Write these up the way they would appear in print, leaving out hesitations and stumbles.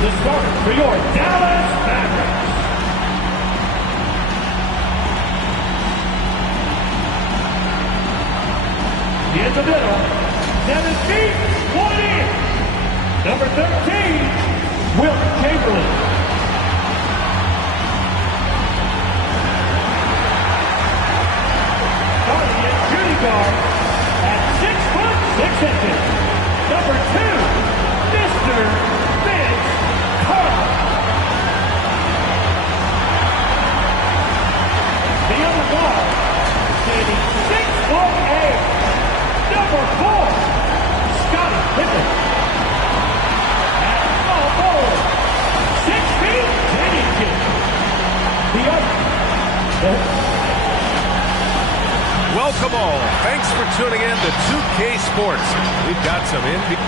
the starter for your Dallas Mavericks. In the middle, 7 feet, 1 inch. Number 13, Wilt Chamberlain. Starting at shooting guard at 6'6". Number 2, Mr. Vince Carter. The other guard, standing 6'8". Number 4, Scottie Pippen. At small forward, 6 feet, 10 inches. The other. Welcome all. Thanks for tuning in to 2K Sports. We've got some NBA.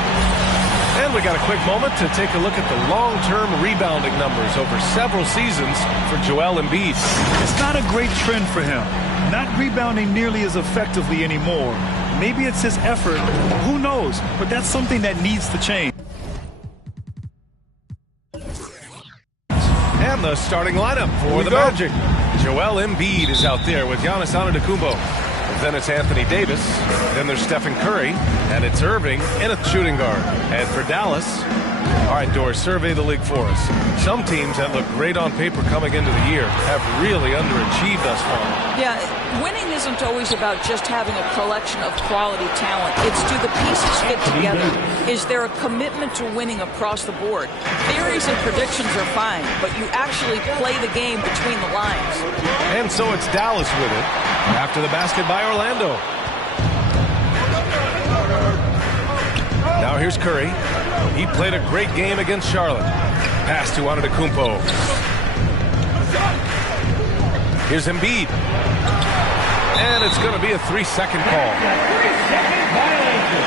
And we got a quick moment to take a look at the long-term rebounding numbers over several seasons for Joel Embiid. It's not a great trend for him. Not rebounding nearly as effectively anymore. Maybe it's his effort. Who knows? But that's something that needs to change. And the starting lineup for the Magic. Joel Embiid is out there with Giannis Antetokounmpo. Then it's Anthony Davis. Then there's Stephen Curry. And it's Irving in a shooting guard. And for Dallas, all right, Doris, survey the league for us. Some teams that look great on paper coming into the year have really underachieved thus far. Yeah, winning isn't always about just having a collection of quality talent. It's do the pieces fit together? Is there a commitment to winning across the board? Theories and predictions are fine, but you actually play the game between the lines. And so it's Dallas with it after the basket by Orlando. Now here's Curry. He played a great game against Charlotte. Pass to Antetokounmpo. Here's Embiid. And it's going to be a 3-second call. 3-second violation.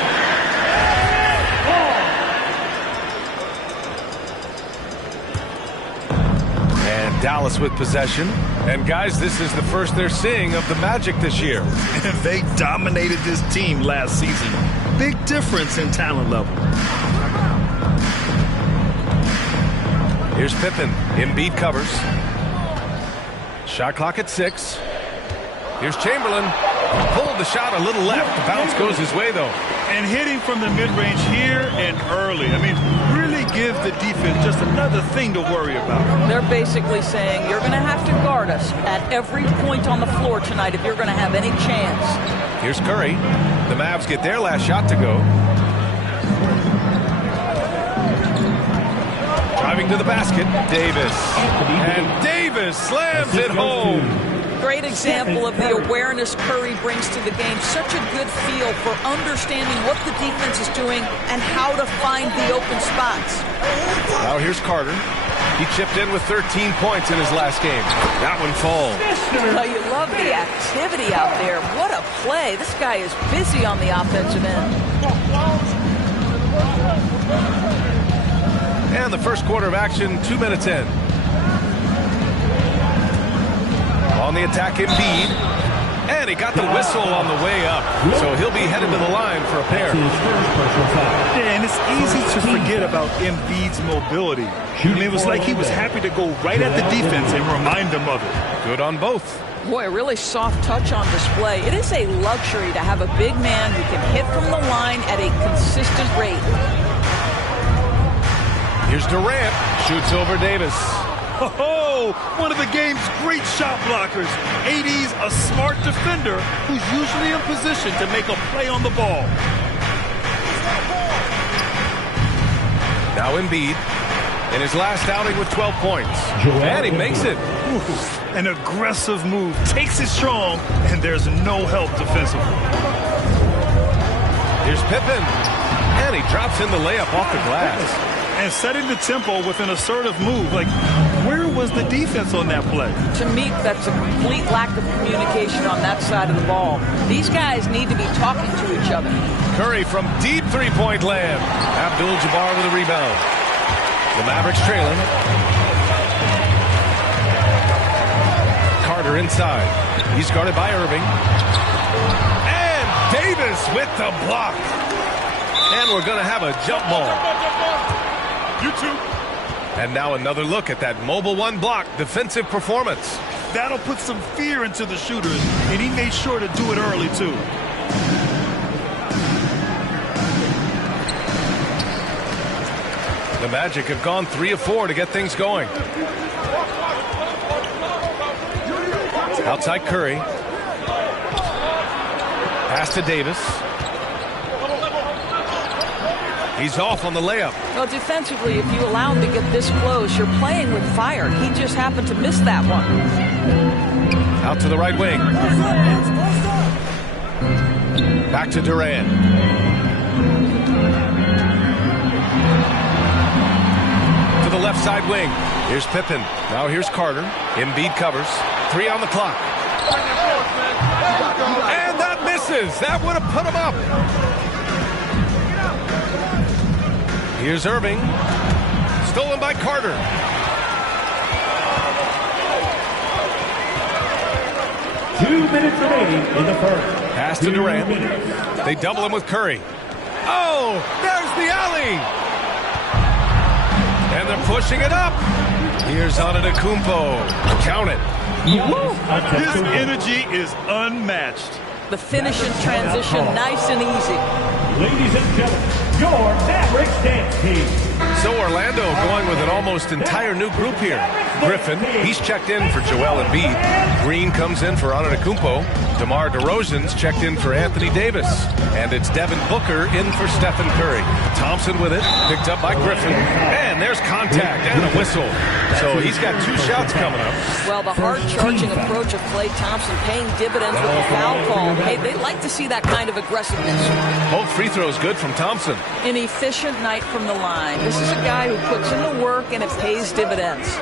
And Dallas with possession. And guys, this is the first they're seeing of the Magic this year. And they dominated this team last season. Big difference in talent level. Here's Pippen. Embiid covers. Shot clock at 6. Here's Chamberlain. Pulled the shot a little left. The bounce goes his way, though. And hitting from the mid-range here and early. I mean, really give the defense just another thing to worry about. They're basically saying you're going to have to guard us at every point on the floor tonight if you're going to have any chance. Here's Curry. The Mavs get their last shot to go. Driving to the basket, Davis. And Davis slams it home. Great example of the awareness Curry brings to the game. Such a good feel for understanding what the defense is doing and how to find the open spots. Now here's Carter. He chipped in with 13 points in his last game. That one falls. Oh, you love the activity out there. What a play. This guy is busy on the offensive end. And the first quarter of action, 2 minutes in. On the attack, Embiid. And he got the whistle on the way up. So he'll be headed to the line for a pair. Yeah, and it's easy to forget about Embiid's mobility. I mean, it was like he was happy to go right at the defense and remind them of it. Good on both. Boy, a really soft touch on display. It is a luxury to have a big man who can hit from the line at a consistent rate. Here's Durant. Shoots over Davis. Oh, one of the game's great shot blockers. AD's a smart defender who's usually in position to make a play on the ball. Now Embiid in his last outing with 12 points. And he makes it. Ooh, an aggressive move. Takes it strong, and there's no help defensively. Here's Pippen. And he drops in the layup off the glass. And setting the tempo with an assertive move. Like, where was the defense on that play? To me, that's a complete lack of communication on that side of the ball. These guys need to be talking to each other. Curry from deep three-point land. Abdul-Jabbar with a rebound. The Mavericks trailing. Carter inside. He's guarded by Irving. And Davis with the block. And we're going to have a jump ball. And now another look at that mobile one block defensive performance. That'll put some fear into the shooters, and he made sure to do it early, too. The Magic have gone 3 of 4 to get things going. Outside Curry. Pass to Davis. He's off on the layup. Well, defensively, if you allow him to get this close, you're playing with fire. He just happened to miss that one. Out to the right wing. Back to Durant. To the left side wing. Here's Pippen. Now here's Carter. Embiid covers. 3 on the clock. And that misses. That would have put him up. Here's Irving. Stolen by Carter. Two minutes remaining in the first. Pass to Durant. They double him with Curry. Oh, there's the alley. And they're pushing it up. Here's Antetokounmpo. Count it. His energy is unmatched. The finish in transition, nice and easy. Ladies and gentlemen, your Mavericks dance team. So Orlando going with an almost entire new group here. Griffin, he's checked in for Joel Embiid. Green comes in for Antetokounmpo. DeMar DeRozan's checked in for Anthony Davis. And it's Devin Booker in for Stephen Curry. Thompson with it, picked up by Griffin. And there's contact and a whistle. So he's got 2 shots coming up. Well, the hard-charging approach of Klay Thompson paying dividends with a foul call. Hey, they like to see that kind of aggressiveness. Both free throws good from Thompson. An efficient night from the line. This is a guy who puts in the work and it pays dividends.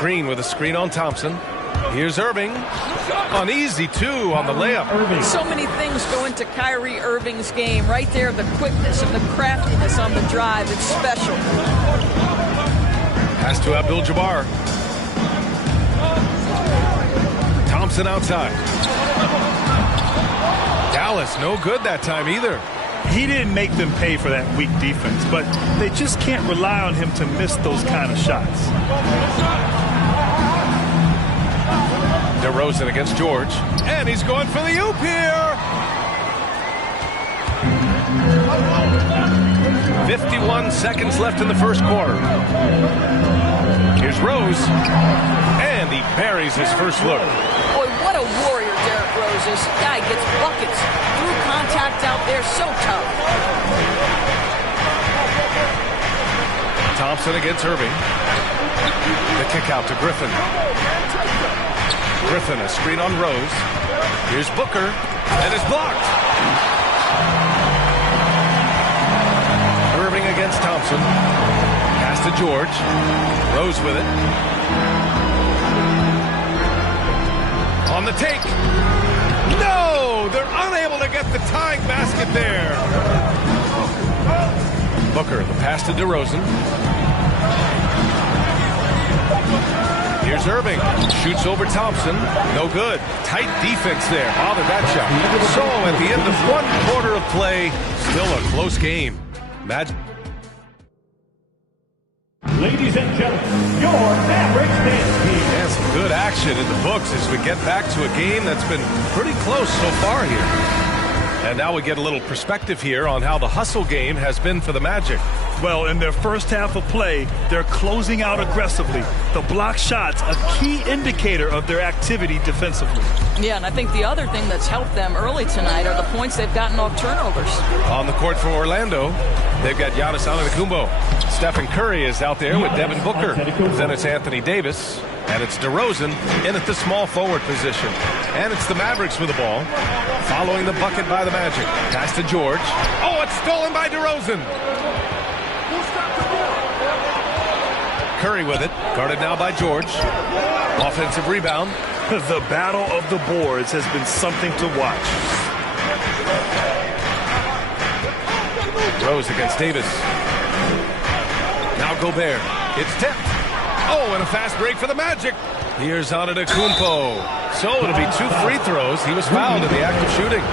Green with a screen on Thompson. Here's Irving. An easy 2 on the layup. So many things go into Kyrie Irving's game. Right there, the quickness and the craftiness on the drive. It's special. Pass to Abdul-Jabbar. Thompson outside. Dallas, no good that time either. He didn't make them pay for that weak defense, but they just can't rely on him to miss those kind of shots. DeRozan against George. And he's going for the oop here. 51 seconds left in the first quarter. Here's Rose. And he buries his first look. Boy, what a warrior Derrick Rose is. Guy gets buckets. Through contact out there, so tough. Thompson against Irving. The kick out to Griffin. Griffin, a screen on Rose. Here's Booker, and it's blocked. Irving against Thompson. Pass to George. Rose with it. On the take. No! They're unable to get the tying basket there. Booker, the pass to DeRozan. Here's Irving. Shoots over Thompson. No good. Tight defense there. Bothered that shot. So at the end of 1 quarter of play, still a close game. Magic. Ladies and gentlemen, your Mavericks dance team. And some good action in the books as we get back to a game that's been pretty close so far here. And now we get a little perspective here on how the hustle game has been for the Magic. Well, in their first half of play, they're closing out aggressively. The block shots, a key indicator of their activity defensively. Yeah, and I think the other thing that's helped them early tonight are the points they've gotten off turnovers. On the court for Orlando, they've got Giannis Antetokounmpo. Stephen Curry is out there with Devin Booker. Then it's Anthony Davis. And it's DeRozan in at the small forward position. And it's the Mavericks with the ball. Following the bucket by the Magic. Pass to George. Oh, it's stolen by DeRozan. Curry with it. Guarded now by George. Offensive rebound. The battle of the boards has been something to watch. Rose against Davis. Now Gobert. It's tipped. Oh, and a fast break for the Magic. Here's Antetokounmpo. So it'll be 2 free throws. He was fouled in the act of shooting.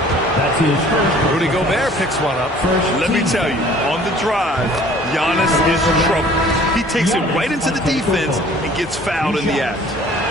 That's his first. Rudy Gobert picks one up. Let me tell you, on the drive, Giannis is in trouble. He takes it right into the defense and gets fouled in the act.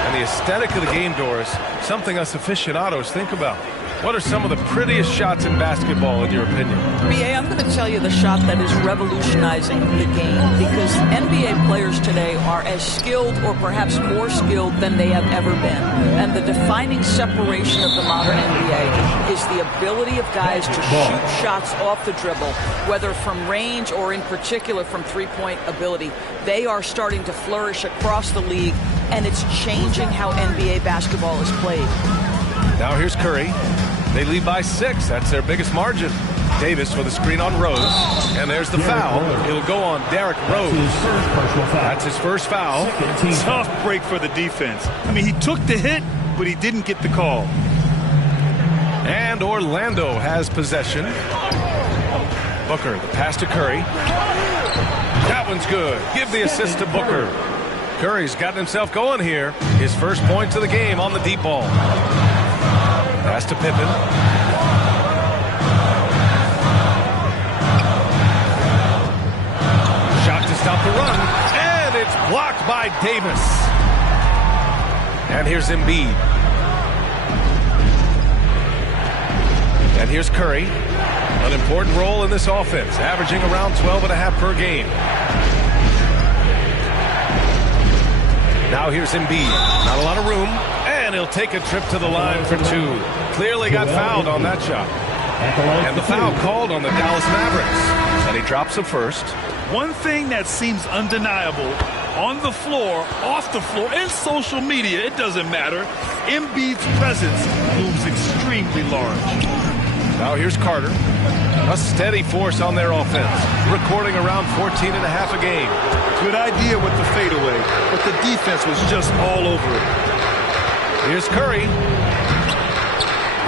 And the aesthetic of the game, Doris, something us aficionados think about. What are some of the prettiest shots in basketball, in your opinion? BA, I'm going to tell you the shot that is revolutionizing the game, because NBA players today are as skilled or perhaps more skilled than they have ever been. And the defining separation of the modern NBA is the ability of guys to shoot shots off the dribble, whether from range or in particular from three-point ability. They are starting to flourish across the league, and it's changing how NBA basketball is played. Now here's Curry. They lead by 6. That's their biggest margin. Davis with a screen on Rose. And there's the foul. It'll go on Derrick Rose. That's his first foul. Tough break for the defense. I mean, he took the hit, but he didn't get the call. And Orlando has possession. Booker, the pass to Curry. That one's good. Give the assist to Booker. Curry's gotten himself going here. His first points of the game on the deep ball. Pass to Pippen. Shot to stop the run. And it's blocked by Davis. And here's Embiid. And here's Curry. An important role in this offense, averaging around 12.5 per game. Now here's Embiid. Not a lot of room. And he'll take a trip to the line for 2. Clearly got fouled on that shot. And the foul called on the Dallas Mavericks. And he drops the first. One thing that seems undeniable, on the floor, off the floor, in social media, it doesn't matter. Embiid's presence looms extremely large. Now here's Carter. A steady force on their offense, recording around 14.5 a game. Good idea with the fadeaway, but the defense was just all over it. Here's Curry.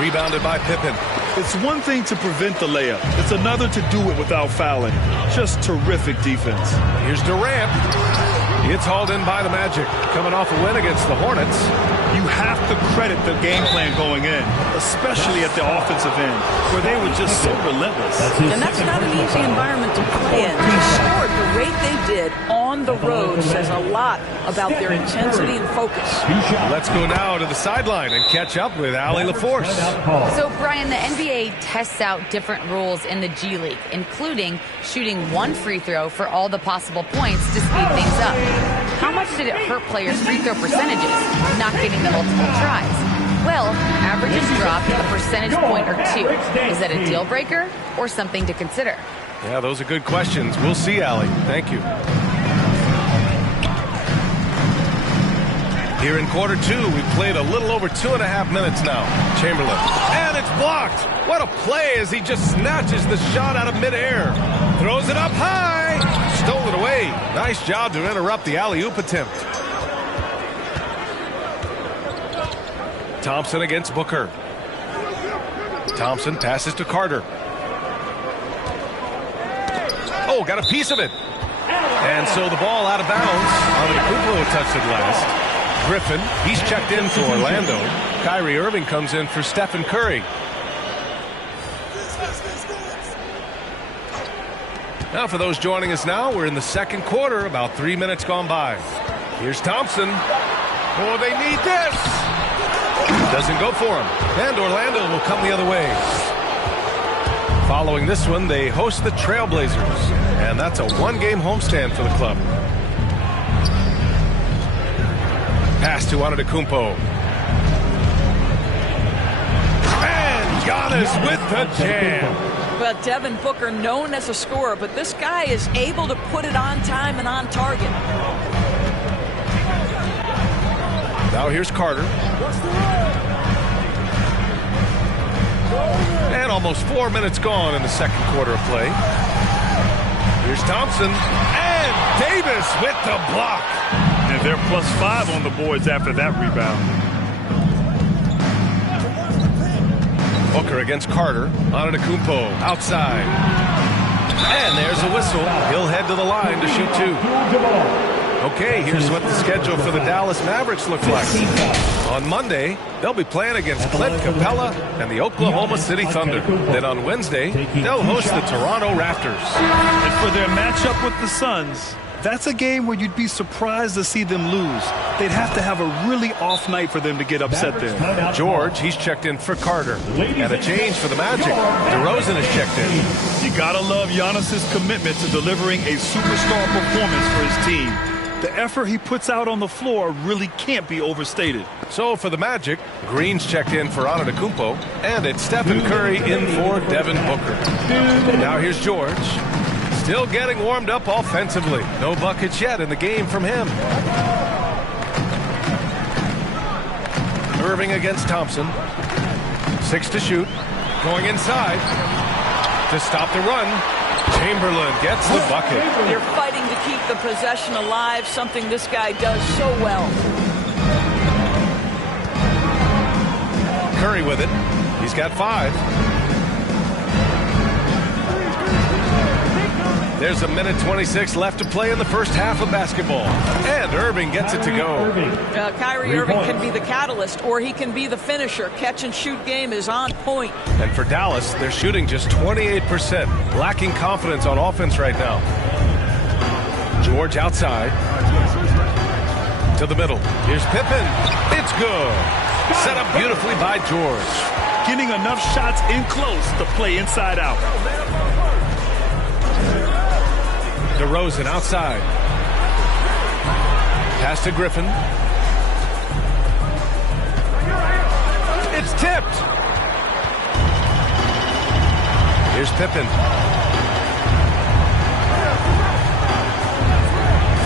Rebounded by Pippen. It's one thing to prevent the layup. It's another to do it without fouling. Just terrific defense. Here's Durant. It's hauled in by the Magic, coming off a win against the Hornets. You have to credit the game plan going in, especially at the offensive end, where they were just so relentless. And that's not an easy environment to play in. To score the rate they did on the road says a lot about their intensity and focus. Let's go now to the sideline and catch up with Allie LaForce. So, Brian, the NBA tests out different rules in the G League, including shooting 1 free throw for all the possible points to speed things up. How much did it hurt players' free throw percentages, not getting the multiple tries? Well, averages dropped a percentage point or 2. Is that a deal breaker or something to consider? Yeah, those are good questions. We'll see, Allie. Thank you. Here in quarter 2, we've played a little over 2.5 minutes now. Chamberlain. And it's blocked. What a play as he just snatches the shot out of midair. Throws it up high. Stole it away. Nice job to interrupt the alley-oop attempt. Thompson against Booker. Thompson passes to Carter. Oh, got a piece of it. And so the ball out of bounds. Antetokounmpo touched it last. Griffin, he's checked in for Orlando. Kyrie Irving comes in for Stephen Curry. Now for those joining us now, we're in the second quarter, about 3 minutes gone by. Here's Thompson. Oh, they need this. Doesn't go for him. And Orlando will come the other way. Following this one, they host the Trailblazers. And that's a 1-game homestand for the club. Pass to Antetokounmpo. And Giannis with the jam. Well, Devin Booker, known as a scorer, but this guy is able to put it on time and on target. Now here's Carter. And almost 4 minutes gone in the second quarter of play. Here's Thompson. And Davis with the block. And they're +5 on the boards after that rebound. Booker against Carter. Antetokounmpo outside. And there's a whistle. He'll head to the line to shoot 2. Okay, here's what the schedule for the Dallas Mavericks looks like. On Monday, they'll be playing against Clint Capella and the Oklahoma City Thunder. Then on Wednesday, they'll host the Toronto Raptors. And for their matchup with the Suns, that's a game where you'd be surprised to see them lose. They'd have to have a really off night for them to get upset there. George, he's checked in for Carter. And a change for the Magic. DeRozan is checked in. You gotta love Giannis's commitment to delivering a superstar performance for his team. The effort he puts out on the floor really can't be overstated. So for the Magic, Green's checked in for Antetokounmpo, and it's Stephen Curry in for Devin Booker. Now here's George. Still getting warmed up offensively. No buckets yet in the game from him. Irving against Thompson. 6 to shoot. Going inside. To stop the run. Chamberlain gets the bucket. You're fighting to keep the possession alive, something this guy does so well. Curry with it. He's got 5. There's a minute 26 left to play in the first half of basketball. And Irving gets it to go. Kyrie Irving can be the catalyst, or he can be the finisher. Catch and shoot game is on point. And for Dallas, they're shooting just 28%, lacking confidence on offense right now. George outside. To the middle. Here's Pippen. It's good. Set up beautifully by George. Getting enough shots in close to play inside out. DeRozan outside. Pass to Griffin. It's tipped. Here's Pippen.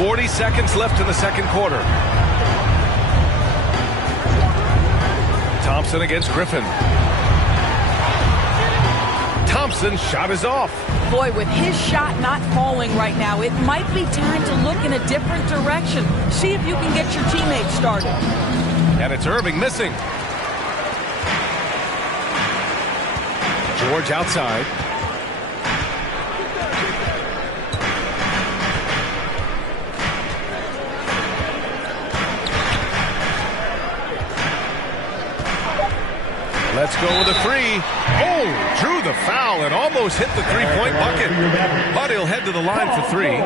40 seconds left in the second quarter. Thompson against Griffin. Thompson's shot is off. Boy, with his shot not falling right now, it might be time to look in a different direction. See if you can get your teammates started. And it's Irving missing. George outside. Let's go with a 3. Oh, drew the foul and almost hit the three-point bucket. But he'll head to the line for 3.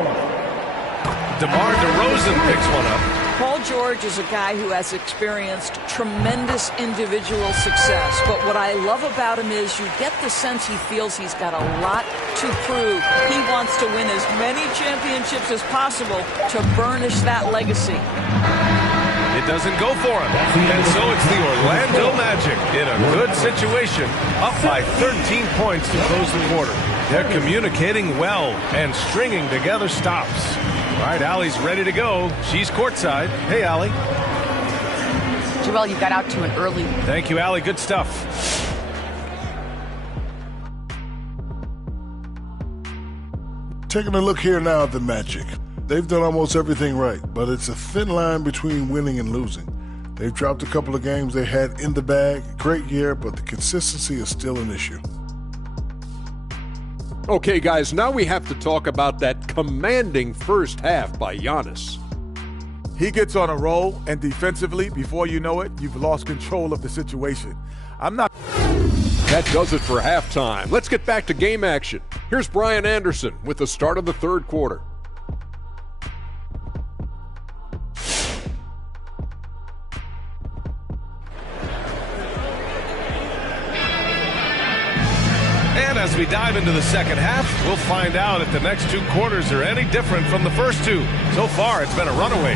DeMar DeRozan picks one up. Paul George is a guy who has experienced tremendous individual success. But what I love about him is you get the sense he feels he's got a lot to prove. He wants to win as many championships as possible to burnish that legacy. It doesn't go for him. And so it's the Orlando Magic in a good situation, up by 13 points to close the quarter. They're communicating well and stringing together stops. All right, Allie's ready to go. She's courtside. Hey, Allie. Joel, you got out to an early. Thank you, Allie. Good stuff. Taking a look here now at the Magic. They've done almost everything right, but it's a thin line between winning and losing. They've dropped a couple of games they had in the bag. Great year, but the consistency is still an issue. Okay, guys, now we have to talk about that commanding first half by Giannis. He gets on a roll, and defensively, before you know it, you've lost control of the situation. That does it for halftime. Let's get back to game action. Here's Brian Anderson with the start of the third quarter. And as we dive into the second half, we'll find out if the next 2 quarters are any different from the first 2. So far, it's been a runaway.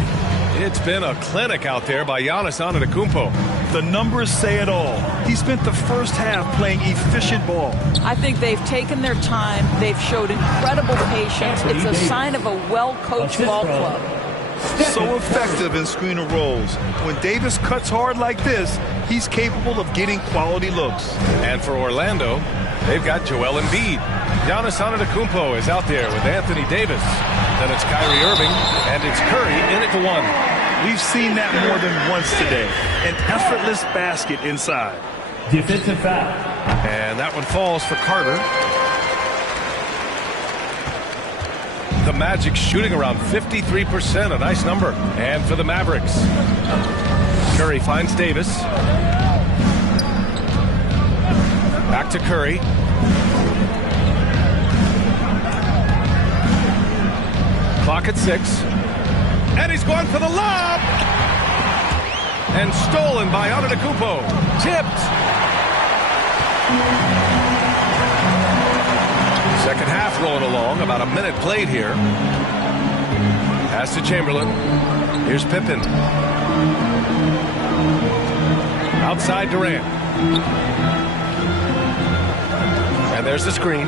It's been a clinic out there by Giannis Antetokounmpo. The numbers say it all. He spent the first half playing efficient ball. I think they've taken their time. They've showed incredible patience. It's a sign of a well-coached ball club. So effective in screen and rolls. When Davis cuts hard like this, he's capable of getting quality looks. And for Orlando, they've got Joel Embiid. Giannis Antetokounmpo is out there with Anthony Davis. Then it's Kyrie Irving, and it's Curry in at the 1. We've seen that more than once today. An effortless basket inside. Defensive foul. And that one falls for Carter. The Magic shooting around 53%, a nice number. And for the Mavericks, Curry finds Davis. Back to Curry. Clock at 6. And he's going for the lob. And stolen by Antetokounmpo. Tipped. Second half rolling along. About a minute played here. Pass to Chamberlain. Here's Pippen. Outside Durant. And there's the screen.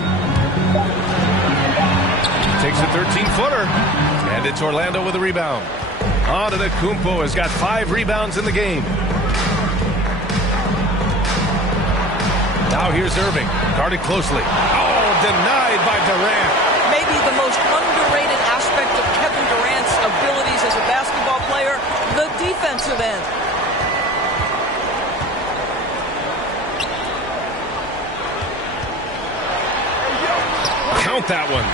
Takes a 13-footer. And it's Orlando with a rebound. Antetokounmpo has got 5 rebounds in the game. Now here's Irving. Guarded closely. Oh, denied by Durant. Maybe the most underrated aspect of Kevin Durant's abilities as a basketball player, the defensive end. Count that one.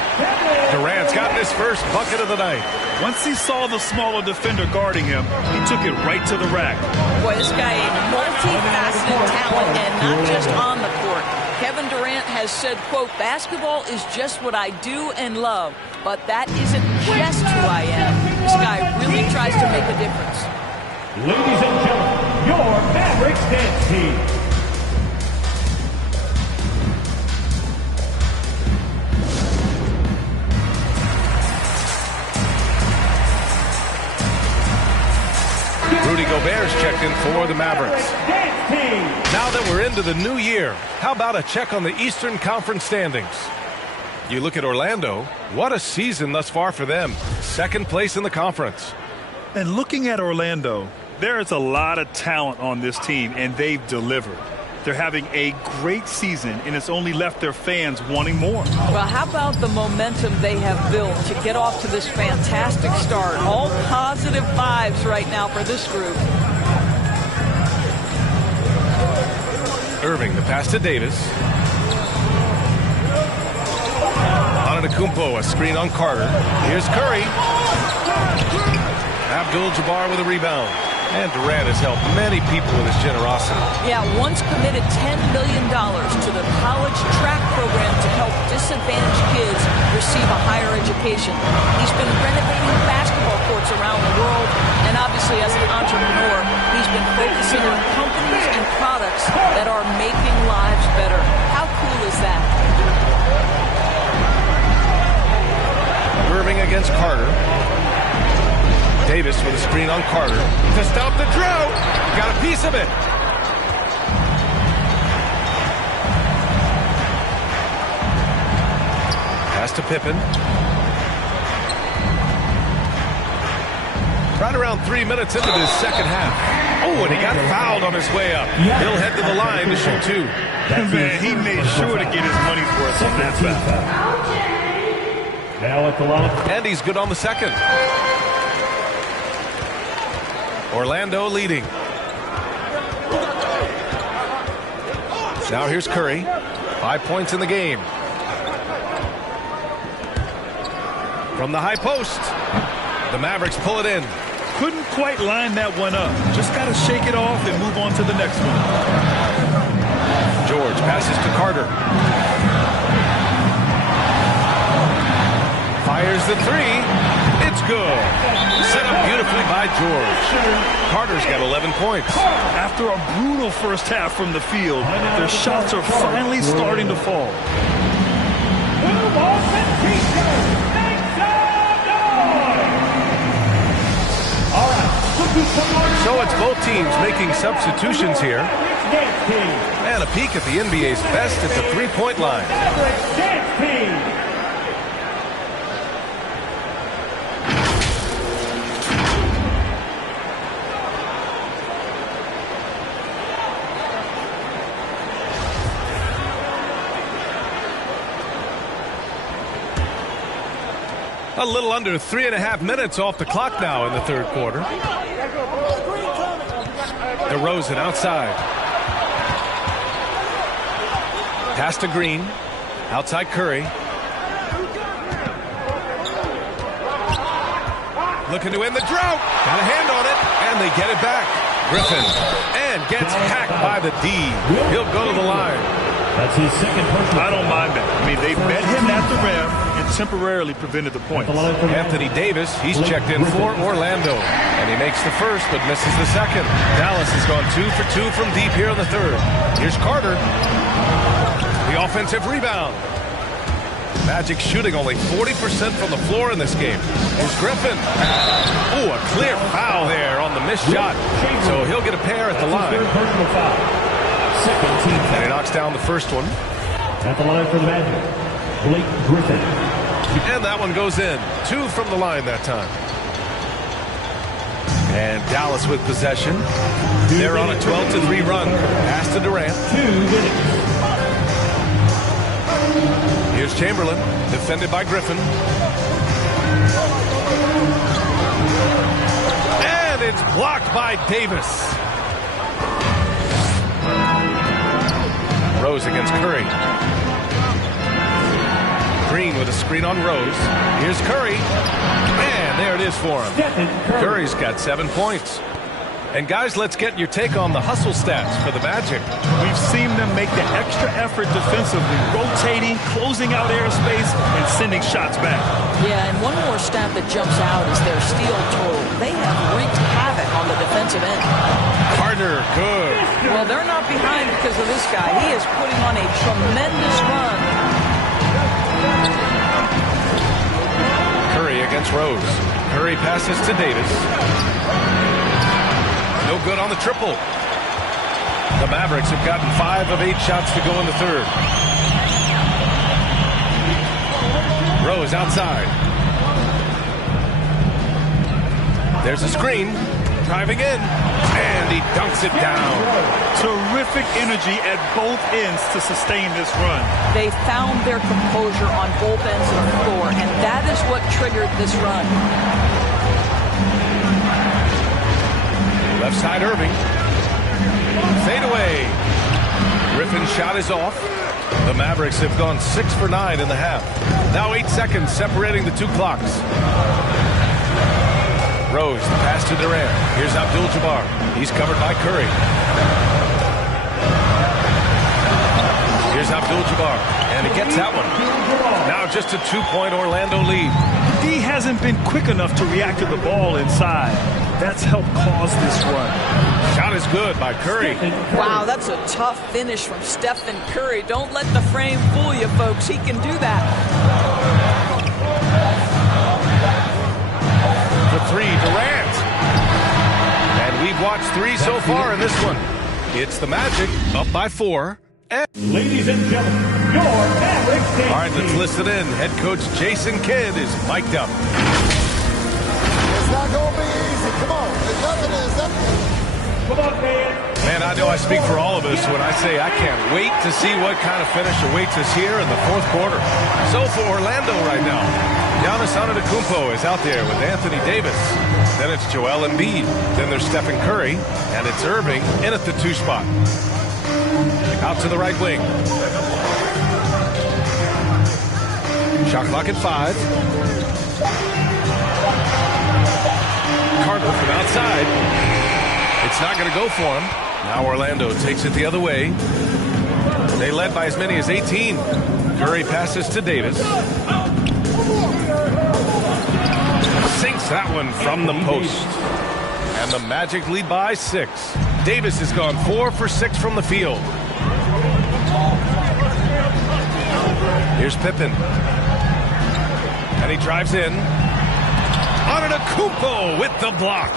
Durant's gotten his first bucket of the night. Once he saw the smaller defender guarding him, he took it right to the rack. Boy, this guy a multifaceted talent, and not just on the court. Kevin Durant has said, quote, basketball is just what I do and love, but that isn't just who I am. This guy really tries to make a difference. Ladies and gentlemen, your Mavericks dance team. Rudy Gobert's checked in for the Mavericks. Now that we're into the new year, how about a check on the Eastern Conference standings? You look at Orlando, what a season thus far for them. Second place in the conference. And looking at Orlando, there is a lot of talent on this team, and they've delivered. They're having a great season, and it's only left their fans wanting more. Well, how about the momentum they have built to get off to this fantastic start? All positive vibes right now for this group. Irving, the pass to Davis. Antetokounmpo, a screen on Carter. Here's Curry. Abdul-Jabbar with a rebound. And Durant has helped many people with his generosity. Yeah, once committed $10 million to the college track program to help disadvantaged kids receive a higher education. He's been renovating basketball courts around the world, and obviously as an entrepreneur, he's been focusing on companies and products that are making lives better. How cool is that? Irving against Carter. Davis with a screen on Carter to stop the drought. Got a piece of it. Pass to Pippen. Right around 3 minutes into this second half. Oh, and he got fouled on his way up. He'll head to the line to shoot 2. Man, he made sure to get his money's worth on that foul. Now at the line. And he's good on the second. Orlando leading. Now here's Curry. 5 points in the game. From the high post. The Mavericks pull it in. Couldn't quite line that one up. Just got to shake it off and move on to the next one. George passes to Carter. Fires the 3. It's good. Set up beautifully by George. Carter's got 11 points. After a brutal first half from the field, their shots are finally starting to fall. So it's both teams making substitutions here. And a peek at the NBA's best at the three-point line. A little under 3.5 minutes off the clock now in the third quarter. DeRozan outside. Pass to Green. Outside Curry. looking to end the drought. Got a hand on it, and they get it back. Griffin, and gets hacked by the D. He'll go to the line. That's his second personal. I don't mind that. I mean, they met him at the rim and temporarily prevented the point. Anthony Davis, he's checked in for Orlando. And he makes the first, but misses the second. Dallas has gone 2 for 2 from deep here in the third. Here's Carter. The offensive rebound. Magic shooting only 40% from the floor in this game. Here's Griffin. Ooh, a clear foul there on the missed shot. So he'll get a pair at the line. Personal foul. Second team. And he knocks down the first one. At the line for the Magic, Blake Griffin. And that one goes in. 2 from the line that time. And Dallas with possession. They're on a 12-3 run. Pass to Durant. 2 minutes. Here's Chamberlain, defended by Griffin. And it's blocked by Davis. Rose against Curry. Green with a screen on Rose. Here's Curry. And there it is for him. Curry's got 7 points. And guys, let's get your take on the hustle stats for the Magic. We've seen them make the extra effort defensively, rotating, closing out airspace, and sending shots back. Yeah, and one more stat that jumps out is their steal total. They have wreaked havoc on the defensive end. Carter, good. Well, they're not behind because of this guy. He is putting on a tremendous run. Curry against Rose. Curry passes to Davis. No good on the triple. The Mavericks have gotten 5 of 8 shots to go in the third. Rose outside. There's a screen. Driving in. And he dunks it down. Terrific energy at both ends to sustain this run. They found their composure on both ends of the floor, and that is what triggered this run. Left side Irving. Fade away. Griffin's shot is off. The Mavericks have gone 6 for 9 in the half. Now 8 seconds separating the 2 clocks. Rose, the pass to Durant. Here's Abdul-Jabbar. He's covered by Curry. Here's Abdul-Jabbar. And he gets that one. Now just a 2-point Orlando lead. D hasn't been quick enough to react to the ball inside. That's helped cause this run. Shot is good by Curry. Wow, that's a tough finish from Stephen Curry. Don't let the frame fool you, folks. He can do that. The 3, Durant. And we've watched 3 so far in this one. It's the Magic up by 4. Ladies and gentlemen, your Mavericks. All right, let's listen in. Head coach Jason Kidd is mic'd up. It's not going to be easy. Come on. There's nothing. Come on, man. Man, I know I speak for all of us when I say I can't wait to see what kind of finish awaits us here in the fourth quarter. So for Orlando right now, Giannis Antetokounmpo is out there with Anthony Davis. Then it's Joel Embiid. Then there's Stephen Curry. And it's Irving in at the 2 spot. Out to the right wing. Shot clock at 5. Carter from outside. It's not going to go for him. Now Orlando takes it the other way. They led by as many as 18. Curry passes to Davis. Sinks that one from the post. And the Magic lead by 6. Davis has gone 4 for 6 from the field. Here's Pippen. And he drives in. Antetokounmpo with the block.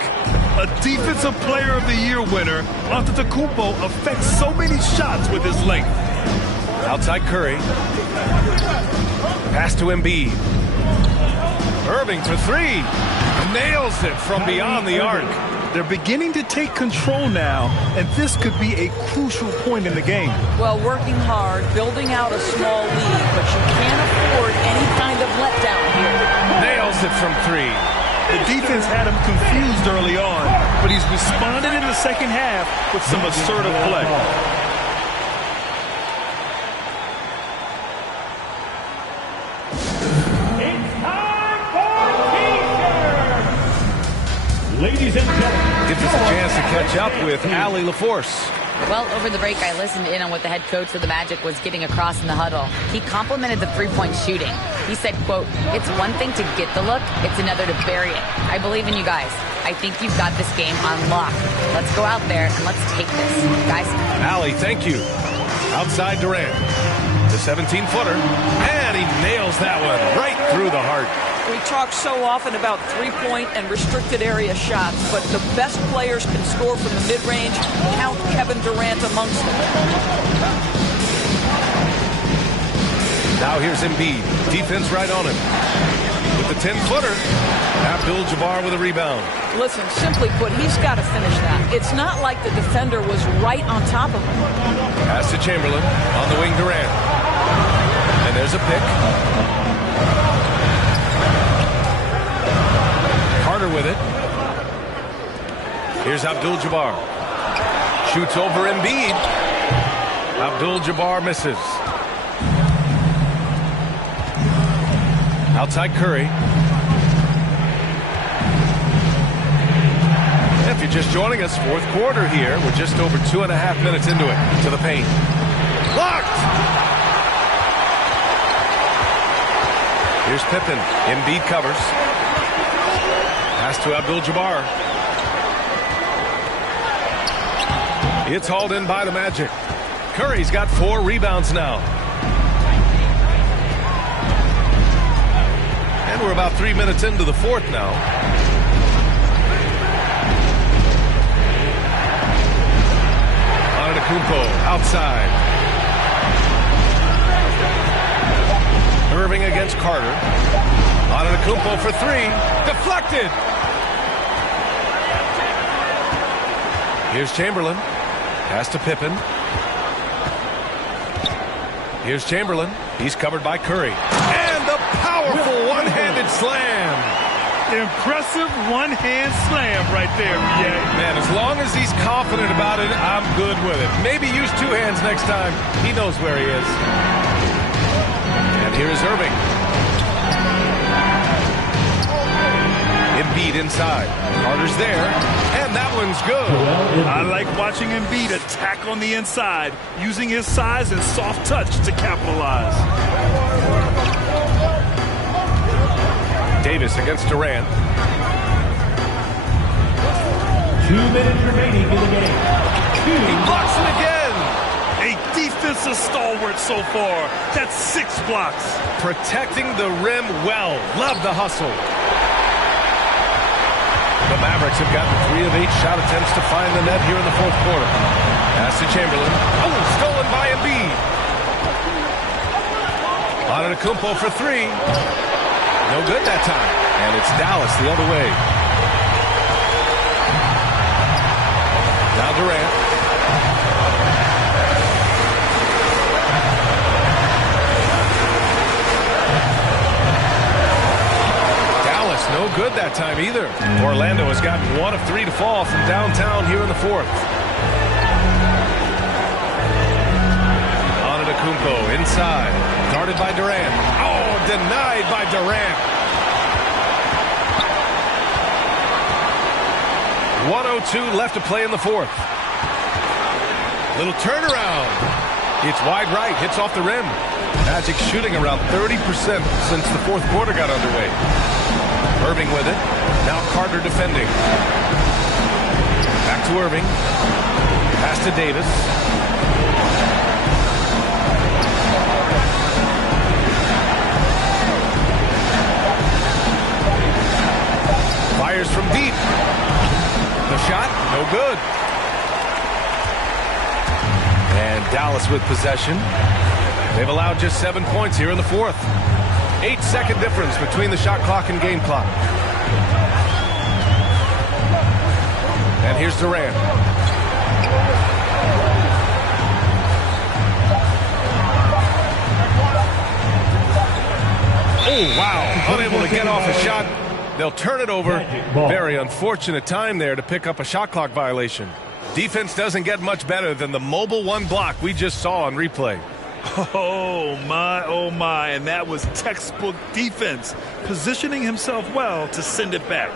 A Defensive Player of the Year winner, Antetokounmpo affects so many shots with his length. Outside Curry. Pass to Embiid. Irving for 3. Nails it from beyond the arc. They're beginning to take control now, and this could be a crucial point in the game. Well, working hard, building out a small lead, but you can't afford any kind of letdown here. Nails it from 3. The defense had him confused early on, but he's responded in the second half with some assertive play. It's time for T-shirts. Ladies and gentlemen. Gives us a chance to catch up with Allie LaForce. Well, over the break, I listened in on what the head coach for the Magic was getting across in the huddle. He complimented the three-point shooting. He said, quote, "It's one thing to get the look, it's another to bury it. I believe in you guys. I think you've got this game on lock. Let's go out there and let's take this." Guys. Allie, thank you. Outside Durant. The 17-footer. And he nails that one right through the heart. We talk so often about three-point and restricted area shots, but the best players can score from the mid-range. Count Kevin Durant amongst them. Now here's Embiid. Defense right on him. With the 10-footer. Abdul-Jabbar with a rebound. Listen, simply put, he's got to finish that. It's not like the defender was right on top of him. Pass to Chamberlain. On the wing, Durant. And there's a pick. Carter with it. Here's Abdul-Jabbar. Shoots over Embiid. Abdul-Jabbar misses. Outside Curry. If you're just joining us, fourth quarter here. We're just over 2.5 minutes into it. To the paint. Blocked! Here's Pippen. Embiid covers. Pass to Abdul-Jabbar. It's hauled in by the Magic. Curry's got 4 rebounds now. And we're about 3 minutes into the fourth now. Antetokounmpo outside. Irving against Carter. Antetokounmpo for 3. Deflected. Here's Chamberlain. Pass to Pippen. Here's Chamberlain. He's covered by Curry. And the powerful one-handed slam. Impressive one-hand slam right there, yeah. Man, as long as he's confident about it, I'm good with it. Maybe use 2 hands next time. He knows where he is. And here is Irving. Embiid inside. Carter's there. And that one's good. I like watching Embiid attack on the inside, using his size and soft touch to capitalize. Davis against Durant. 2 minutes remaining in the game. He blocks it again. A defensive stalwart so far. That's 6 blocks. Protecting the rim well. Love the hustle. The Mavericks have gotten 3 of 8 shot attempts to find the net here in the fourth quarter. Pass to Chamberlain. Oh, stolen by Embiid. Antetokounmpo for 3. No good that time. And it's Dallas the other way. Now Durant. Dallas no good that time either. Orlando has gotten 1 of 3 to fall from downtown here in the fourth. Antetokounmpo inside. Guarded by Durant. Oh, denied by Durant. 1:02 left to play in the fourth. Little turnaround. It's wide right. Hits off the rim. Magic shooting around 30% since the fourth quarter got underway. Irving with it. Now Carter defending. Back to Irving. Pass to Davis. Fires from deep. The shot, no good. And Dallas with possession. They've allowed just 7 points here in the fourth. 8-second difference between the shot clock and game clock. And here's Durant. Oh, wow. Unable to get off a shot. They'll turn it over. Very unfortunate time there to pick up a shot clock violation. Defense doesn't get much better than the mobile 1 block we just saw on replay. Oh, my. And that was textbook defense, positioning himself well to send it back.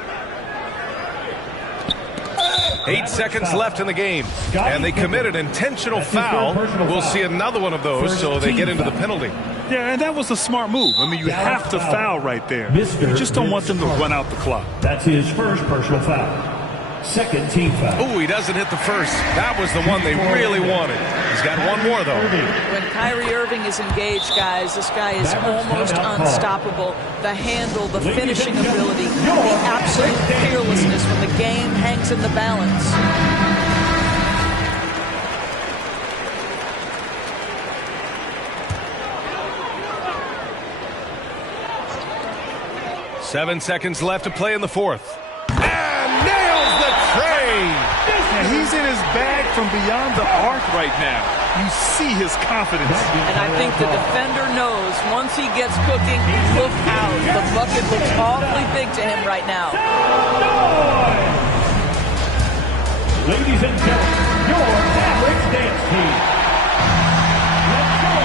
8 seconds left in the game, and they committed intentional foul. We'll see another one of those, so they get into the penalty. Yeah, and that was a smart move. I mean, you have to foul right there. You just don't want them to run out the clock. That's his first personal foul. Second team foul. Oh, he doesn't hit the first. That was the one they really wanted. He's got one more, though. When Kyrie Irving is engaged, guys, this guy is almost unstoppable. The handle, the finishing ability, the absolute fearlessness when the game hangs in the balance. Seven seconds left to play in the fourth. And nails the tray! And he's in his bag from beyond the arc right now. You see his confidence. And I think the defender knows once he gets cooking, look out. The bucket looks awfully big to him right now. Ladies and gentlemen, your Mavericks dance team. Let's go.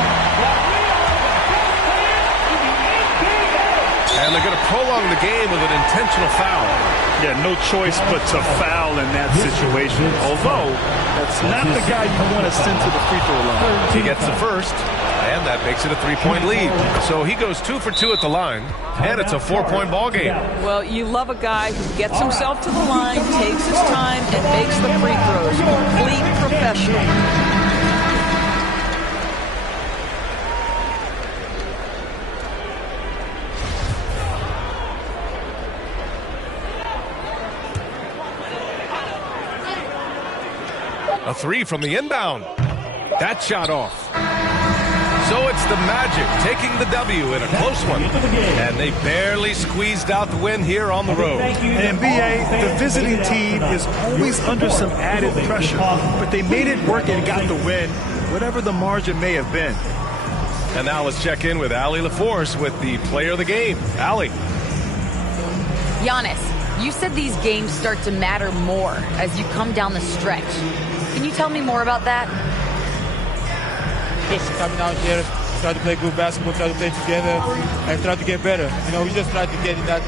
And they're going to prolong the game with an intentional foul. Yeah, no choice but to foul in that situation. Although, that's not the guy you want to send to the free throw line. He gets the first, and that makes it a 3-point lead. So he goes 2 for 2 at the line, and it's a 4-point ball game. Well, you love a guy who gets himself to the line, takes his time, and makes the free throws. Complete professional. A three from the inbound. That shot off. So it's the Magic taking the W in a close one. And they barely squeezed out the win here on the road. And BA, the visiting team is always under some added pressure. But they made it work and got the win, whatever the margin may have been. And now let's check in with Allie LaForce with the player of the game. Allie. Giannis, you said these games start to matter more as you come down the stretch. Can you tell me more about that? Just coming out here, try to play good basketball, try to play together, and try to get better. You know, we just try to get in that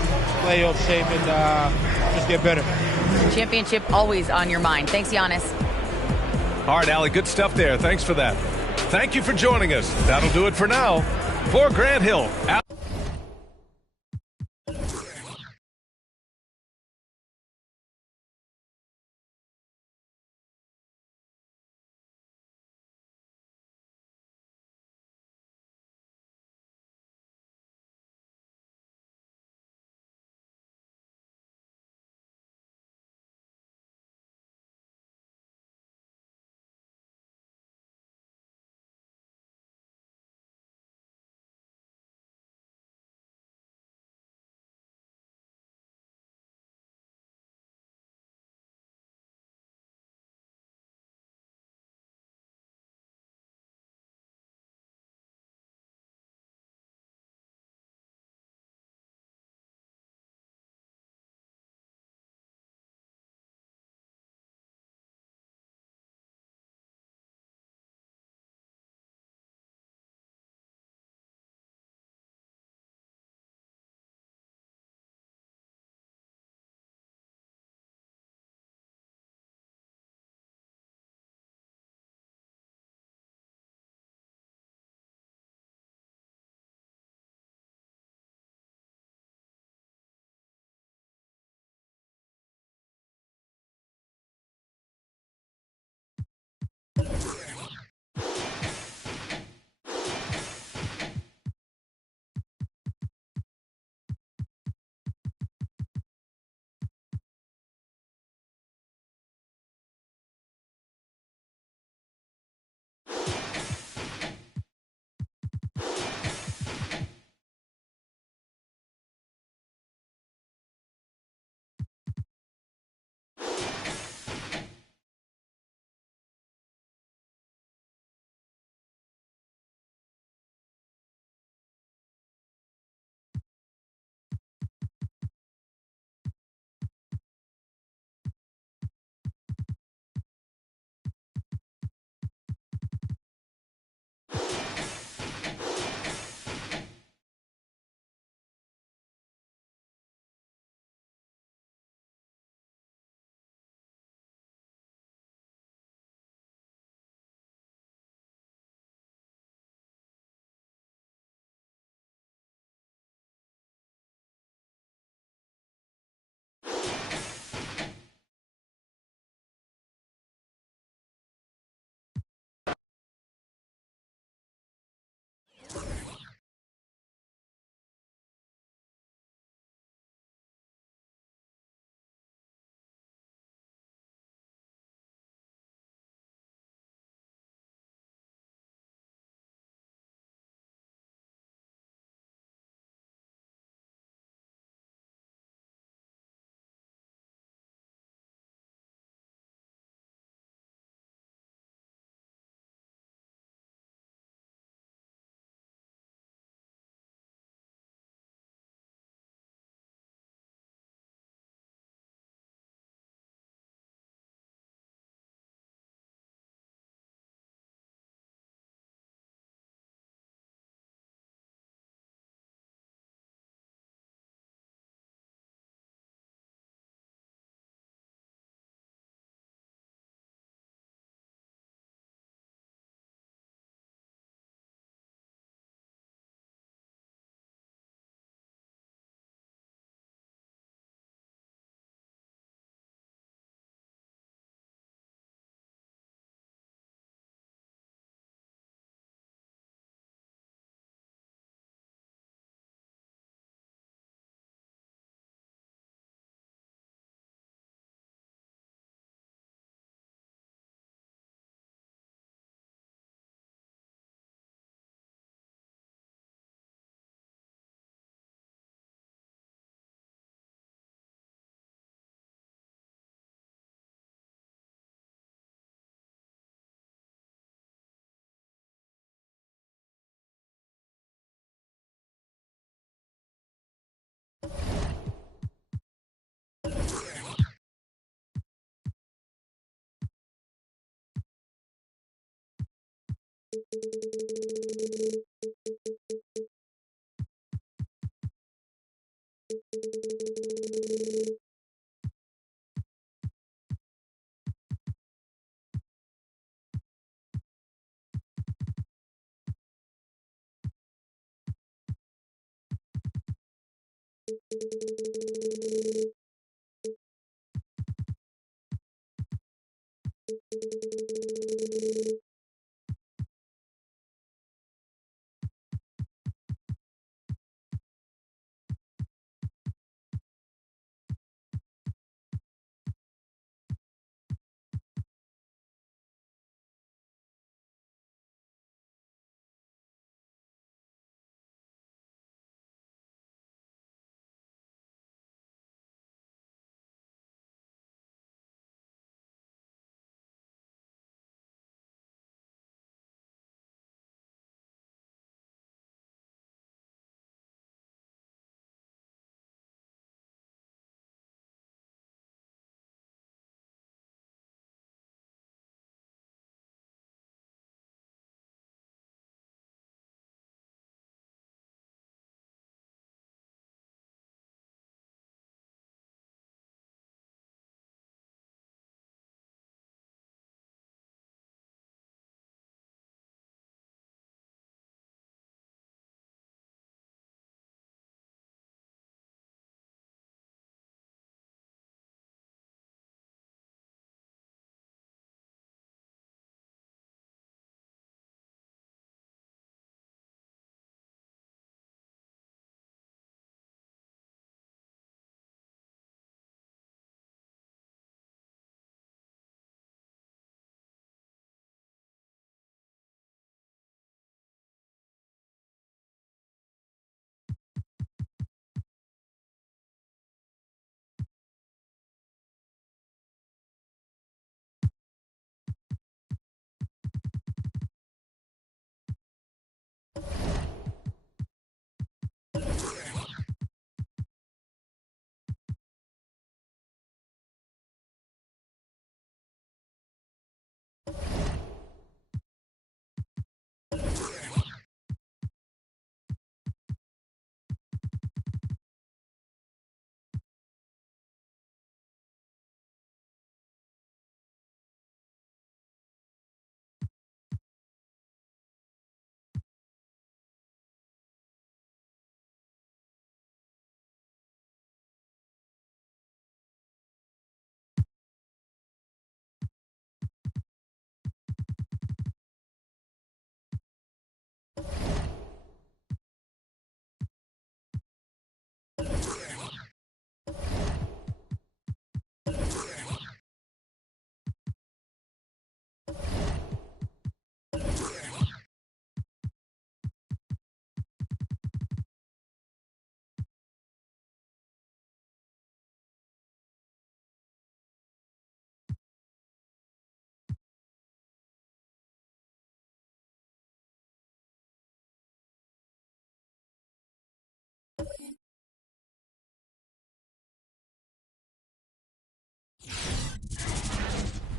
playoff shape and just get better. Championship always on your mind. Thanks, Giannis. All right, Allie, good stuff there. Thanks for that. Thank you for joining us. That'll do it for now. For Grant Hill.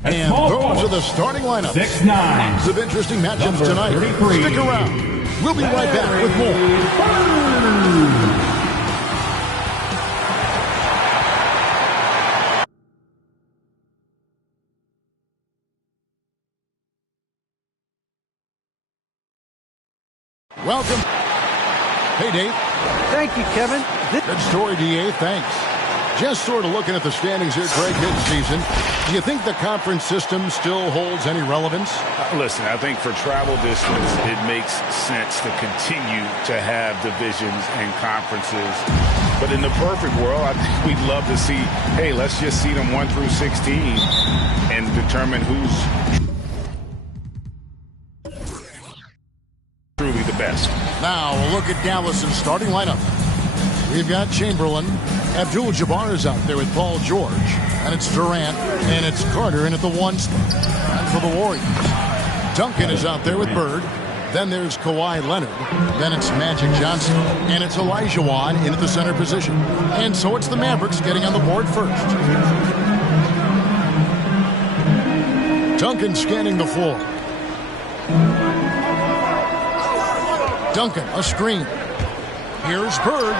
And those are the starting lineups. 6'9". Lots of interesting matchups tonight. 33. Stick around. We'll be right back with more. Welcome. Hey, Dave. Thank you, Kevin. Good story, DA. Thanks. Just sort of looking at the standings here, Greg, mid-season. Do you think the conference system still holds any relevance? Listen, I think for travel distance, it makes sense to continue to have divisions and conferences. But in the perfect world, I think we'd love to see, hey, let's just see them 1 through 16 and determine who's truly the best. Now, we'll look at Dallas' starting lineup. We've got Chamberlain. Abdul-Jabbar is out there with Paul George. And it's Durant. And it's Carter in at the 1 spot. And for the Warriors, Duncan is out there with Bird. Then there's Kawhi Leonard. Then it's Magic Johnson. And it's Elijah Wan in at the center position. And so it's the Mavericks getting on the board first. Duncan scanning the floor. Duncan, a screen. Here's Bird.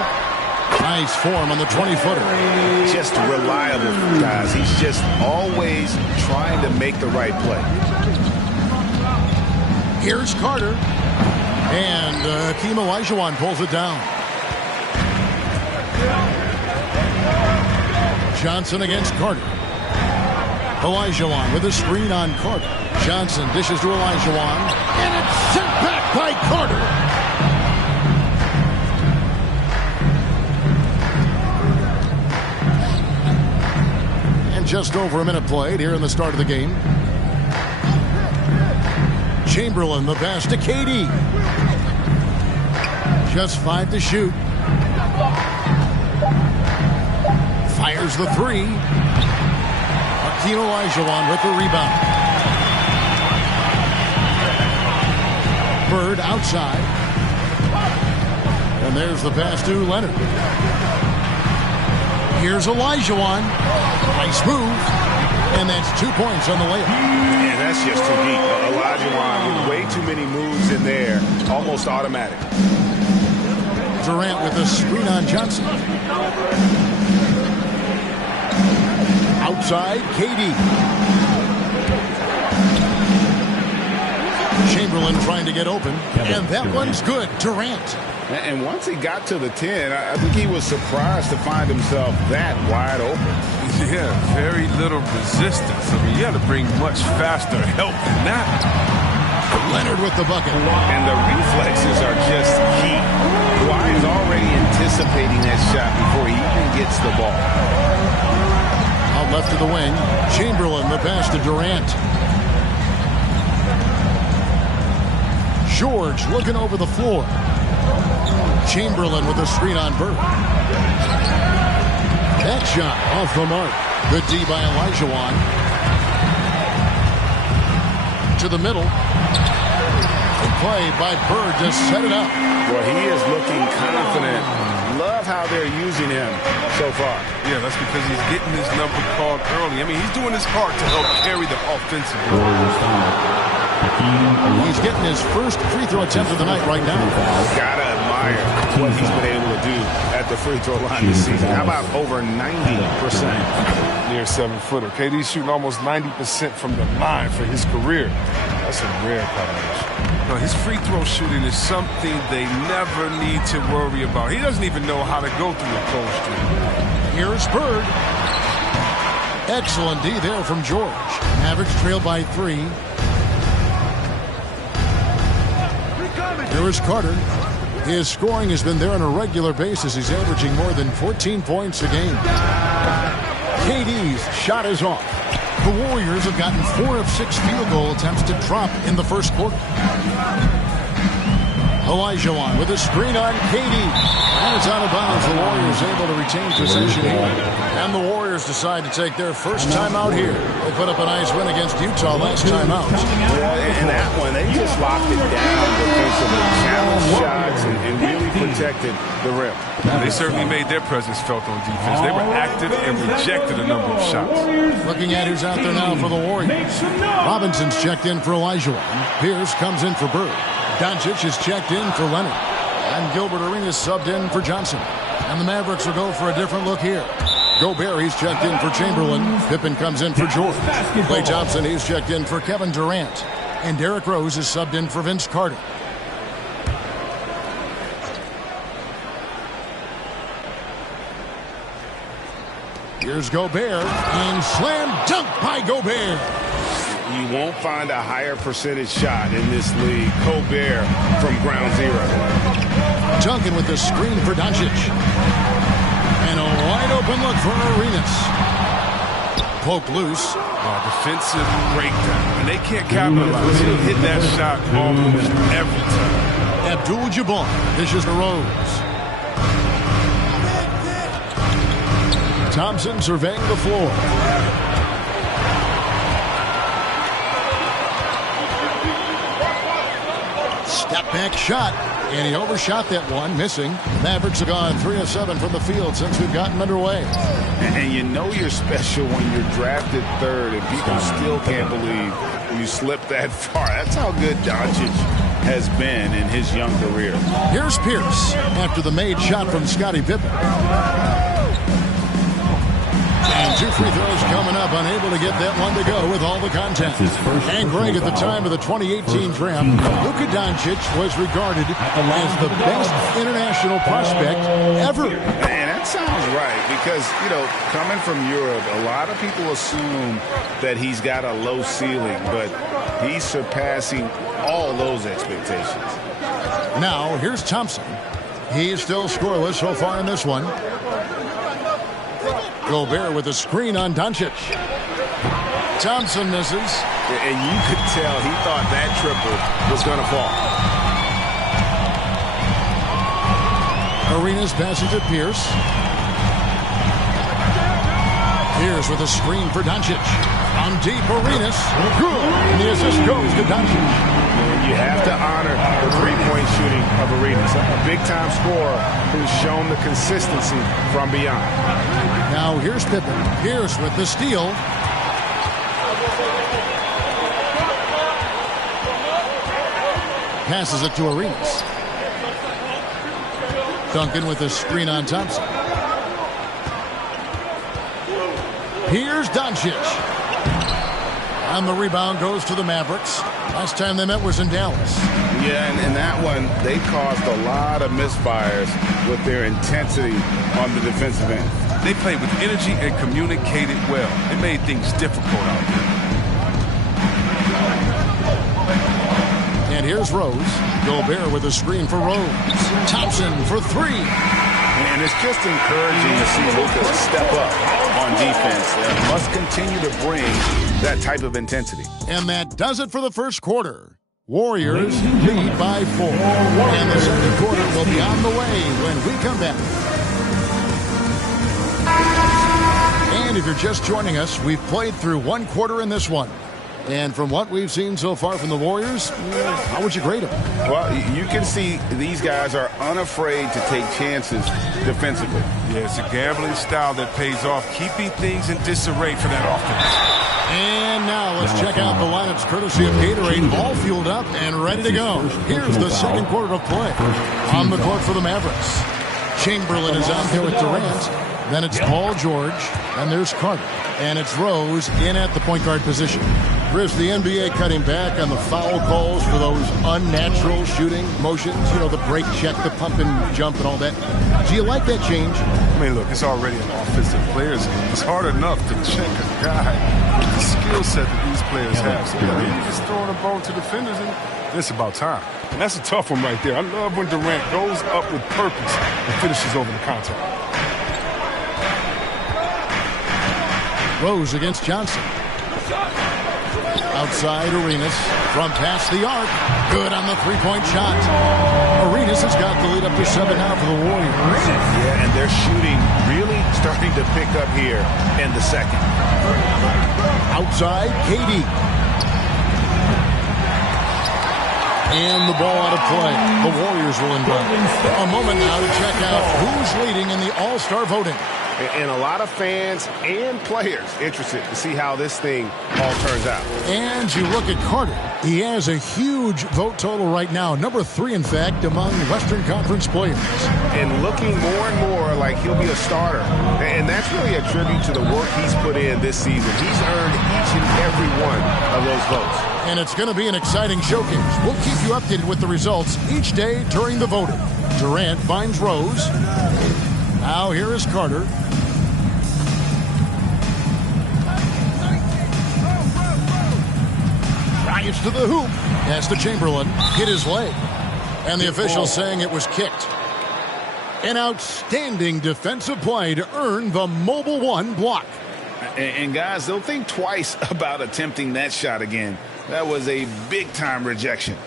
Nice form on the 20-footer. Just reliable, guys. He's just always trying to make the right play. Here's Carter. And Hakeem Olajuwon pulls it down. Johnson against Carter. Olajuwon with a screen on Carter. Johnson dishes to Olajuwon. And it's sent back by Carter. And just over a minute played here in the start of the game. Chamberlain, the pass to KD. Just 5 to shoot. Fires the 3. Hakeem Olajuwon with the rebound. Bird outside. And there's the pass to Leonard. Here's Olajuwon. Nice move. And that's 2 points on the layup. And that's just too deep. Olajuwon with way too many moves in there. Almost automatic. Durant with a screen on Johnson. Outside, KD. Chamberlain trying to get open. And that one's good. Durant. And once he got to the 10, I think he was surprised to find himself that wide open. Yeah, very little resistance. I mean, you got to bring much faster help than that. Leonard with the bucket. And the reflexes are just key. Kawhi is already anticipating that shot before he even gets the ball. Out left to the wing. Chamberlain, the pass to Durant. George looking over the floor. Chamberlain with a screen on Bird. That shot off the mark. Good D by Olajuwon. To the middle. Good play by Bird to set it up. Boy, he is looking confident. Love how they're using him so far. Yeah, that's because he's getting his number called early. I mean, he's doing his part to help carry the offensive ball. He's getting his first free throw attempt of the night right now. Gotta admire what he's been able to do at the free throw line this season. How about over 90%? Near 7-footer. KD's shooting almost 90% from the line for his career. That's a rare combination. No, his free throw shooting is something they never need to worry about. He doesn't even know how to go through a cold streak. Here's Bird. Excellent D there from George. Mavericks trail by 3. Here is Carter. His scoring has been there on a regular basis. He's averaging more than 14 points a game. KD's shot is off. The Warriors have gotten 4 of 6 field goal attempts to drop in the first quarter. Olajuwon with a screen on KD. And it's out of bounds. The Warriors able to retain possession here. And the Warriors decide to take their first time out here. They put up a nice win against Utah last time out. And that one, they just locked it down defensively. Challenged shots and really protected the rim. They certainly made their presence felt on defense. They were active and rejected a number of shots. Looking at who's out there now for the Warriors. Robinson's checked in for Olajuwon. Pierce comes in for Bird. Doncic is checked in for Leonard. And Gilbert Arenas subbed in for Johnson. And the Mavericks will go for a different look here. Gobert, he's checked in for Chamberlain. Pippen comes in for George. Klay Thompson, he's checked in for Kevin Durant. And Derrick Rose is subbed in for Vince Carter. Here's Gobert. And slam dunk by Gobert. You won't find a higher percentage shot in this league. Gobert from ground zero. Duncan with the screen for Doncic. And a wide open look for Arenas. Poke loose. Defensive breakdown. And they can't capitalize. He'll hit that shot almost every time. Abdul-Jabbar dishes to Rose. Thompson surveying the floor. Step back shot. And he overshot that one, missing. Mavericks have gone 3 of 7 from the field since we've gotten underway. And you know you're special when you're drafted 3rd and people still can't believe you slipped that far. That's how good Doncic has been in his young career. Here's Pierce after the made shot from Scottie Pippen. And 2 free throws coming up, unable to get that one to go with all the contact. And Greg, at the time of the 2018 draft, Luka Doncic was regarded as the best international prospect ever. And that sounds right because, you know, coming from Europe, a lot of people assume that he's got a low ceiling, but he's surpassing all those expectations. Now, here's Thompson. He's still scoreless so far in this one. Gobert with a screen on Doncic. Thompson misses. And you could tell he thought that triple was going to fall. Arenas passing to Pierce. Pierce with a screen for Doncic. On deep, Arenas. Good. And the assist goes to Doncic. You have to honor the three-point shooting of Arenas, a big-time scorer who's shown the consistency from beyond. Now here's Pippen. Pierce with the steal. Passes it to Arenas. Duncan with a screen on Thompson. Here's Doncic. And the rebound goes to the Mavericks. Last time they met was in Dallas. Yeah, and in that one, they caused a lot of misfires with their intensity on the defensive end. They played with energy and communicated well. It made things difficult out there. And here's Rose. Gobert with a screen for Rose. Thompson for 3. And it's just encouraging to see Luka step up on defense. Must continue to bring that type of intensity. And that does it for the first quarter. Warriors lead by 4. And the second quarter will be on the way when we come back. And if you're just joining us, we've played through 1 quarter in this one. And from what we've seen so far from the Warriors, how would you grade them? Well, you can see these guys are unafraid to take chances defensively. Yeah, it's a gambling style that pays off, keeping things in disarray for that offense. And now let's check out the lineups courtesy of Gatorade, all fueled up and ready to go. Here's the second quarter of play. On the court for the Mavericks. Chamberlain is out there with Durant. Then it's Paul George. And there's Carter. And it's Rose in at the point guard position. Chris, the NBA cutting back on the foul calls for those unnatural shooting motions. You know, the break check, the pump and jump and all that. Do you like that change? I mean, look, it's already an offensive player's game. It's hard enough to check a guy with the skill set that these players have. So, yeah, you're just throwing a ball to defenders, and it's about time. And that's a tough one right there. I love when Durant goes up with purpose and finishes over the contact. Rose against Johnson. Outside Arenas from past the arc. Good on the three-point shot. Arenas has got the lead up to 7 now for the Warriors. Yeah, and their shooting really starting to pick up here in the second. Outside, KD. And the ball out of play. The Warriors will inbound. A moment now to check out who's leading in the All-Star voting. And a lot of fans and players interested to see how this thing all turns out. And you look at Carter. He has a huge vote total right now. Number 3, in fact, among Western Conference players. And looking more and more like he'll be a starter. And that's really a tribute to the work he's put in this season. He's earned each and every one of those votes. And it's going to be an exciting showcase. We'll keep you updated with the results each day during the voting. Durant finds Rose. Now here is Carter. Drives to the hoop. Pass to Chamberlain. Hit his leg. And the official saying it was kicked. An outstanding defensive play to earn the Mobile One block. And guys, they'll think twice about attempting that shot again. That was a big-time rejection.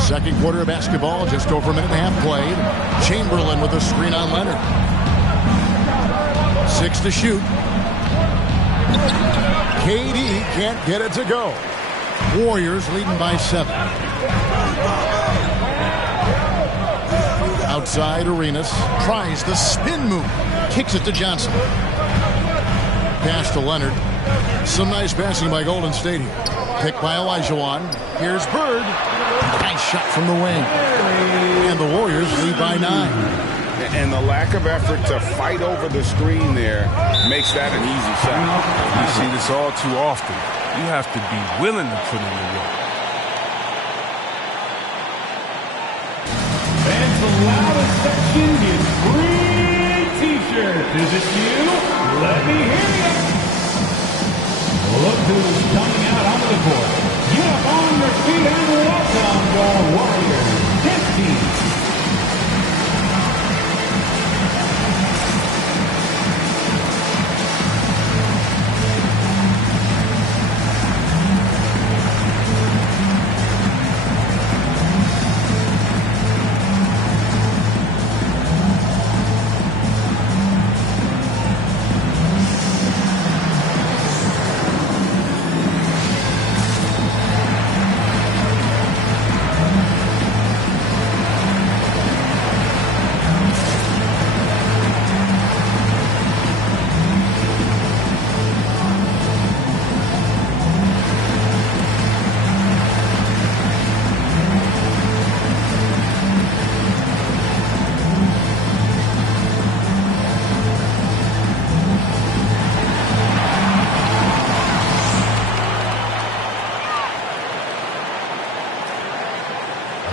Second quarter of basketball, just over a minute and a half played. Chamberlain with a screen on Leonard. 6 to shoot. KD can't get it to go. Warriors leading by 7. Outside Arenas tries the spin move. Kicks it to Johnson. pass to Leonard. Some nice passing by Golden State here. Picked by Olajuwon. Here's Bird. Nice shot from the wing. And the Warriors lead by 9. And the lack of effort to fight over the screen there makes that an easy shot. You see this all too often. You have to be willing to put in the work. And the loudest section is free t-shirts. Is it you? Let me hear you. Look who's coming out onto the court. Get up on your feet and welcome your Warriors. This team.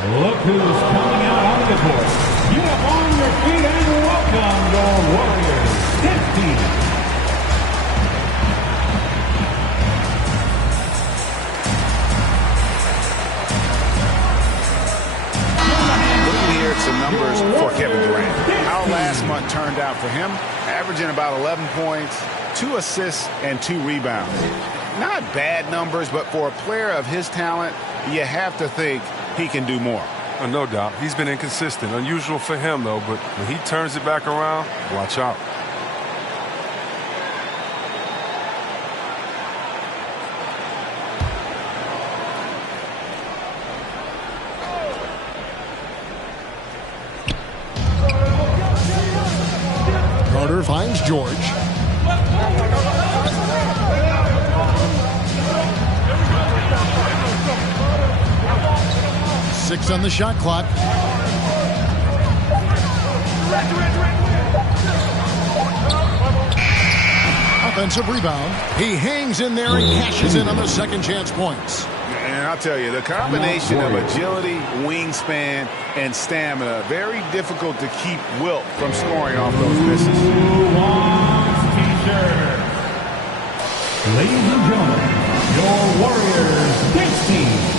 Look who's coming out onto the court. Get up on your feet and welcome your Warriors. This team. Looking here at some numbers for Kevin Durant. How last month turned out for him, averaging about 11 points, 2 assists, and 2 rebounds. Not bad numbers, but for a player of his talent, you have to think he can do more. No doubt. He's been inconsistent. Unusual for him, though, but when he turns it back around, watch out. Carter finds George. Six on the shot clock. Offensive rebound. He hangs in there and cashes in on the second chance points. And I'll tell you, the combination of agility, wingspan, and stamina, very difficult to keep Wilt from scoring off those misses. Who wants t-shirt? Ladies and gentlemen, your Warriors this team.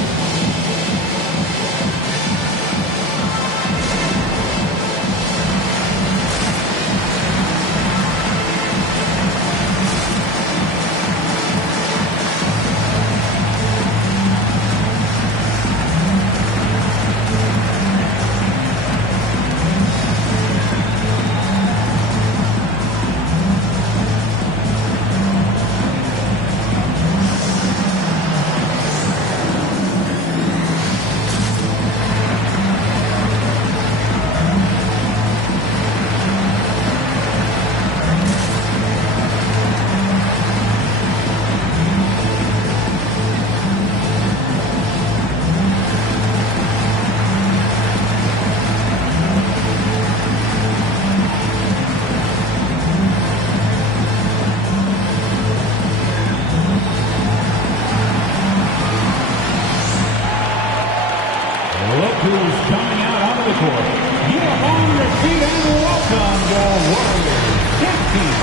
Look who's coming out onto the court. Get up on your feet and welcome your Warriors. This team.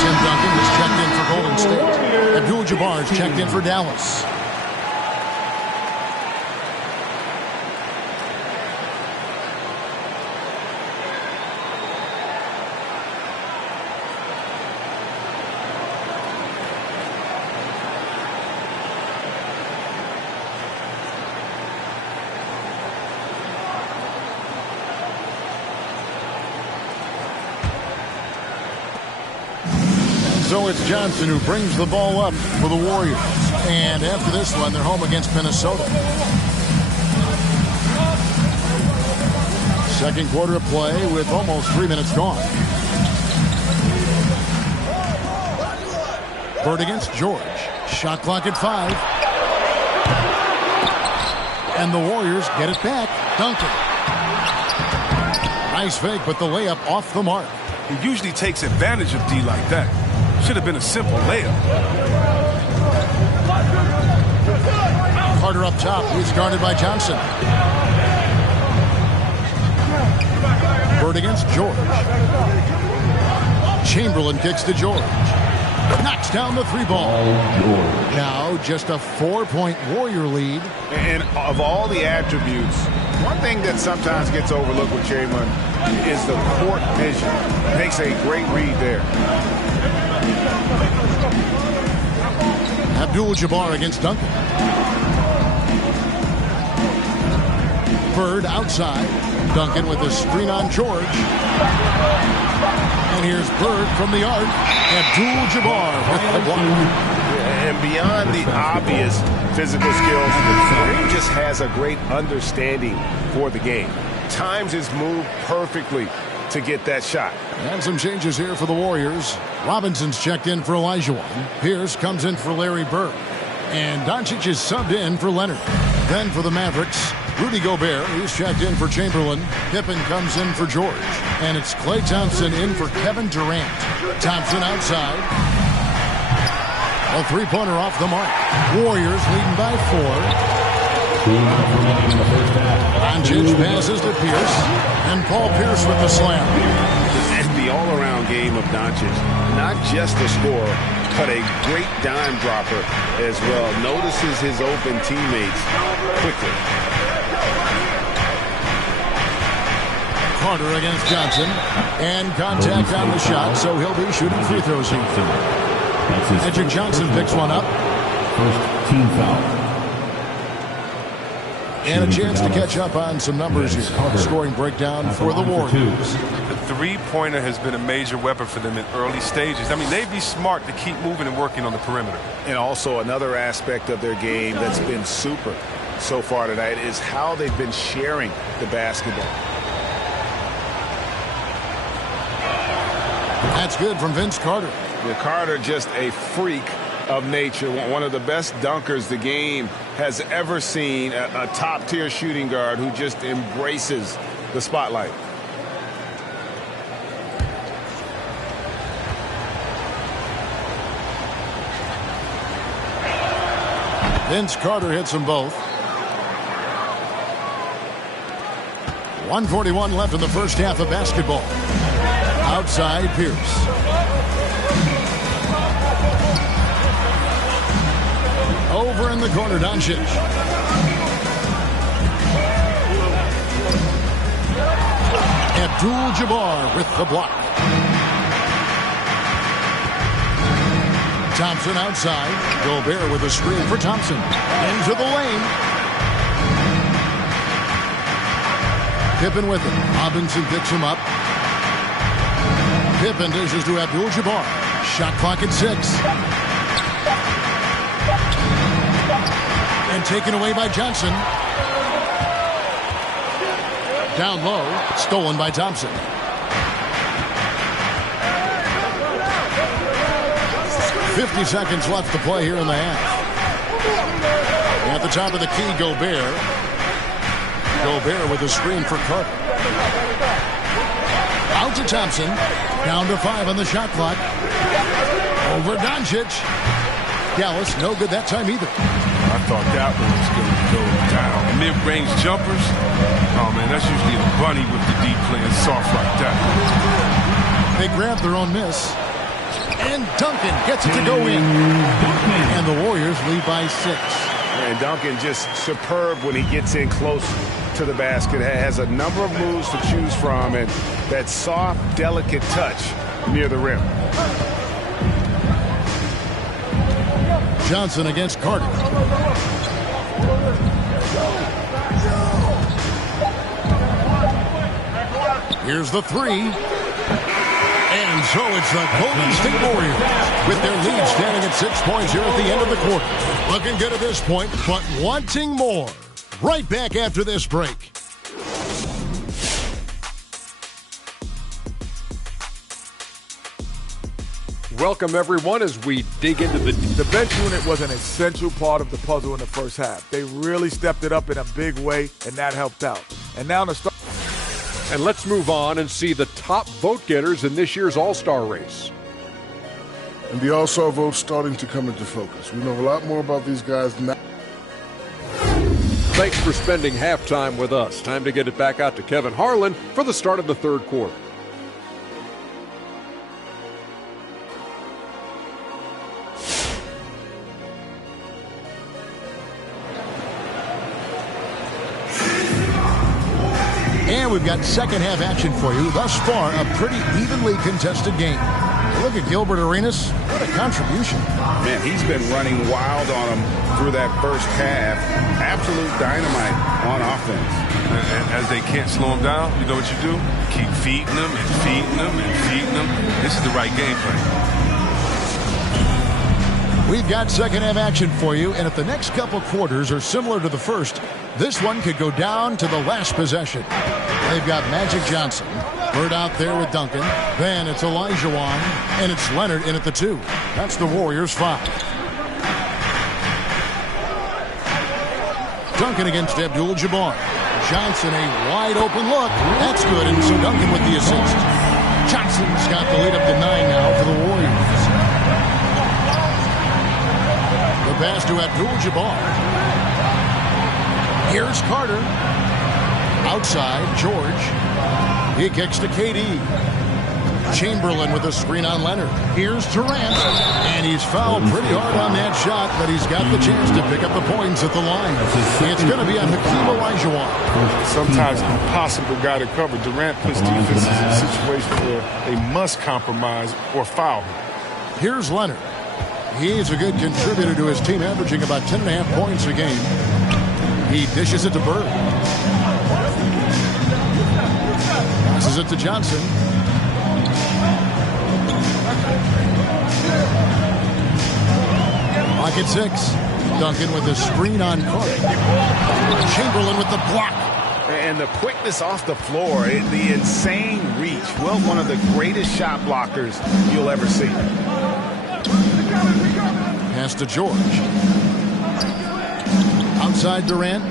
Tim Duncan was checked in for Golden State. Abdul-Jabbar is checked in for Dallas. So it's Johnson who brings the ball up for the Warriors. And after this one, they're home against Minnesota. Second quarter of play with almost 3 minutes gone. Bird against George. Shot clock at 5. And the Warriors get it back. Duncan. Nice fake, but the layup off the mark. He usually takes advantage of D like that. Should have been a simple layup. Carter up top. He's guarded by Johnson. Bird against George. Chamberlain kicks to George. Knocks down the 3-ball. Now just a 4-point Warrior lead. And of all the attributes, one thing that sometimes gets overlooked with Chamberlain is the court vision. Makes a great read there. Abdul-Jabbar against Duncan. Bird outside. Duncan with a screen on George. And here's Bird from the arc. Abdul-Jabbar with the block. And beyond the obvious physical skills, Kareem just has a great understanding for the game. Times his move perfectly to get that shot. And some changes here for the Warriors. Robinson's checked in for Olajuwon. Pierce comes in for Larry Bird. And Doncic is subbed in for Leonard. Then for the Mavericks, Rudy Gobert, he's checked in for Chamberlain. Pippen comes in for George. And it's Klay Thompson in for Kevin Durant. Thompson outside. A three-pointer off the mark. Warriors leading by 4. Doncic passes to Pierce. And Paul Pierce with the slam. And the all-around game of Doncic. Not just a scorer, but a great dime dropper as well. Notices his open teammates quickly. Carter against Johnson. And contact on the shot, so he'll be shooting free throws here. Magic Johnson picks one up. First team foul. And a chance to catch up on some numbers here. Scoring breakdown for the Warriors. The three-pointer has been a major weapon for them in early stages. I mean, they'd be smart to keep moving and working on the perimeter. And also another aspect of their game that's been super so far tonight is how they've been sharing the basketball. That's good from Vince Carter. Carter just a freak of nature, one of the best dunkers the game has ever seen, a top-tier shooting guard who just embraces the spotlight. Vince Carter hits them both. 1:41 left in the first half of basketball. Outside Pierce. Over in the corner, Doncic. Abdul-Jabbar with the block. Thompson outside. Gobert with a screen for Thompson. Into the lane. Pippen with it. Robinson picks him up. Pippen dishes to Abdul-Jabbar. Shot clock at 6. And taken away by Johnson. Down low. Stolen by Thompson. .50 seconds left to play here in the half. At the top of the key, Gobert. Gobert with a screen for Carter. Out to Thompson. Down to 5 on the shot clock. Over Doncic. Dallas, no good that time either. I thought that one was going to go down. Mid-range jumpers? Oh, man, that's usually a bunny with the deep playing soft like that. They grab their own miss. And Duncan gets it to go in. And the Warriors lead by 6. And Duncan just superb when he gets in close to the basket. Has a number of moves to choose from. And that soft, delicate touch near the rim. Johnson against Carter. Here's the 3. And And so it's the Golden State Warriors with their lead standing at 6 points here at the end of the quarter. Looking good at this point, but wanting more. Right back after this break. Welcome, everyone, as we dig into the bench unit was an essential part of the puzzle in the first half. They really stepped it up in a big way, and that helped out. And now to start. And let's move on and see the top vote getters in this year's All-Star race. And the All-Star vote's starting to come into focus. We know a lot more about these guys now. Thanks for spending halftime with us. Time to get it back out to Kevin Harlan for the start of the third quarter. And we've got second half action for you. Thus far, a pretty evenly contested game. Look at Gilbert Arenas. What a contribution. Man, he's been running wild on him through that first half. Absolute dynamite on offense. And as they can't slow him down, you know what you do? Keep feeding them and feeding them and feeding them. This is the right game plan. We've got second half action for you, and if the next couple quarters are similar to the first, this one could go down to the last possession. They've got Magic Johnson. Bird out there with Duncan. Then it's Olajuwon, and it's Leonard in at the 2. That's the Warriors' 5. Duncan against Abdul-Jabbar. Johnson, a wide open look. That's good, and so Duncan with the assist. Johnson's got the lead up to 9 now for the Warriors. The pass to Abdul-Jabbar. Here's Carter. Outside, George. He kicks to KD. Chamberlain with a screen on Leonard. Here's Durant. And he's fouled pretty hard on that shot, but he's got the chance to pick up the points at the line. It's going to be on Hakeem Olajuwon. Sometimes impossible guy to cover. Durant puts defenses in a situation where they must compromise or foul him. Here's Leonard. He's a good contributor to his team, averaging about 10.5 points a game. He dishes it to Bird. Passes it to Johnson. Lock at 6. Duncan with the screen on Carter. Chamberlain with the block. And the quickness off the floor, the insane reach. Well, one of the greatest shot blockers you'll ever see. Pass to George. Outside Durant.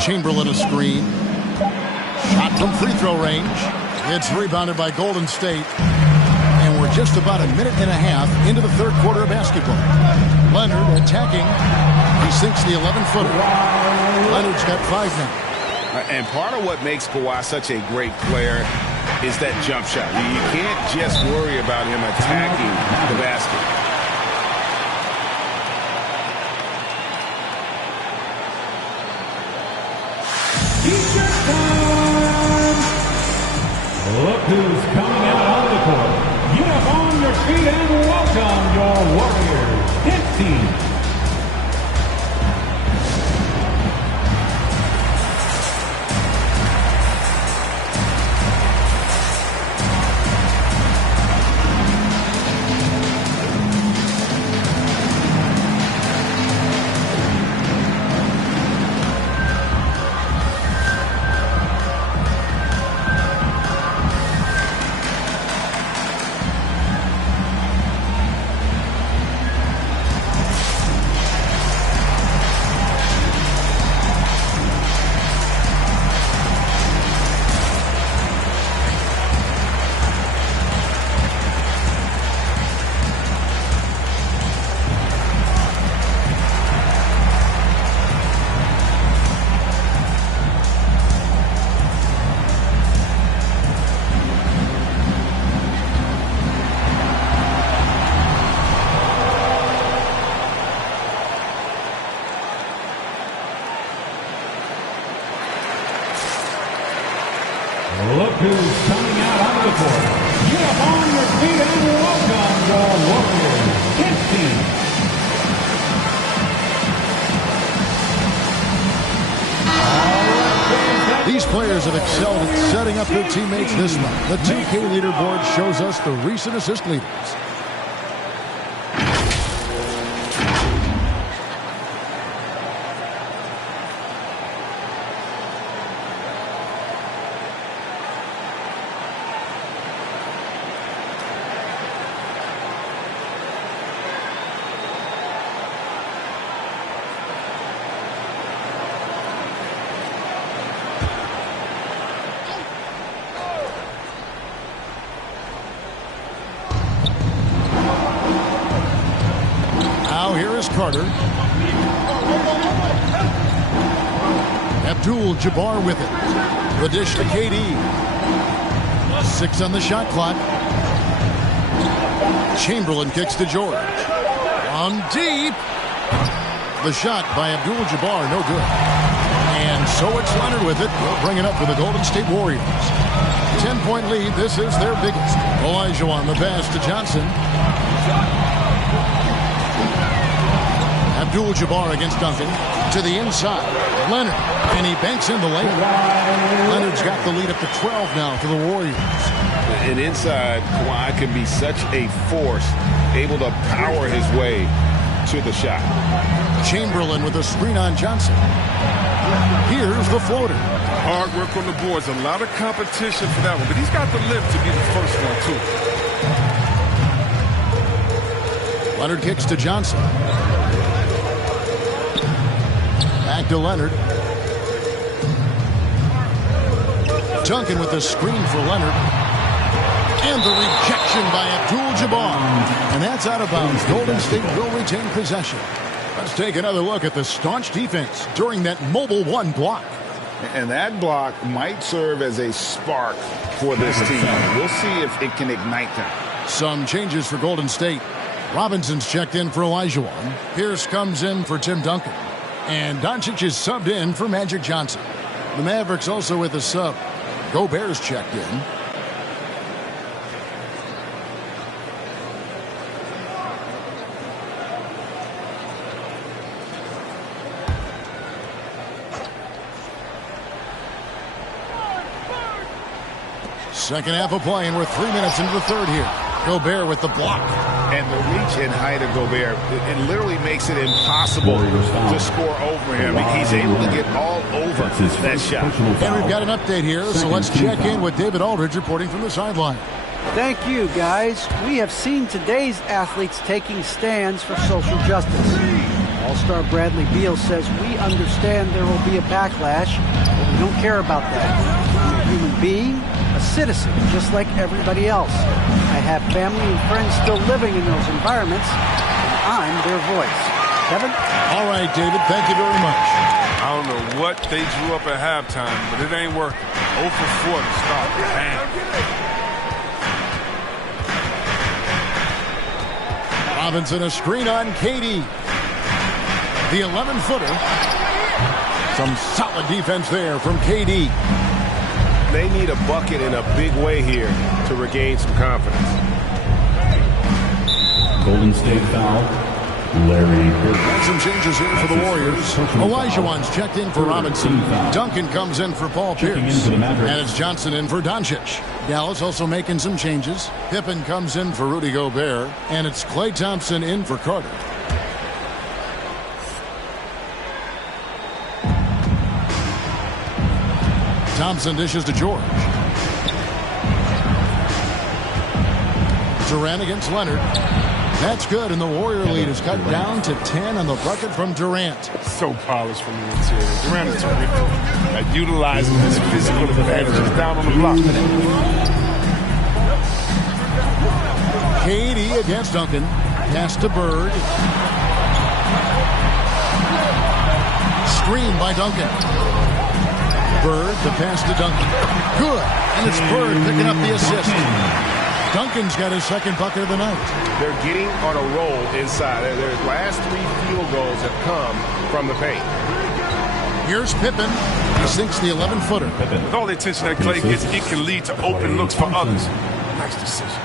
Chamberlain a screen. Shot from free throw range. It's rebounded by Golden State. And we're just about a minute and a half into the third quarter of basketball. Leonard attacking. He sinks the 11-footer. Leonard's got 5 now. And part of what makes Kawhi such a great player is that jump shot. You can't just worry about him attacking the basket. Look who's coming out onto the court. Get up on your feet and welcome your Warriors. Hit team. Look who's coming out onto the court. Get up on your feet and welcome your Warriors. Hit team. All right, These players have excelled at setting up their teammates this month. The 2K leaderboard shows us the recent assist leaders. Carter. Abdul-Jabbar with it. The dish to KD. 6 on the shot clock. Chamberlain kicks to George. On deep. The shot by Abdul-Jabbar, no good. And so it's Leonard with it. They'll bring it up for the Golden State Warriors. 10-point lead. This is their biggest. Olajuwon the pass to Johnson. Abdul-Jabbar against Duncan. To the inside. Leonard. And he banks in the lane. Leonard's got the lead up to 12 now for the Warriors. And inside, Kawhi can be such a force, able to power his way to the shot. Chamberlain with a screen on Johnson. Here's the floater. Hard work on the boards. A lot of competition for that one. But he's got the lift to be the first one, too. Leonard kicks to Johnson. Back to Leonard. Duncan with the screen for Leonard. And the rejection by Abdul-Jabbar. And that's out of bounds. Golden State will retain possession. Let's take another look at the staunch defense during that mobile one block. And that block might serve as a spark for this team. We'll see if it can ignite them. Some changes for Golden State. Robinson's checked in for Olajuwon. Pierce comes in for Tim Duncan. And Doncic is subbed in for Magic Johnson. The Mavericks also with a sub. Gobert's checked in. Second half of play, and we're 3 minutes into the third here. Gobert with the block. And the reach and height of Gobert, it literally makes it impossible to score over him. He's able to get all over that shot. And we've got an update here, so let's check in with David Aldridge reporting from the sideline. Thank you, guys. We have seen today's athletes taking stands for social justice. All-Star Bradley Beal says, we understand there will be a backlash, but we don't care about that. I'm a human being, a citizen, just like everybody else. I have family and friends still living in those environments, and I'm their voice. Kevin? All right, David, thank you very much. I don't know what they drew up at halftime, but it ain't working. 0 for 4 to start. Bam. Robinson, a screen on KD. The 11-footer. Some solid defense there from KD. They need a bucket in a big way here to regain some confidence. Golden State foul. Larry Bird. And some changes here for the Warriors. Olajuwon's checked in for Robinson. Duncan comes in for Paul Pierce. And it's Johnson in for Doncic. Dallas also making some changes. Pippen comes in for Rudy Gobert. And it's Klay Thompson in for Carter. Thompson dishes to George. Durant against Leonard. That's good, and the Warrior lead is cut down to 10 on the bucket from Durant. So polished from the interior. Durant is terrific at utilizing his physical advantages down on the block. KD against Duncan. Pass to Bird. Screen by Duncan. Bird, the pass to Duncan. Good. And it's Bird picking up the assist. Duncan's got his second bucket of the night. They're getting on a roll inside. Their last 3 field goals have come from the paint. Here's Pippen. He sinks the 11-footer. With all the attention that Klay gets, it can lead to open looks for others. Nice decision.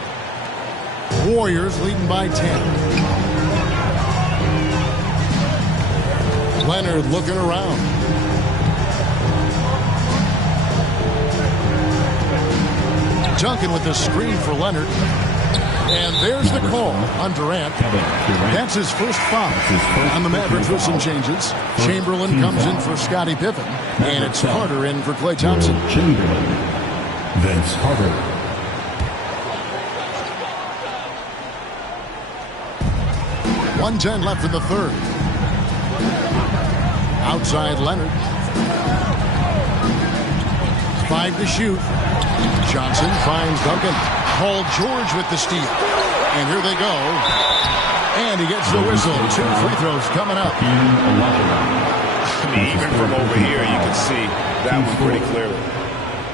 Warriors leading by 10. Leonard looking around. Duncan with the screen for Leonard. And there's the call on Durant. That's his first foul on the Mavericks with some changes. Chamberlain comes in for Scottie Pippen. And it's Carter in for Klay Thompson. Chamberlain. Vince Carter. 1:10 left in the third. Outside Leonard. 5 to shoot. Johnson finds Duncan. Paul George with the steal. And here they go. And he gets the whistle. 2 free throws coming up. I mean, even from over here, you can see that one pretty clearly.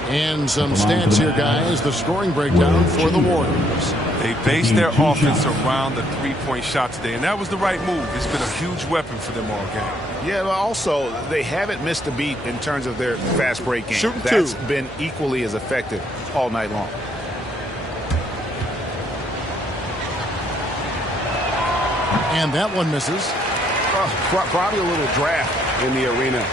And some stats here, guys. The scoring breakdown for the Warriors. They based their offense around the three-point shot today, and that was the right move. It's been a huge weapon for them all game. Yeah, but also, they haven't missed a beat in terms of their fast break game. Shooting That's two. been equally as effective all night long. And that one misses. Probably a little draft in the arena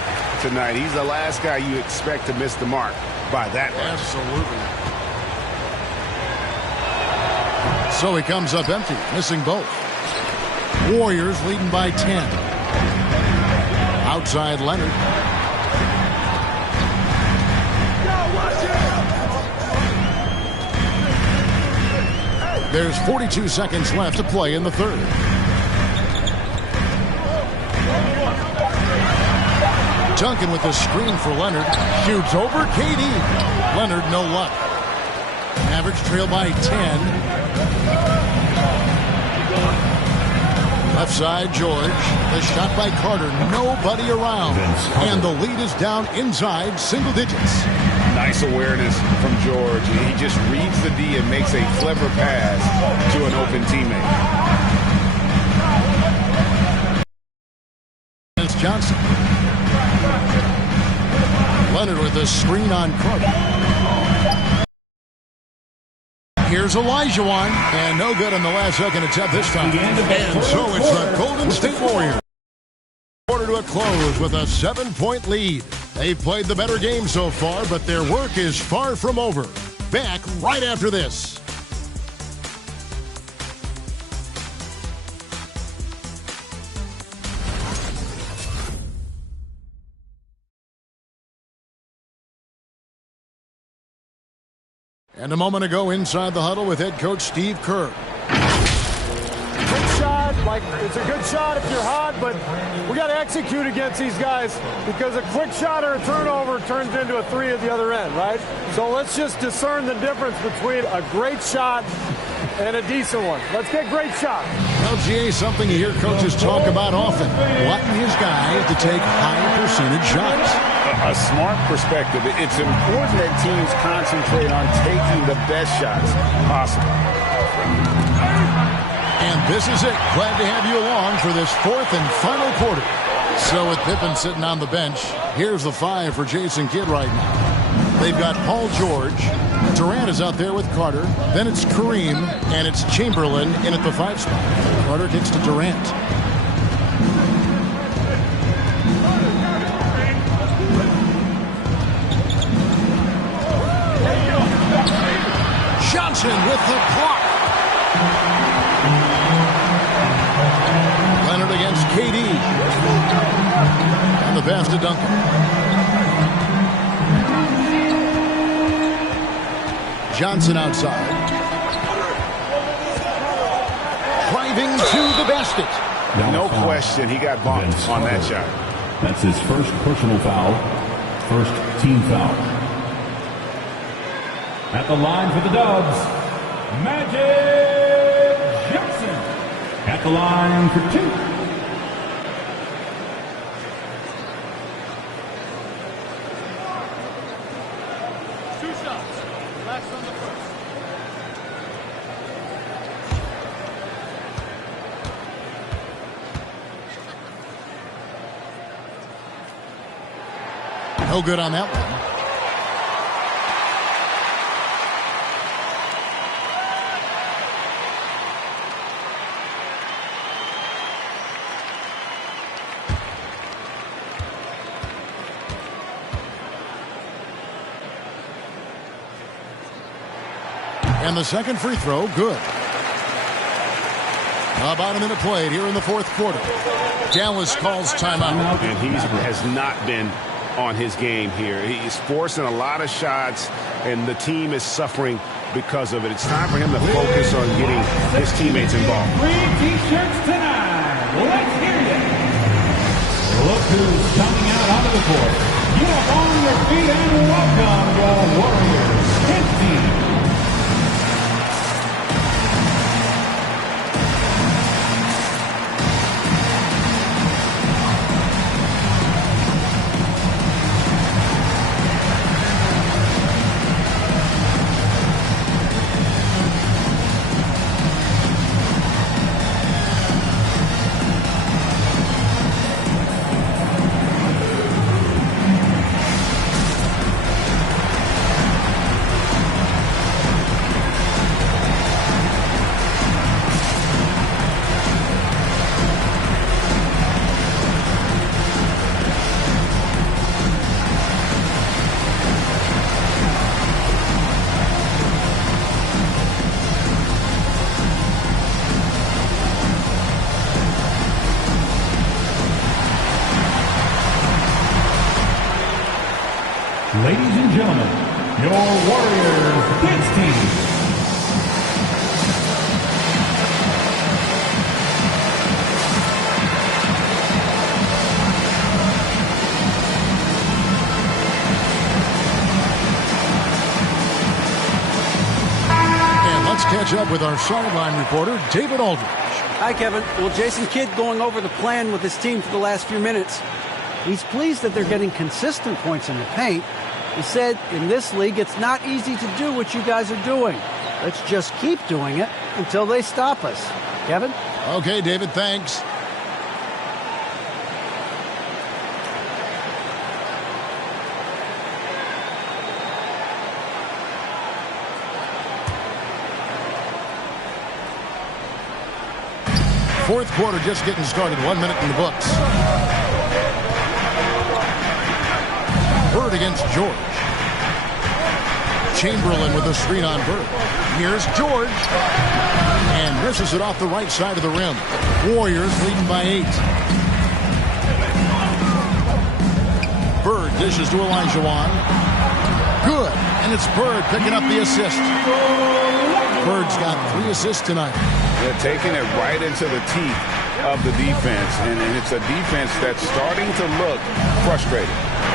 tonight. He's the last guy you expect to miss the mark by that much. Absolutely. So he comes up empty, missing both. Warriors leading by 10. Outside Leonard. There's 42 seconds left to play in the third. Duncan with the screen for Leonard. Shoots over KD. Leonard, no luck. Mavericks trail by 10. Left side, George. The shot by Carter. Nobody around. And the lead is down inside single digits. Nice awareness from George. He just reads the D and makes a clever pass to an open teammate. It's Johnson. Leonard with the screen on Carter. Here's Olajuwon, and no good on the last second attempt this time. And so it's the Golden State Warriors. Quarter to a close with a 7-point lead. They've played the better game so far, but their work is far from over. Back right after this. And a moment ago inside the huddle with head coach Steve Kerr. Good shot, it's a good shot if you're hot, but we got to execute against these guys because a quick shot or a turnover turns into a three at the other end, right? So let's just discern the difference between a great shot and a decent one. Let's get great shot. LGA is something you hear coaches talk about often. Wanting his guys to take high percentage shots. A smart perspective. It's important that teams concentrate on taking the best shots possible. And this is it. Glad to have you along for this fourth and final quarter. So with Pippen sitting on the bench, here's the 5 for Jason Kidd right now. They've got Paul George. Durant is out there with Carter. Then it's Kareem, and it's Chamberlain in at the 5 spot. Carter kicks to Durant. Johnson with the block. Leonard against KD. And the pass to Duncan. Johnson outside. Driving to the basket. No question, he got bumped on that shot. That's his first personal foul, first team foul. At the line for the Dubs, Magic Johnson. At the line for 2. No good on that one. And the second free throw, good. About a minute played here in the fourth quarter. Dallas calls timeout. And he has not been on his game here. He's forcing a lot of shots, and the team is suffering because of it. It's time for him to focus on getting his teammates involved. Free T-shirts tonight. Let's hear it. Look who's coming out onto the court. Get up on your feet and welcome your Warriors. His team. Ladies and gentlemen, your Warriors dance team. And let's catch up with our sideline reporter, David Aldridge. Hi, Kevin. Well, Jason Kidd going over the plan with his team for the last few minutes. He's pleased that they're getting consistent points in the paint. He said, in this league, it's not easy to do what you guys are doing. Let's just keep doing it until they stop us. Kevin? Okay, David, thanks. Fourth quarter just getting started. 1 minute in the books. Bird against George. Chamberlain with a screen on Bird. Here's George. And misses it off the right side of the rim. Warriors leading by 8. Bird dishes to Olajuwon. Good. And it's Bird picking up the assist. Bird's got 3 assists tonight. They're taking it right into the teeth of the defense. And it's a defense that's starting to look frustrated.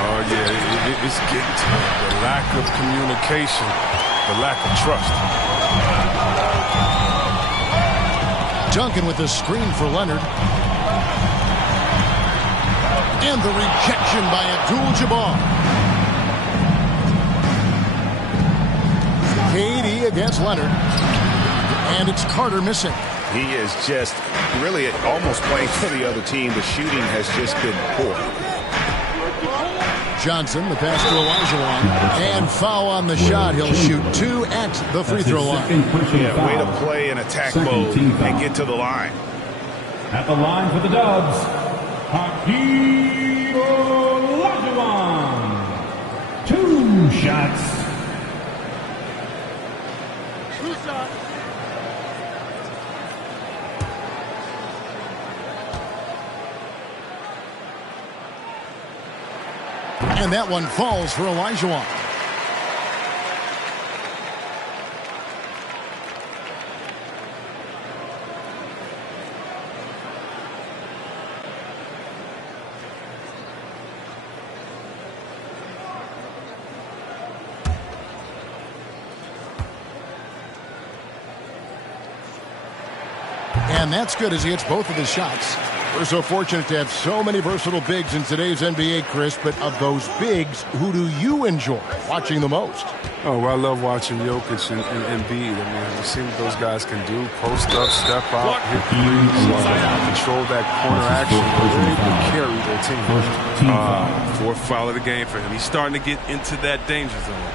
Oh, yeah, it's getting to the lack of communication, the lack of trust. Duncan with the screen for Leonard. And the rejection by Abdul-Jabbar. KD against Leonard. And it's Carter missing. He is just really almost playing for the other team. The shooting has just been poor. Johnson, the pass to Olajuwon, and foul on the shot. He'll shoot 2 at the free throw line. Yeah, way to play in attack mode and get to the line. At the line for the Dubs, Hakeem Olajuwon. 2 shots. 2 shots. And that one falls for Olajuwon. And that's good as he hits both of his shots. We're so fortunate to have so many versatile bigs in today's NBA, Chris, but of those bigs, who do you enjoy watching the most? Oh, well, I love watching Jokic and Embiid. I mean, you see what those guys can do. Post up, step out, hit threes, control that corner action. They carry their team. Fourth foul of the game for him. He's starting to get into that danger zone.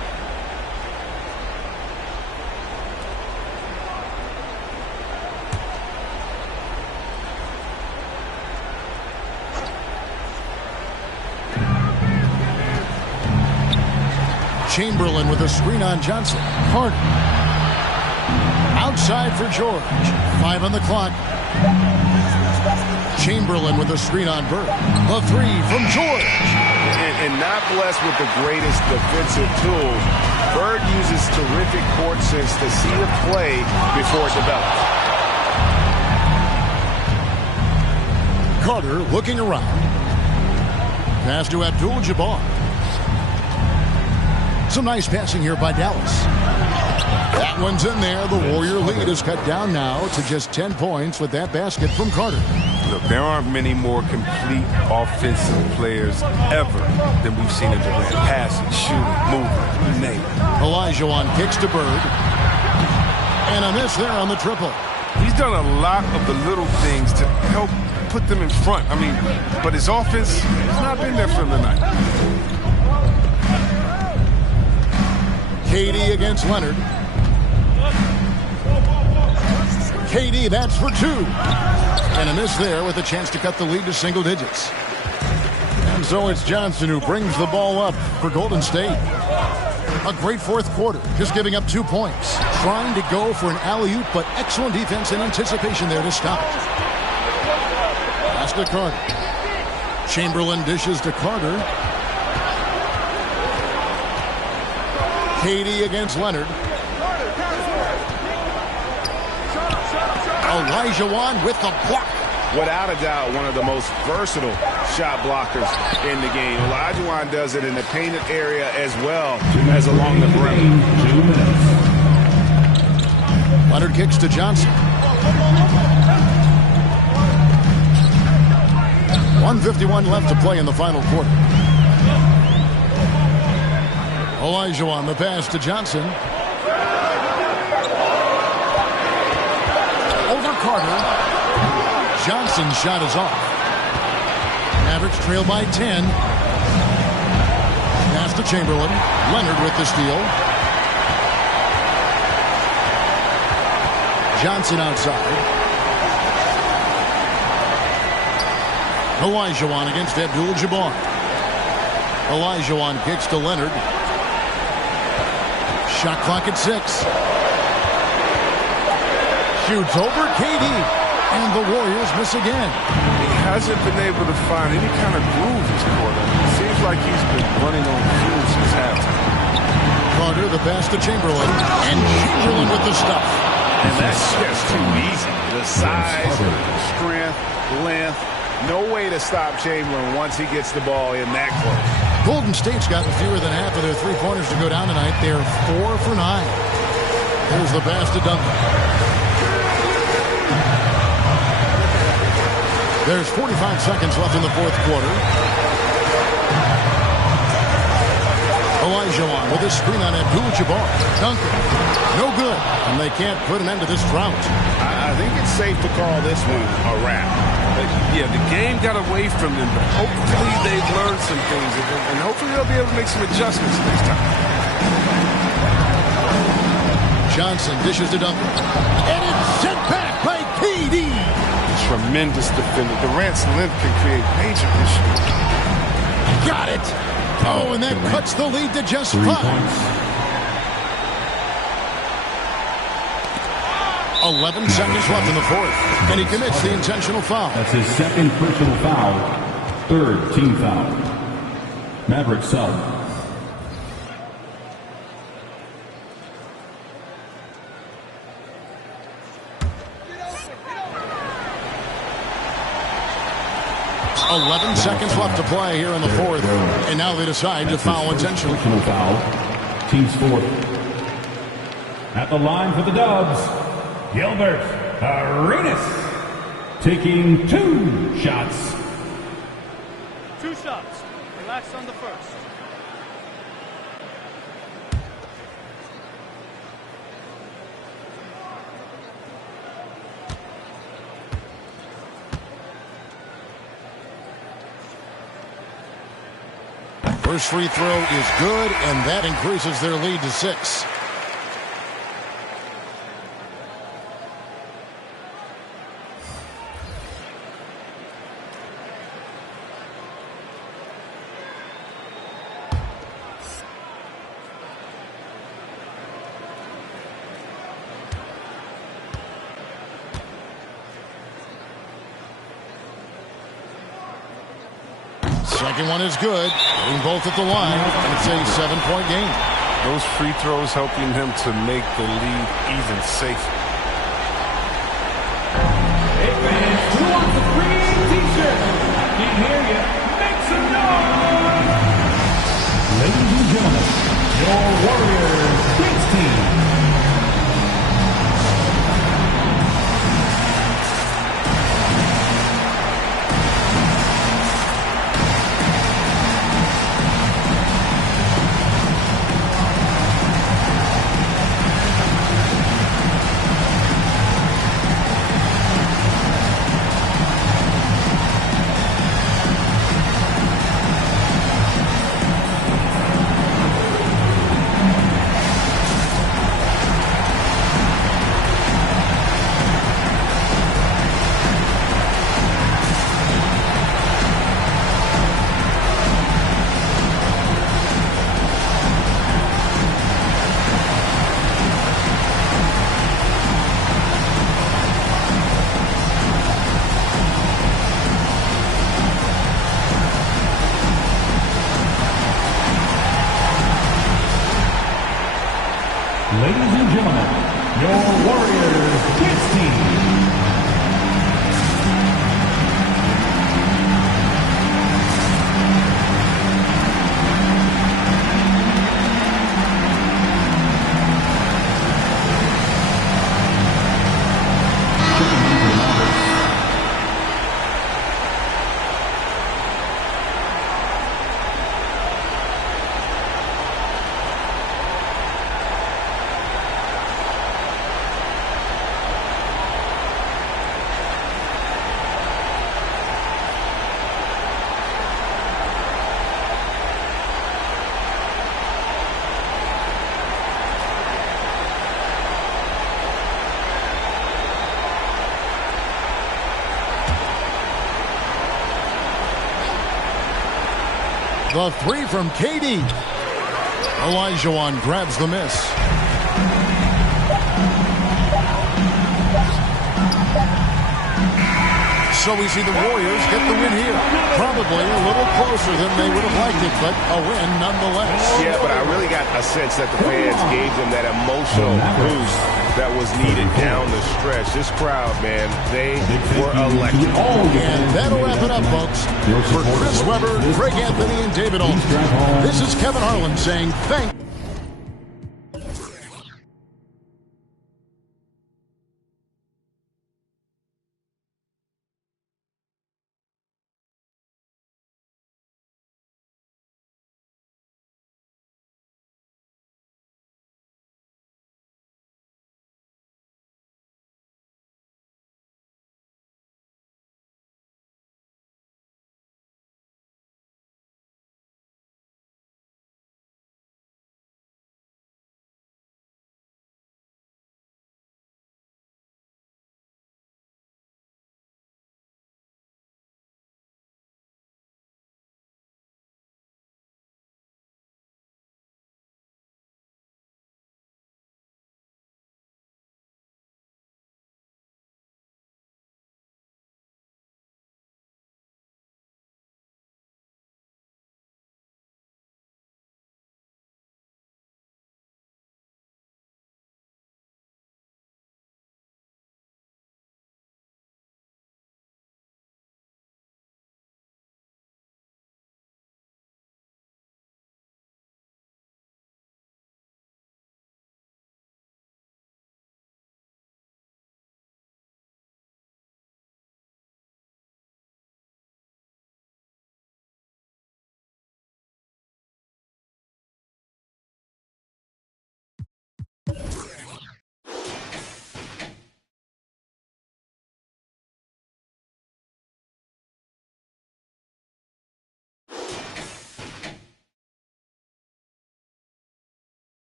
Chamberlain with a screen on Johnson. Carter. outside for George. 5 on the clock. Chamberlain with a screen on Bird. The 3 from George. And not blessed with the greatest defensive tools. Bird uses terrific court sense to see the play before it develops. Carter looking around. Pass to Abdul-Jabbar. Some nice passing here by Dallas. That one's in there. The Warrior lead is cut down now to just 10 points with that basket from Carter. Look, there aren't many more complete offensive players ever than we've seen in Durant. Passing, shooting, moving, you name it. Olajuwon kicks to Bird. And a miss there on the triple. He's done a lot of the little things to help put them in front. I mean, but his offense has not been there for him tonight. KD against Leonard. KD, that's for 2. And a miss there with a chance to cut the lead to single digits. And so it's Johnson who brings the ball up for Golden State. A great fourth quarter, just giving up 2 points. Trying to go for an alley-oop, but excellent defense and anticipation there to stop it. Pass to Carter. Chamberlain dishes to Carter. KD against Leonard. Olajuwon with the block. Without a doubt, one of the most versatile shot blockers in the game. Olajuwon does it in the painted area as well as along the rim. Leonard kicks to Johnson. 1:51 left to play in the final quarter. Olajuwon, the pass to Johnson. Over Carter. Johnson's shot is off. Mavericks trail by 10. Pass to Chamberlain. Leonard with the steal. Johnson outside. Olajuwon against Abdul-Jabbar. Olajuwon kicks to Leonard. Shot clock at 6. Shoots over KD. And the Warriors miss again. He hasn't been able to find any kind of groove this quarter. It seems like he's been running on fumes since halftime. Carter, the pass to Chamberlain. And Chamberlain with the stuff. And that's just too easy. The size, strength, length. No way to stop Chamberlain once he gets the ball in that close. Golden State's gotten fewer than half of their three-pointers to go down tonight. They're 4 for 9. Here's the pass to Duncan. There's 45 seconds left in the fourth quarter. Olajuwon with a screen on Abdul-Jabbar. Duncan, no good. And they can't put an end to this drought. I think it's safe to call this one a wrap. Yeah, the game got away from them, but hopefully they've learned some things, and hopefully they'll be able to make some adjustments next time. Johnson dishes to Duncan. And it's sent back by KD. Tremendous defender. Durant's length can create major issues. Got it. Oh, and that cuts the lead to just 5. 11 seconds left in the fourth, and he commits the intentional foul. That's his second personal foul, third team foul. Maverick sub. Seconds left to play here in the fourth, and now they decide to foul intentionally. Personal foul, team's fourth. At the line for the Dubs, Gilbert Arenas taking 2 shots. 2 shots. Relax on the first. First free throw is good, and that increases their lead to 6. Second one is good. Hitting both at the line, and it's a 7-point game. Those free throws helping him to make the lead even safer. Hey fans, who wants a free t-shirt? I can't hear you. Make some noise! Ladies and gentlemen, your Warriors Kings team. Ladies and gentlemen, your Warriors Kids team. The three from KD. Olajuwon grabs the miss. So we see the Warriors get the win here. Probably a little closer than they would have liked it, but a win nonetheless. Yeah, but I really got a sense that the fans gave them that emotional boost that was needed down the stretch. This crowd, man, they were electric. And that'll wrap it up, folks. For Chris Webber, Greg Anthony, and David Aldridge, this is Kevin Harlan saying thank you.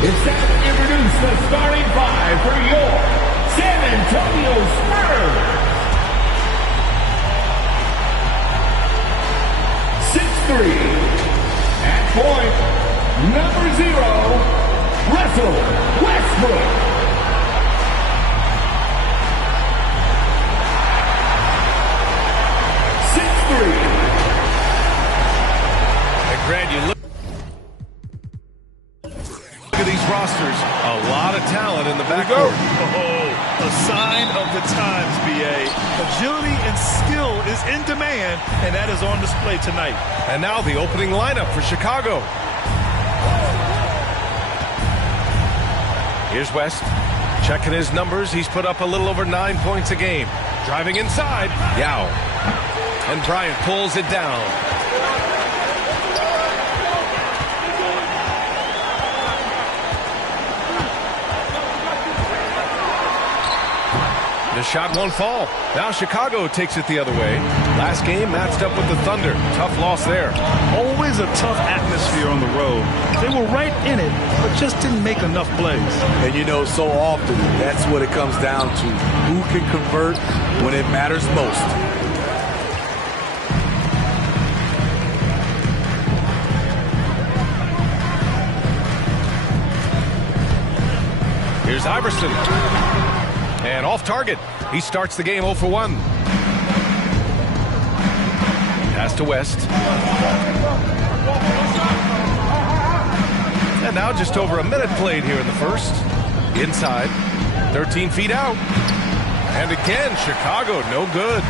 It's time to introduce the starting five for your San Antonio Spurs. 6'3", at point, number 0, Russell Westbrook. 6'3". And Grant, you look at these rosters, a lot of talent in the backcourt. Oh, a sign of the times, BA. Agility and skill is in demand, and that is on display tonight. And now the opening lineup for Chicago. Here's West. Checking his numbers. He's put up a little over 9 points a game. Driving inside. Yao. And Bryant pulls it down. The shot won't fall. Now Chicago takes it the other way. Last game matched up with the Thunder. Tough loss there. Always a tough atmosphere on the road. They were right in it, but just didn't make enough plays. And you know, so often, that's what it comes down to. Who can convert when it matters most? Here's Iverson. And off target. He starts the game 0 for 1. Pass to West. And now just over a minute played here in the first. Inside. 13 feet out. And again, Chicago, no good.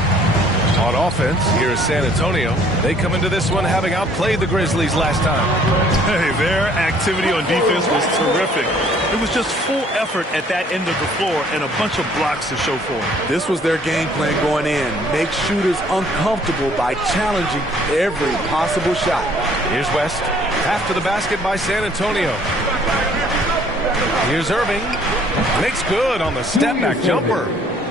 On offense, here is San Antonio. They come into this one having outplayed the Grizzlies last time. Hey, their activity on defense was terrific. It was just full effort at that end of the floor and a bunch of blocks to show for it. This was their game plan going in. Make shooters uncomfortable by challenging every possible shot. Here's West. Half to the basket by San Antonio. Here's Irving. Makes good on the step-back jumper.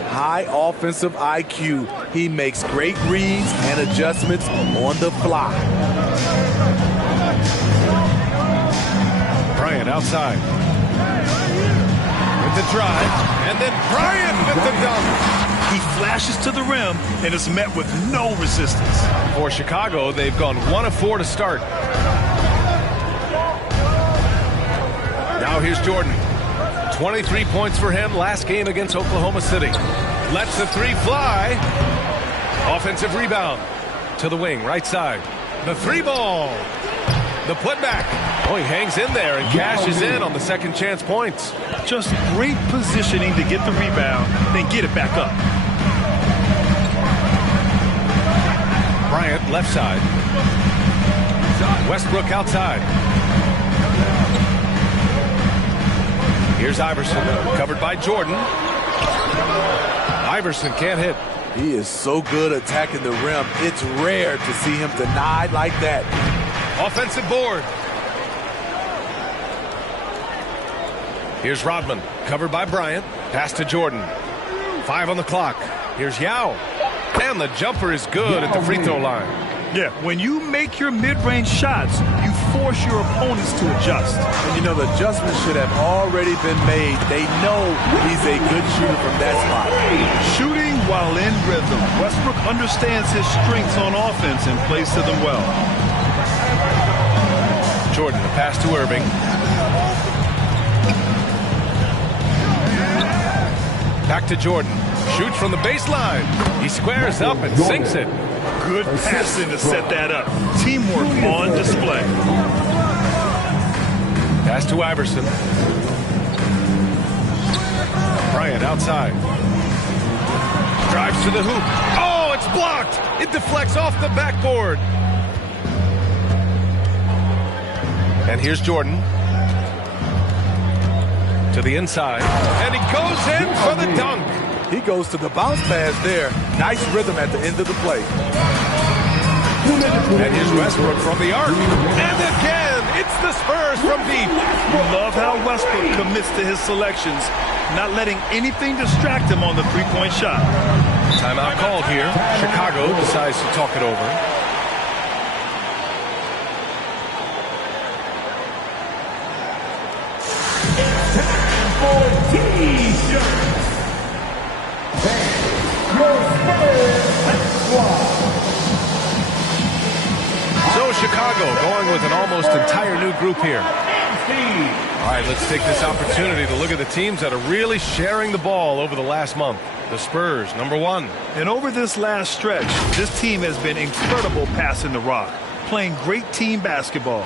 High offensive IQ. He makes great reads and adjustments on the fly. Bryant outside. With the drive. And then Bryant with the dunk. He flashes to the rim and is met with no resistance. For Chicago, they've gone 1 of 4 to start. Now here's Jordan. 23 points for him last game against Oklahoma City. Lets the three fly. Offensive rebound to the wing, right side. The three ball. The putback. Oh, he hangs in there and cashes in on the second chance points. Just great positioning to get the rebound, then get it back up. Bryant left side. Westbrook outside. Here's Iverson, covered by Jordan. Iverson can't hit. He is so good attacking the rim. It's rare to see him denied like that. Offensive board. Here's Rodman, covered by Bryant. Pass to Jordan. 5 on the clock. Here's Yao. And the jumper is good at the free throw line. Yeah, when you make your mid-range shots, you force your opponents to adjust. And you know, the adjustment should have already been made. They know he's a good shooter from that spot. Shooting while in rhythm. Westbrook understands his strengths on offense and plays to them well. Jordan, the pass to Irving. Back to Jordan. Shoots from the baseline. He squares up and sinks it. Good passing to set that up. Teamwork on display. Pass to Iverson. Bryant outside. Drives to the hoop. Oh, it's blocked. It deflects off the backboard. And here's Jordan. To the inside. And he goes in for the dunk. He goes to the bounce pass there. Nice rhythm at the end of the play. And here's Westbrook from the arc. And again, it's the Spurs from deep. Love how Westbrook commits to his selections, not letting anything distract him on the three-point shot. Timeout called here. Chicago decides to talk it over. So Chicago going with an almost entire new group here. All right, let's take this opportunity to look at the teams that are really sharing the ball over the last month. The Spurs, number 1. And over this last stretch, this team has been incredible passing the rock, playing great team basketball.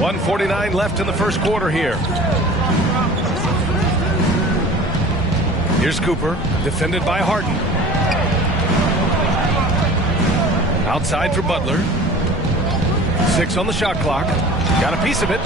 .149 left in the first quarter here. Here's Cooper, defended by Harden. Outside for Butler. 6 on the shot clock. Got a piece of it.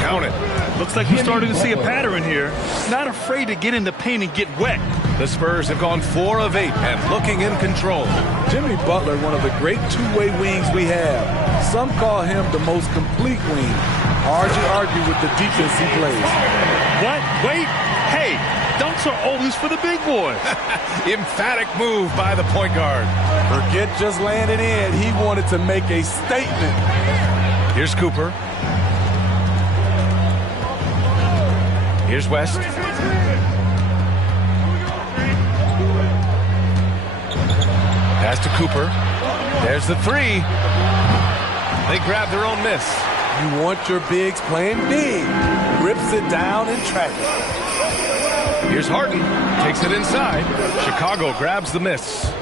Count it. Looks like we're starting to see a pattern here. Not afraid to get in the paint and get wet. The Spurs have gone 4 of 8 and looking in control. Jimmy Butler, one of the great two-way wings we have. Some call him the most complete wing. Hard to argue with the defense he plays. What? Wait. Hey, dunks are always for the big boys. Emphatic move by the point guard. Forget just laying it in. He wanted to make a statement. Here's Cooper. Here's West. Pass to Cooper. There's the 3. They grab their own miss. You want your bigs playing big. Rips it down in traffic. Here's Harden. Takes it inside. Chicago grabs the miss.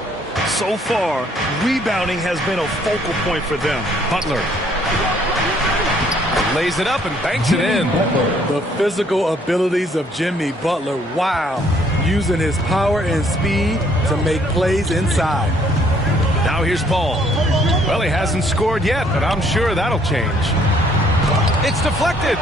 So far, rebounding has been a focal point for them. Butler lays it up and banks it in. The physical abilities of Jimmy Butler, wow. Using his power and speed to make plays inside. Now here's Paul. Well, he hasn't scored yet, but I'm sure that'll change. It's deflected.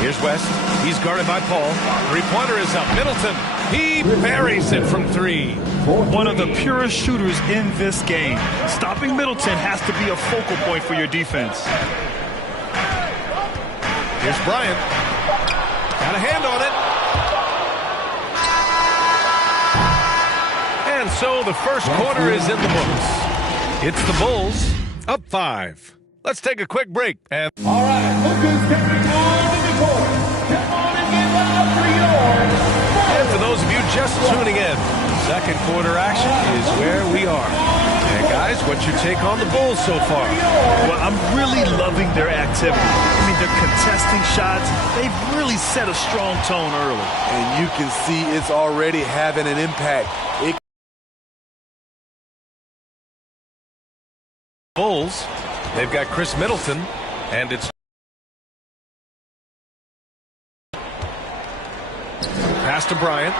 Here's West. He's guarded by Paul. Three-pointer is up. Middleton. He buries it from three. One of the purest shooters in this game. Stopping Middleton has to be a focal point for your defense. Here's Bryant. Got a hand on it. And so the first quarter is in the books. It's the Bulls up 5. Let's take a quick break. And all right, look who's coming on in the court. Come on and get loud for yours. And for those of you just tuning in, second quarter action is where we are. And guys, what's your take on the Bulls so far? Well, I'm really loving their activity. I mean, they're contesting shots. They've really set a strong tone early. And you can see it's already having an impact. Bulls, they've got Chris Middleton, and it's pass to Bryant.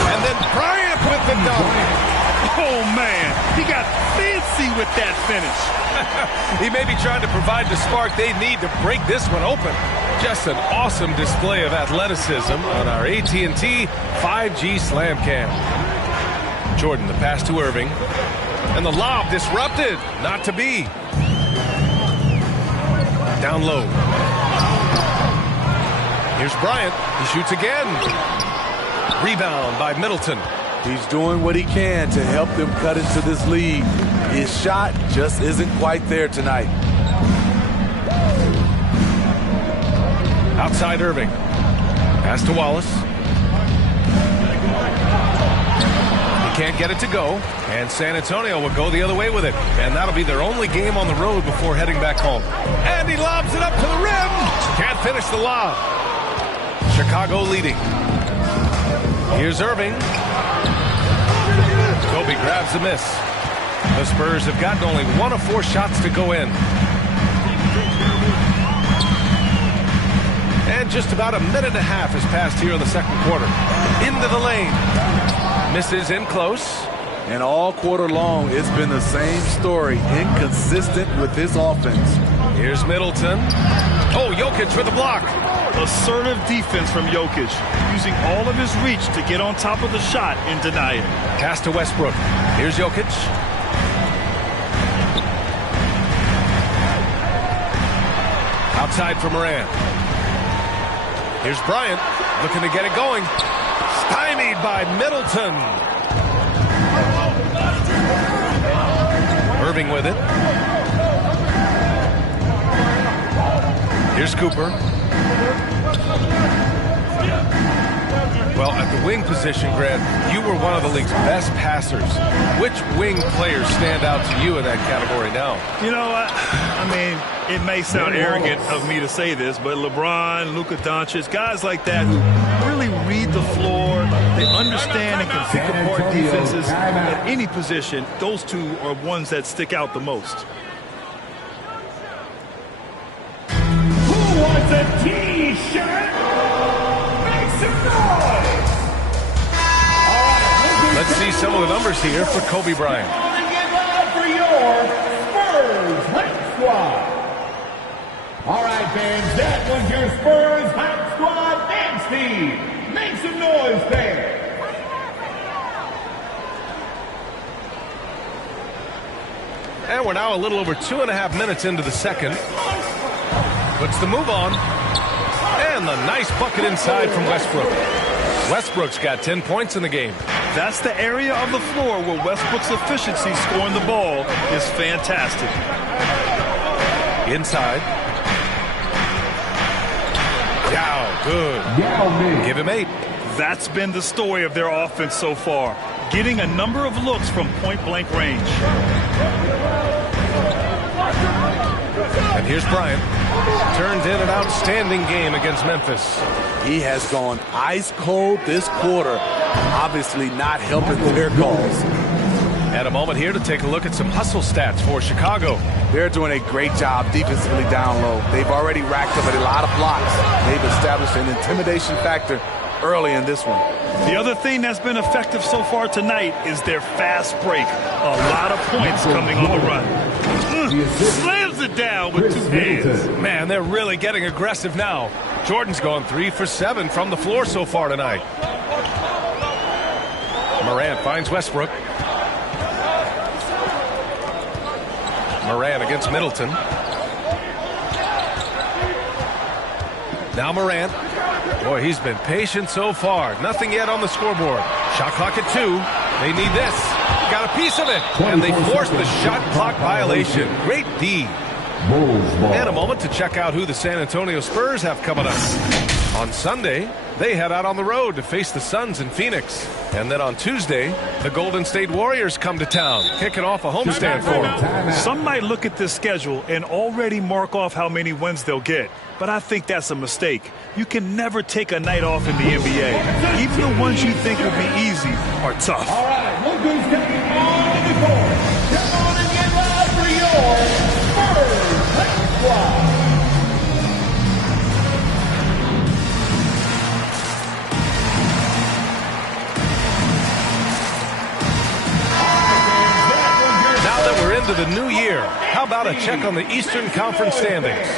And then Bryant with the dunk. Oh, man. He got fancy with that finish. He may be trying to provide the spark they need to break this one open. Just an awesome display of athleticism on our AT&T 5G Slam Cam. Jordan, the pass to Irving. And the lob disrupted. Not to be. Down low. Here's Bryant. He shoots again. Rebound by Middleton. He's doing what he can to help them cut into this lead. His shot just isn't quite there tonight. Outside Irving. Pass to Wallace. Can't get it to go, and San Antonio will go the other way with it, and that'll be their only game on the road before heading back home. And he lobs it up to the rim. Can't finish the lob. Chicago leading. Here's Irving. Kobe grabs a miss. The Spurs have gotten only 1 of 4 shots to go in. And just about a minute and a half has passed here in the second quarter. Into the lane. Misses in close. And all quarter long, it's been the same story. Inconsistent with his offense. Here's Middleton. Oh, Jokic with the block. Assertive defense from Jokic, using all of his reach to get on top of the shot and deny it. Pass to Westbrook. Here's Jokic. Outside for Moran. Here's Bryant, looking to get it going. Stymied by Middleton. Irving with it. Here's Cooper. Well, at the wing position, Grant, you were one of the league's best passers. Which wing players stand out to you in that category now? You know what? I mean, it may sound arrogant of me to say this, but LeBron, Luka Doncic, guys like that who really read the floor, they understand and can pick apart defenses at any position. Those two are ones that stick out the most. Who wants a T-shirt? Make some noise! Let's see some of the numbers here for Kobe Bryant. Come on and get loud for your Spurs Hype Squad. All right, fans, that was your Spurs Hype Squad dance team. Make some noise, fans. And we're now a little over 2.5 minutes into the second. Puts the move on. And the nice bucket inside from Westbrook. Westbrook's got 10 points in the game. That's the area of the floor where Westbrook's efficiency scoring the ball is fantastic. Inside. Yao, good. Give him 8. That's been the story of their offense so far. Getting a number of looks from point-blank range. And here's Bryant. Turned in an outstanding game against Memphis. He has gone ice cold this quarter. Obviously not helping their cause. And a moment here to take a look at some hustle stats for Chicago. They're doing a great job defensively down low. They've already racked up a lot of blocks. They've established an intimidation factor early in this one. The other thing that's been effective so far tonight is their fast break. A lot of points coming on the run. Slams it down with 2 hands. Man, they're really getting aggressive now. Jordan's gone 3 for 7 from the floor so far tonight. Morant finds Westbrook. Morant against Middleton. Now Morant. Boy, he's been patient so far. Nothing yet on the scoreboard. Shot clock at 2. They need this. Got a piece of it. And they forced the shot clock violation. Great D. And a moment to check out who the San Antonio Spurs have coming up. On Sunday, they head out on the road to face the Suns in Phoenix. And then on Tuesday, the Golden State Warriors come to town, kicking off a homestand for them. Some might look at this schedule and already mark off how many wins they'll get. But I think that's a mistake. You can never take a night off in the NBA. Even the ones you think will be easy are tough. All right, look who's taking on the court. Come on and get live for your Spurs Squad. Into the new year, how about a check on the Eastern Conference standings?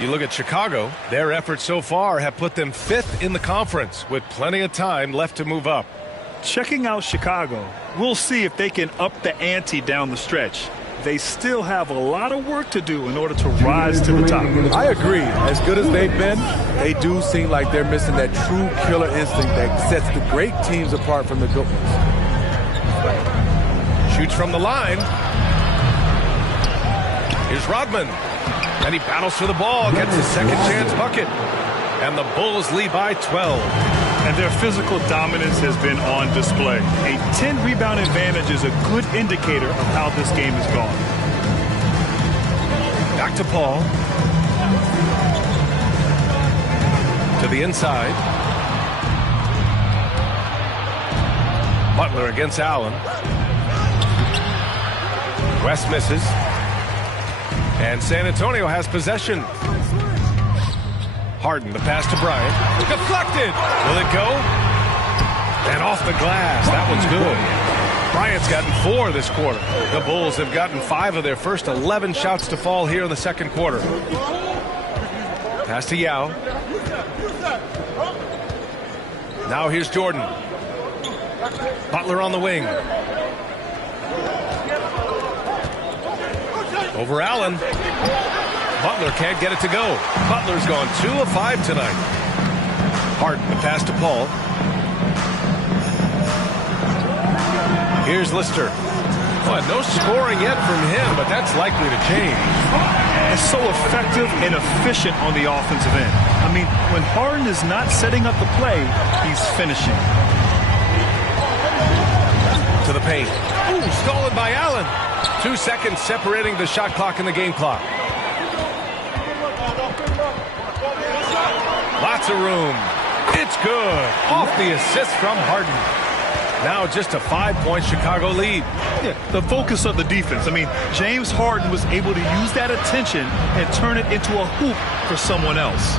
You look at Chicago, their efforts so far have put them 5th in the conference with plenty of time left to move up. Checking out Chicago, we'll see if they can up the ante down the stretch. They still have a lot of work to do in order to rise to the top. I agree. As good as they've been, they do seem like they're missing that true killer instinct that sets the great teams apart from the good ones. Shoots from the line. Here's Rodman. And he battles for the ball, gets a second chance bucket. And the Bulls lead by 12. And their physical dominance has been on display. A 10-rebound advantage is a good indicator of how this game has gone. Back to Paul. To the inside. Butler against Allen. West misses. And San Antonio has possession. Harden, the pass to Bryant. Deflected. Will it go? And off the glass. That one's good. Bryant's gotten 4 this quarter. The Bulls have gotten 5 of their first 11 shots to fall here in the second quarter. Pass to Yao. Now here's Jordan. Butler on the wing. Over Allen. Butler can't get it to go. Butler's gone 2 of 5 tonight. Harden, the pass to Paul. Here's Lister. Well, no scoring yet from him, but that's likely to change. It's so effective and efficient on the offensive end. I mean, when Harden is not setting up the play, he's finishing. To the paint. Ooh, stolen by Allen. 2 seconds separating the shot clock and the game clock. Lots of room. It's good. Off the assist from Harden. Now just a 5-point Chicago lead. Yeah, the focus of the defense. I mean, James Harden was able to use that attention and turn it into a hoop for someone else.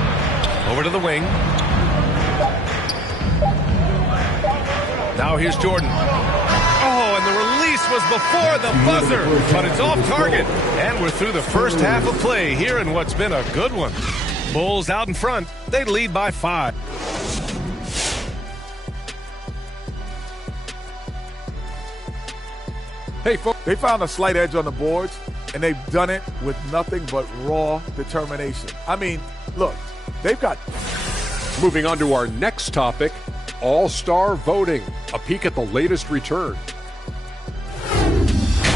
Over to the wing. Now here's Jordan. Oh, and the release was before the buzzer, but it's off target. And we're through the first half of play here in what's been a good one. Bulls out in front. They lead by 5. Hey, folks, they found a slight edge on the boards, and they've done it with nothing but raw determination. I mean, look, they've got... Moving on to our next topic, All-Star voting. A peek at the latest return.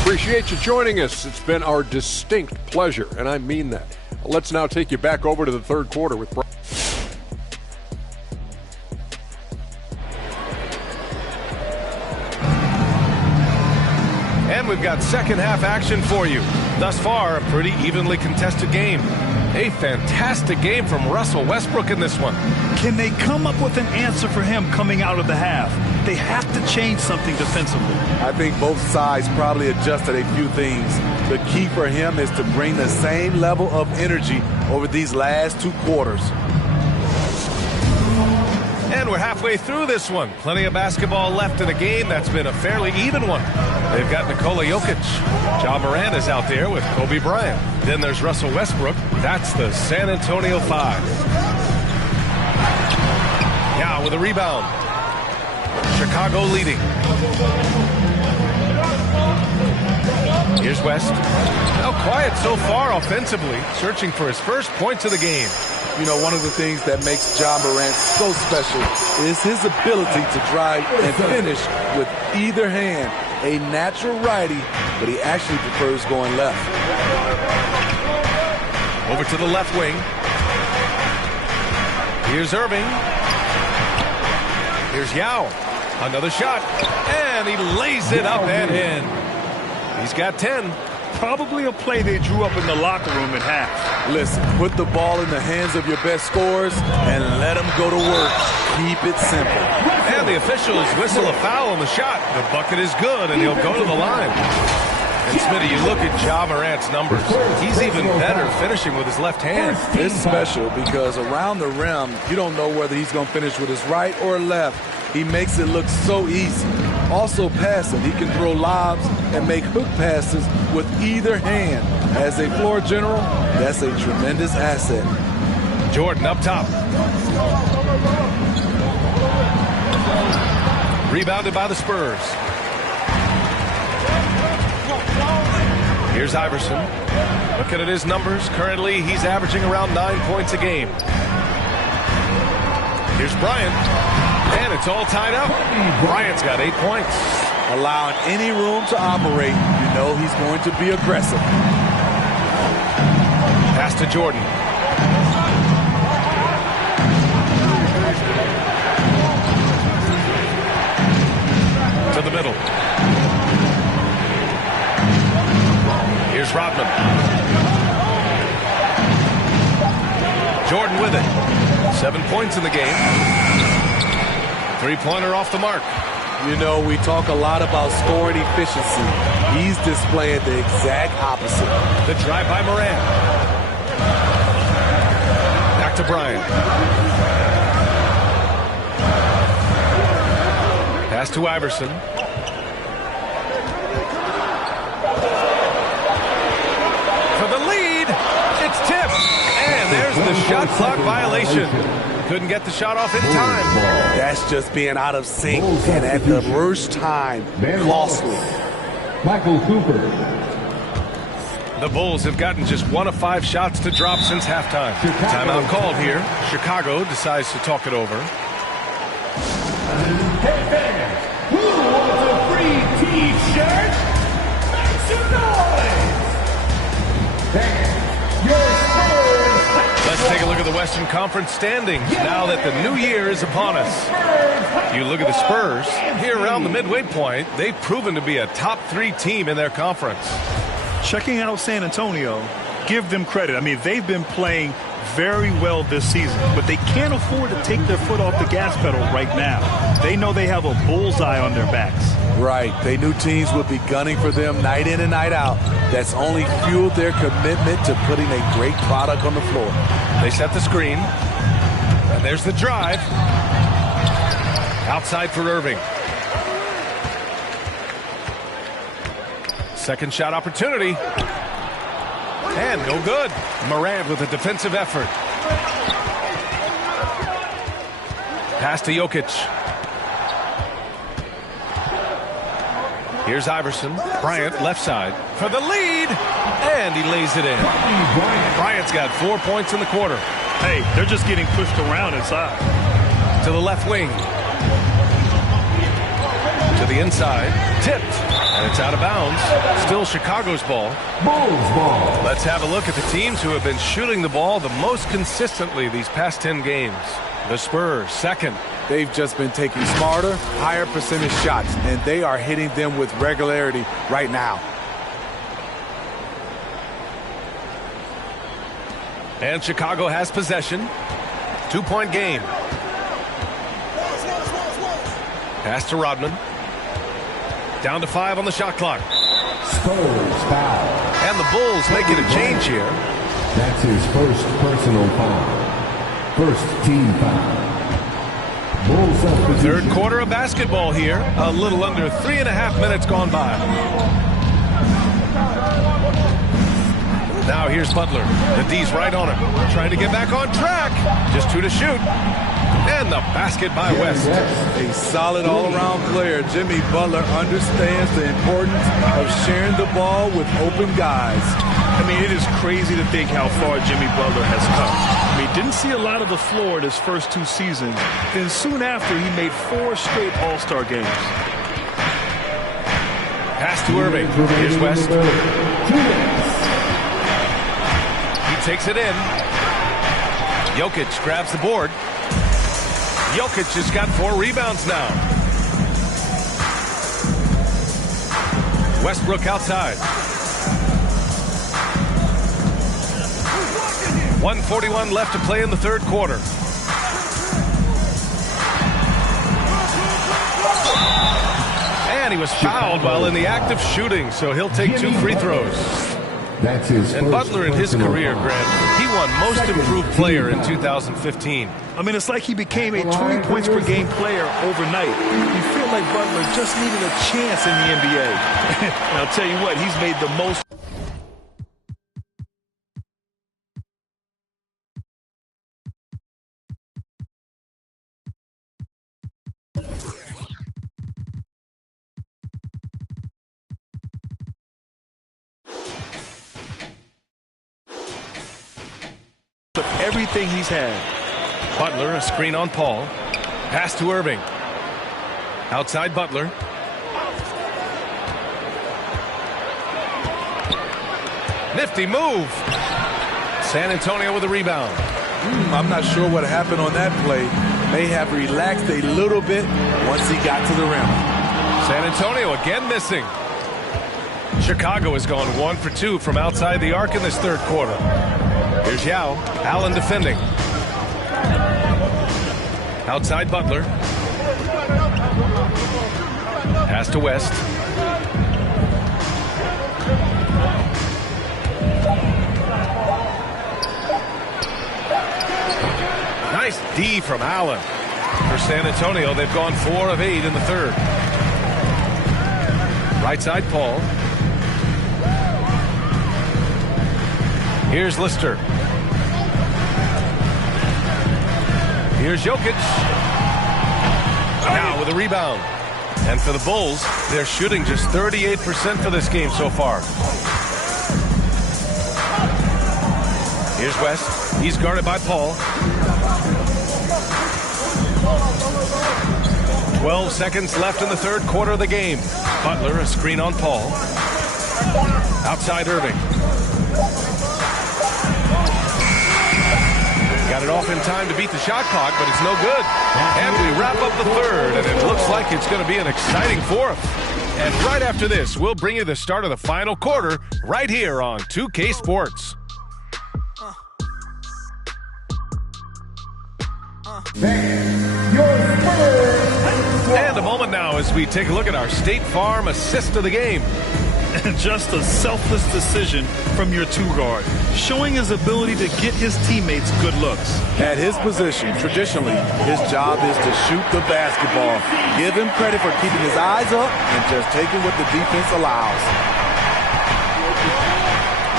Appreciate you joining us. It's been our distinct pleasure, and I mean that. Let's now take you back over to the third quarter with Brian. And we've got got second half action for you. Thus far, a pretty evenly contested game. A fantastic game from Russell Westbrook in this one. Can they come up with an answer for him coming out of the half? They have to change something defensively. I think both sides probably adjusted a few things. The key for him is to bring the same level of energy over these last 2 quarters. And we're halfway through this one. Plenty of basketball left in a game that's been a fairly even one. They've got Nikola Jokic. Ja Morant is out there with Kobe Bryant. Then there's Russell Westbrook. That's the San Antonio 5. Yao with a rebound. Chicago leading. Here's West. Now quiet so far offensively, searching for his first points of the game. You know, one of the things that makes Ja Morant so special is his ability to drive and finish with either hand. A natural righty, but he actually prefers going left. Over to the left wing. Here's Irving. Here's Yao. Another shot. And he lays it up and in. He's got 10. Probably a play they drew up in the locker room at half. Listen, put the ball in the hands of your best scorers and let them go to work. Keep it simple. And the officials whistle a foul on the shot. The bucket is good, and he'll go to the line. And Smitty, you look at Ja Morant's numbers. He's even better finishing with his left hand. It's special because around the rim, you don't know whether he's going to finish with his right or left. He makes it look so easy. Also passing, he can throw lobs and make hook passes with either hand. As a floor general, that's a tremendous asset. Jordan up top. Rebounded by the Spurs. Here's Iverson. Looking at his numbers, currently he's averaging around 9 points a game. Here's Bryant. And it's all tied up. Bryant's got 8 points. Allowing any room to operate, you know he's going to be aggressive. Pass to Jordan. To the middle. Here's Rodman. Jordan with it. 7 points in the game. Three-pointer off the mark. You know, we talk a lot about scoring efficiency. He's displaying the exact opposite. The drive by Morant. Back to Bryant. Pass to Iverson. For the lead. It's tipped. And there's the shot clock violation. Couldn't get the shot off in time. That's just being out of sync and at the worst time. Costly. Michael Cooper. The Bulls have gotten just 1 of 5 shots to drop since halftime. Timeout called here. Chicago decides to talk it over. Hey fans, who wants a free t-shirt? Make some noise! Fans, your Spurs. Let's take a look at the Western Conference standings now that the new year is upon us. You look at the Spurs, here around the midway point, they've proven to be a top 3 team in their conference. Checking out San Antonio, give them credit. I mean, they've been playing very well this season, but they can't afford to take their foot off the gas pedal right now. They know they have a bullseye on their backs. Right. They knew teams would be gunning for them night in and night out. That's only fueled their commitment to putting a great product on the floor. They set the screen, and there's the drive. Outside for Irving. Second shot opportunity. And no good. Morant with a defensive effort. Pass to Jokic. Here's Iverson. Bryant left side for the lead. And he lays it in. Bryant's got 4 points in the quarter. Hey, they're just getting pushed around inside. To the left wing. To the inside. Tipped. And it's out of bounds. Still Chicago's ball. Bulls ball. Let's have a look at the teams who have been shooting the ball the most consistently these past 10 games. The Spurs, second. They've just been taking smarter, higher percentage shots, and they are hitting them with regularity right now. And Chicago has possession. 2-point game. Pass to Rodman. Down to 5 on the shot clock. Spurs foul. And the Bulls making a change here. That's his first personal foul. First team foul. Bulls substitution. Third quarter of basketball here. A little under 3.5 minutes gone by. Now here's Butler. The D's right on him. Trying to get back on track. Just 2 to shoot. And the basket by West. A solid all-around player. Jimmy Butler understands the importance of sharing the ball with open guys. I mean, it is crazy to think how far Jimmy Butler has come. I mean, didn't see a lot of the floor in his first 2 seasons. Then soon after, he made 4 straight All-Star games. Pass to Irving. Here's West. He takes it in. Jokic grabs the board. Jokic has got 4 rebounds now. Westbrook outside. 1:41 left to play in the third quarter. And he was fouled while in the act of shooting, so he'll take 2 free throws. That's his and Butler in his career, Grant, he won Most Improved Player in 2015. I mean, it's like he became a 20 points per game player overnight. You feel like Butler just needed a chance in the NBA. And I'll tell you what, he's made the most of everything he's had. Butler, a screen on Paul. Pass to Irving. Outside Butler. Nifty move. San Antonio with a rebound. I'm not sure what happened on that play. May have relaxed a little bit once he got to the rim. San Antonio again missing. Chicago has gone 1 for 2 from outside the arc in this third quarter. Here's Yao. Allen defending. Outside Butler. Pass to West. Nice D from Allen. For San Antonio, they've gone 4 of 8 in the third. Right side, Paul. Here's Lister. Here's Jokic. Now with a rebound. And for the Bulls, they're shooting just 38% for this game so far. Here's West. He's guarded by Paul. 12 seconds left in the third quarter of the game. Butler, a screen on Paul. Outside Irving. Got it off in time to beat the shot clock, but it's no good. And we wrap up the third, and it looks like it's going to be an exciting fourth. And right after this, we'll bring you the start of the final quarter right here on 2K Sports. And a moment now as we take a look at our State Farm assist of the game. Just a selfless decision from your 2-guard, showing his ability to get his teammates good looks. At his position, traditionally, his job is to shoot the basketball. Give him credit for keeping his eyes up and just taking what the defense allows.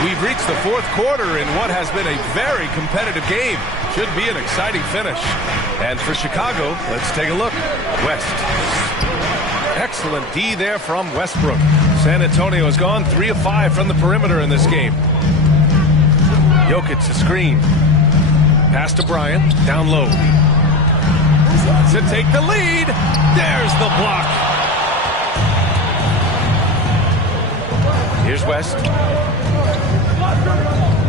We've reached the fourth quarter in what has been a very competitive game. Should be an exciting finish. And for Chicago, let's take a look. West. Excellent D there from Westbrook. San Antonio has gone 3 of 5 from the perimeter in this game. Jokic, a screen. Pass to Bryant, down low. To take the lead. There's the block. Here's West.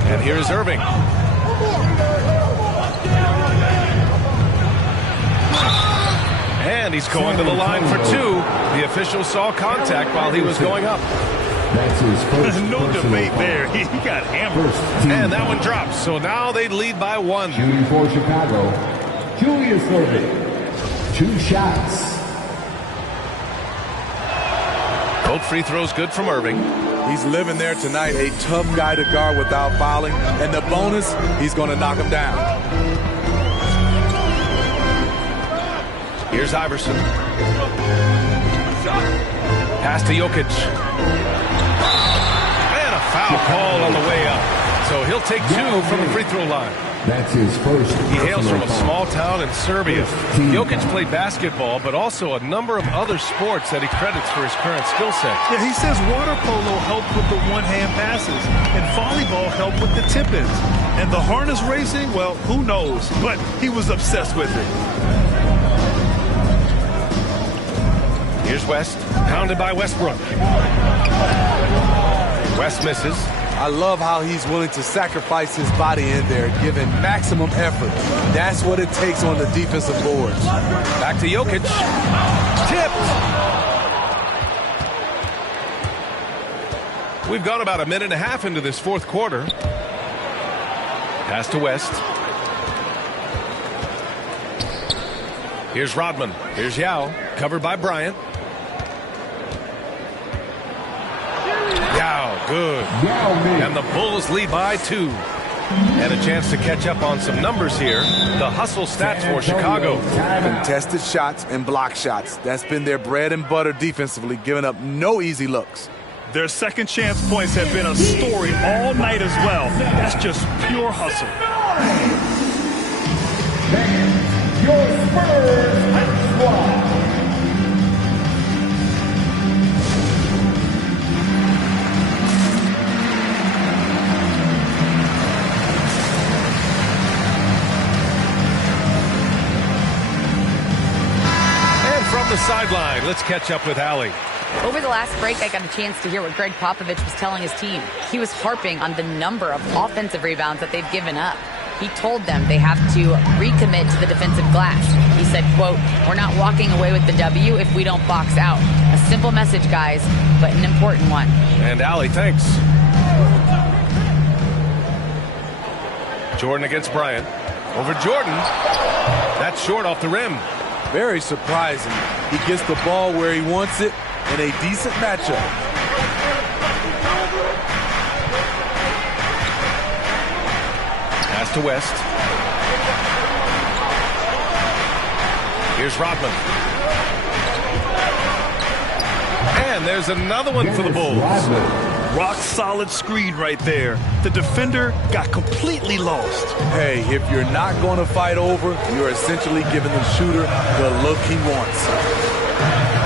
And here's Irving. And he's going to the line for 2. The official saw contact while he was going up. That's his first No personal debate foul. there. He got hammered. First team And that foul. one drops. So now they lead by 1. Shooting for Chicago, Julius Erving. 2 shots. Both free throws good from Irving. He's living there tonight, a tough guy to guard without fouling. And the bonus, he's going to knock him down. Here's Iverson. Pass to Jokic. And a foul call on the way up. So he'll take 2 from the free throw line. That's his first. He hails from a personal small town in Serbia. Jokic played basketball, but also a number of other sports that he credits for his current skill set. Yeah, he says water polo helped with the one-hand passes, and volleyball helped with the tip-ins. And the harness racing, well, who knows? But he was obsessed with it. Here's West, pounded by Westbrook. West misses. I love how he's willing to sacrifice his body in there, giving maximum effort. That's what it takes on the defensive boards. Back to Jokic. Tipped. We've gone about a minute and a half into this fourth quarter. Pass to West. Here's Rodman. Here's Yao. Covered by Bryant. Yao, good. And the Bulls lead by 2. And a chance to catch up on some numbers here. The hustle stats for Chicago. Contested shots and block shots. That's been their bread and butter defensively, giving up no easy looks. Their second chance points have been a story all night as well. That's just pure hustle. Your Spurs squad. The sideline. Let's catch up with Allie. Over the last break, I got a chance to hear what Greg Popovich was telling his team. He was harping on the number of offensive rebounds that they've given up. He told them they have to recommit to the defensive glass. He said, quote, "We're not walking away with the W if we don't box out." A simple message, guys, but an important one. And Allie, thanks. Jordan against Bryant. Over Jordan. That's short off the rim. Very surprising. He gets the ball where he wants it in a decent matchup. Pass to West. Here's Rodman. And there's another one for the Bulls. Rock solid screen right there. The defender got completely lost. Hey, if you're not going to fight over, you're essentially giving the shooter the look he wants.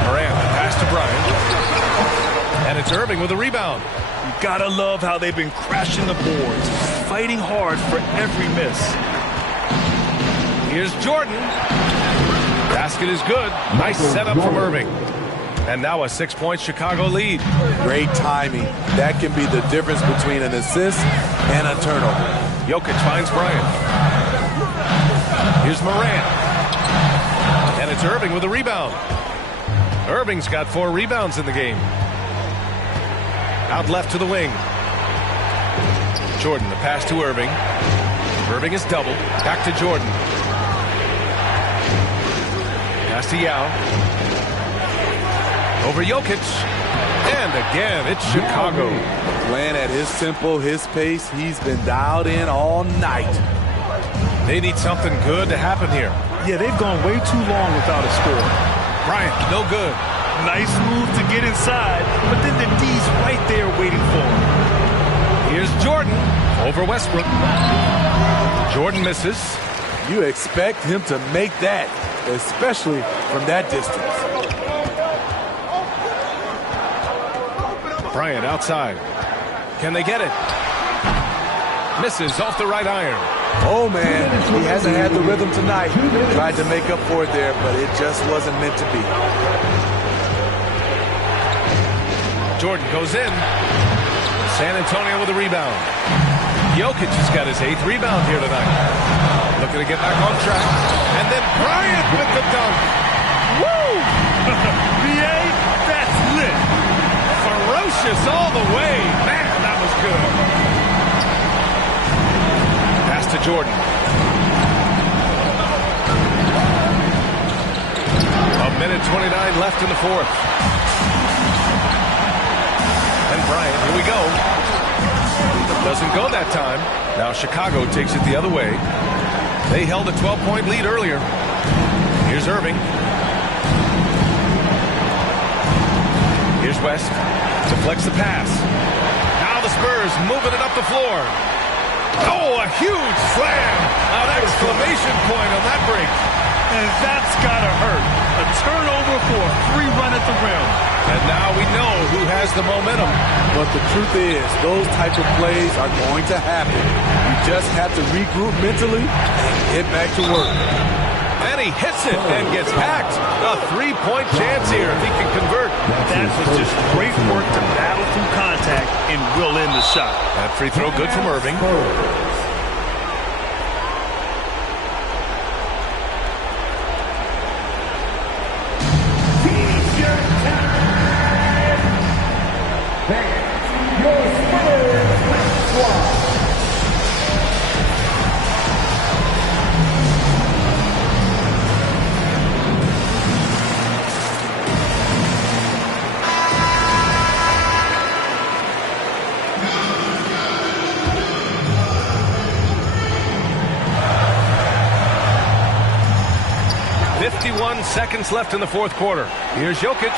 Morant, pass to Bryant. And it's Irving with a rebound. You gotta love how they've been crashing the boards, fighting hard for every miss. Here's Jordan. Basket is good. Nice setup from Irving. And now a 6-point Chicago lead. Great timing. That can be the difference between an assist and a turnover. Jokic finds Bryant. Here's Morant. And it's Irving with a rebound. Irving's got 4 rebounds in the game. Out left to the wing. Jordan, the pass to Irving. Irving is doubled. Back to Jordan. Pass to Yao. Over Jokic. And again, it's Chicago. Playing at his tempo, his pace. He's been dialed in all night. They need something good to happen here. Yeah, they've gone way too long without a score. Bryant, no good. Nice move to get inside, but then the D's right there waiting for him. Here's Jordan over Westbrook. Jordan misses. You expect him to make that, especially from that distance. Bryant outside. Can they get it? Misses off the right iron. Oh, man, he hasn't had the rhythm tonight. Tried to make up for it there, but it just wasn't meant to be. Jordan goes in. San Antonio with a rebound. Jokic has got his 8th rebound here tonight. Looking to get back on track. And then Bryant with the dunk. Woo! BA, that's lit. ferocious all the way. Man, that was good. Pass to Jordan. A minute 29 left in the fourth. And Bryant, here we go. Doesn't go that time. Now Chicago takes it the other way. They held a 12-point lead earlier. Here's Irving. Here's West. Deflects the pass. Now the Spurs moving it up the floor. Oh, a huge slam. An exclamation point on that break. And that's got to hurt. A turnover for a free run at the rim. And now we know who has the momentum. But the truth is, those type of plays are going to happen. You just have to regroup mentally and get back to work. And he hits it and gets hacked. A three-point chance here if he can convert. That was just great work to battle through contact and will end the shot. That free throw good from Irving. Seconds left in the fourth quarter. Here's Jokic.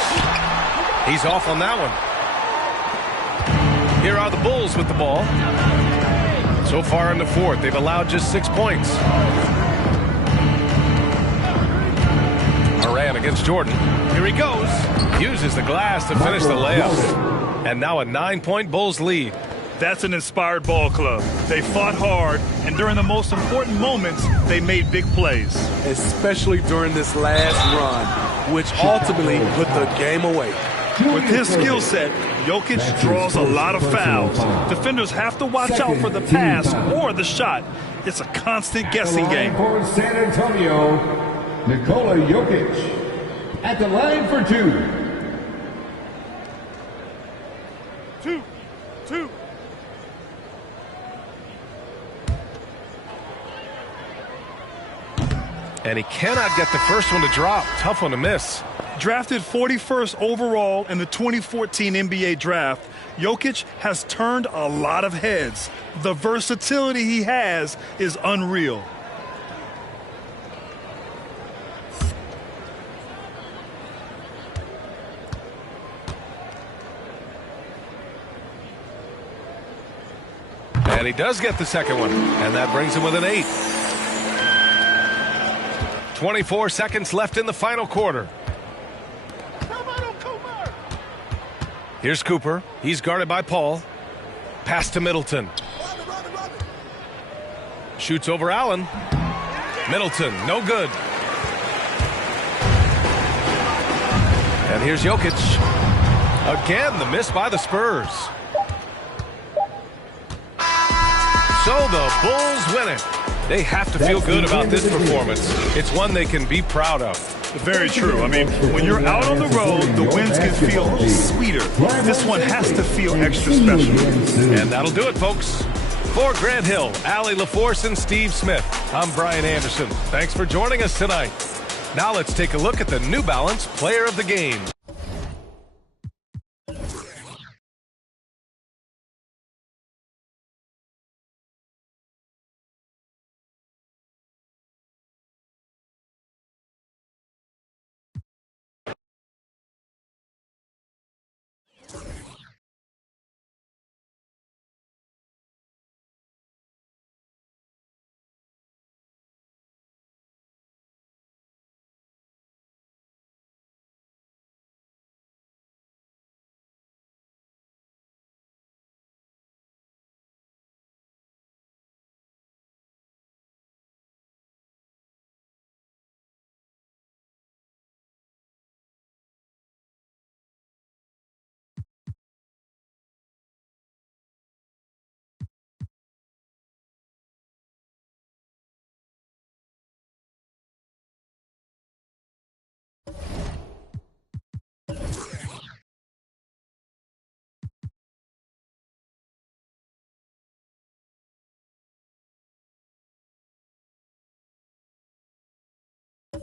He's off on that one. Here are the Bulls with the ball. So far in the fourth, they've allowed just 6 points. Moran against Jordan. Here he goes. Uses the glass to finish the layup. And now a 9-point Bulls lead. That's an inspired ball club. They fought hard, and during the most important moments, they made big plays. Especially during this last run, which ultimately put the game away. With his skill set, Jokic draws a lot of fouls. Defenders have to watch out for the pass or the shot. It's a constant guessing game. For San Antonio, Nikola Jokic at the line for two. Two. And he cannot get the first one to drop. Tough one to miss. Drafted 41st overall in the 2014 NBA draft, Jokic has turned a lot of heads. The versatility he has is unreal. And he does get the second one. And that brings him with an 8. 24 seconds left in the final quarter. Here's Cooper. He's guarded by Paul. Pass to Middleton. Shoots over Allen. Middleton, no good. And here's Jokic. Again, the miss by the Spurs. So the Bulls win it. They have to feel good about this performance. It's one they can be proud of. Very true. I mean, when you're out on the road, the wins can feel a little sweeter. This one has to feel extra special. And that'll do it, folks. For Grant Hill, Allie LaForce, and Steve Smith, I'm Brian Anderson. Thanks for joining us tonight. Now let's take a look at the New Balance Player of the Game. On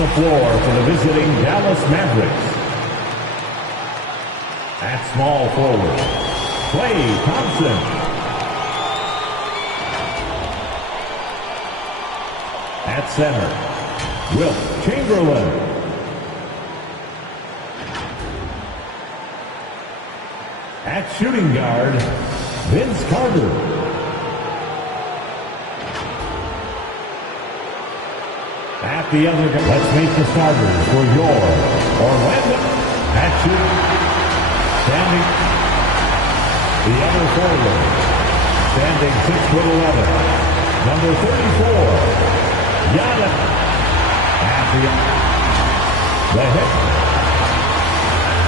the floor for the visiting Dallas Mavericks. At small forward, Klay Thompson. At center, Wilt Chamberlain. At shooting guard, Vince Carter. At the other, let's meet the starters for your Orlando. At shooting, standing, the other forward, standing 6'11", number 34, Giannis. At the hit.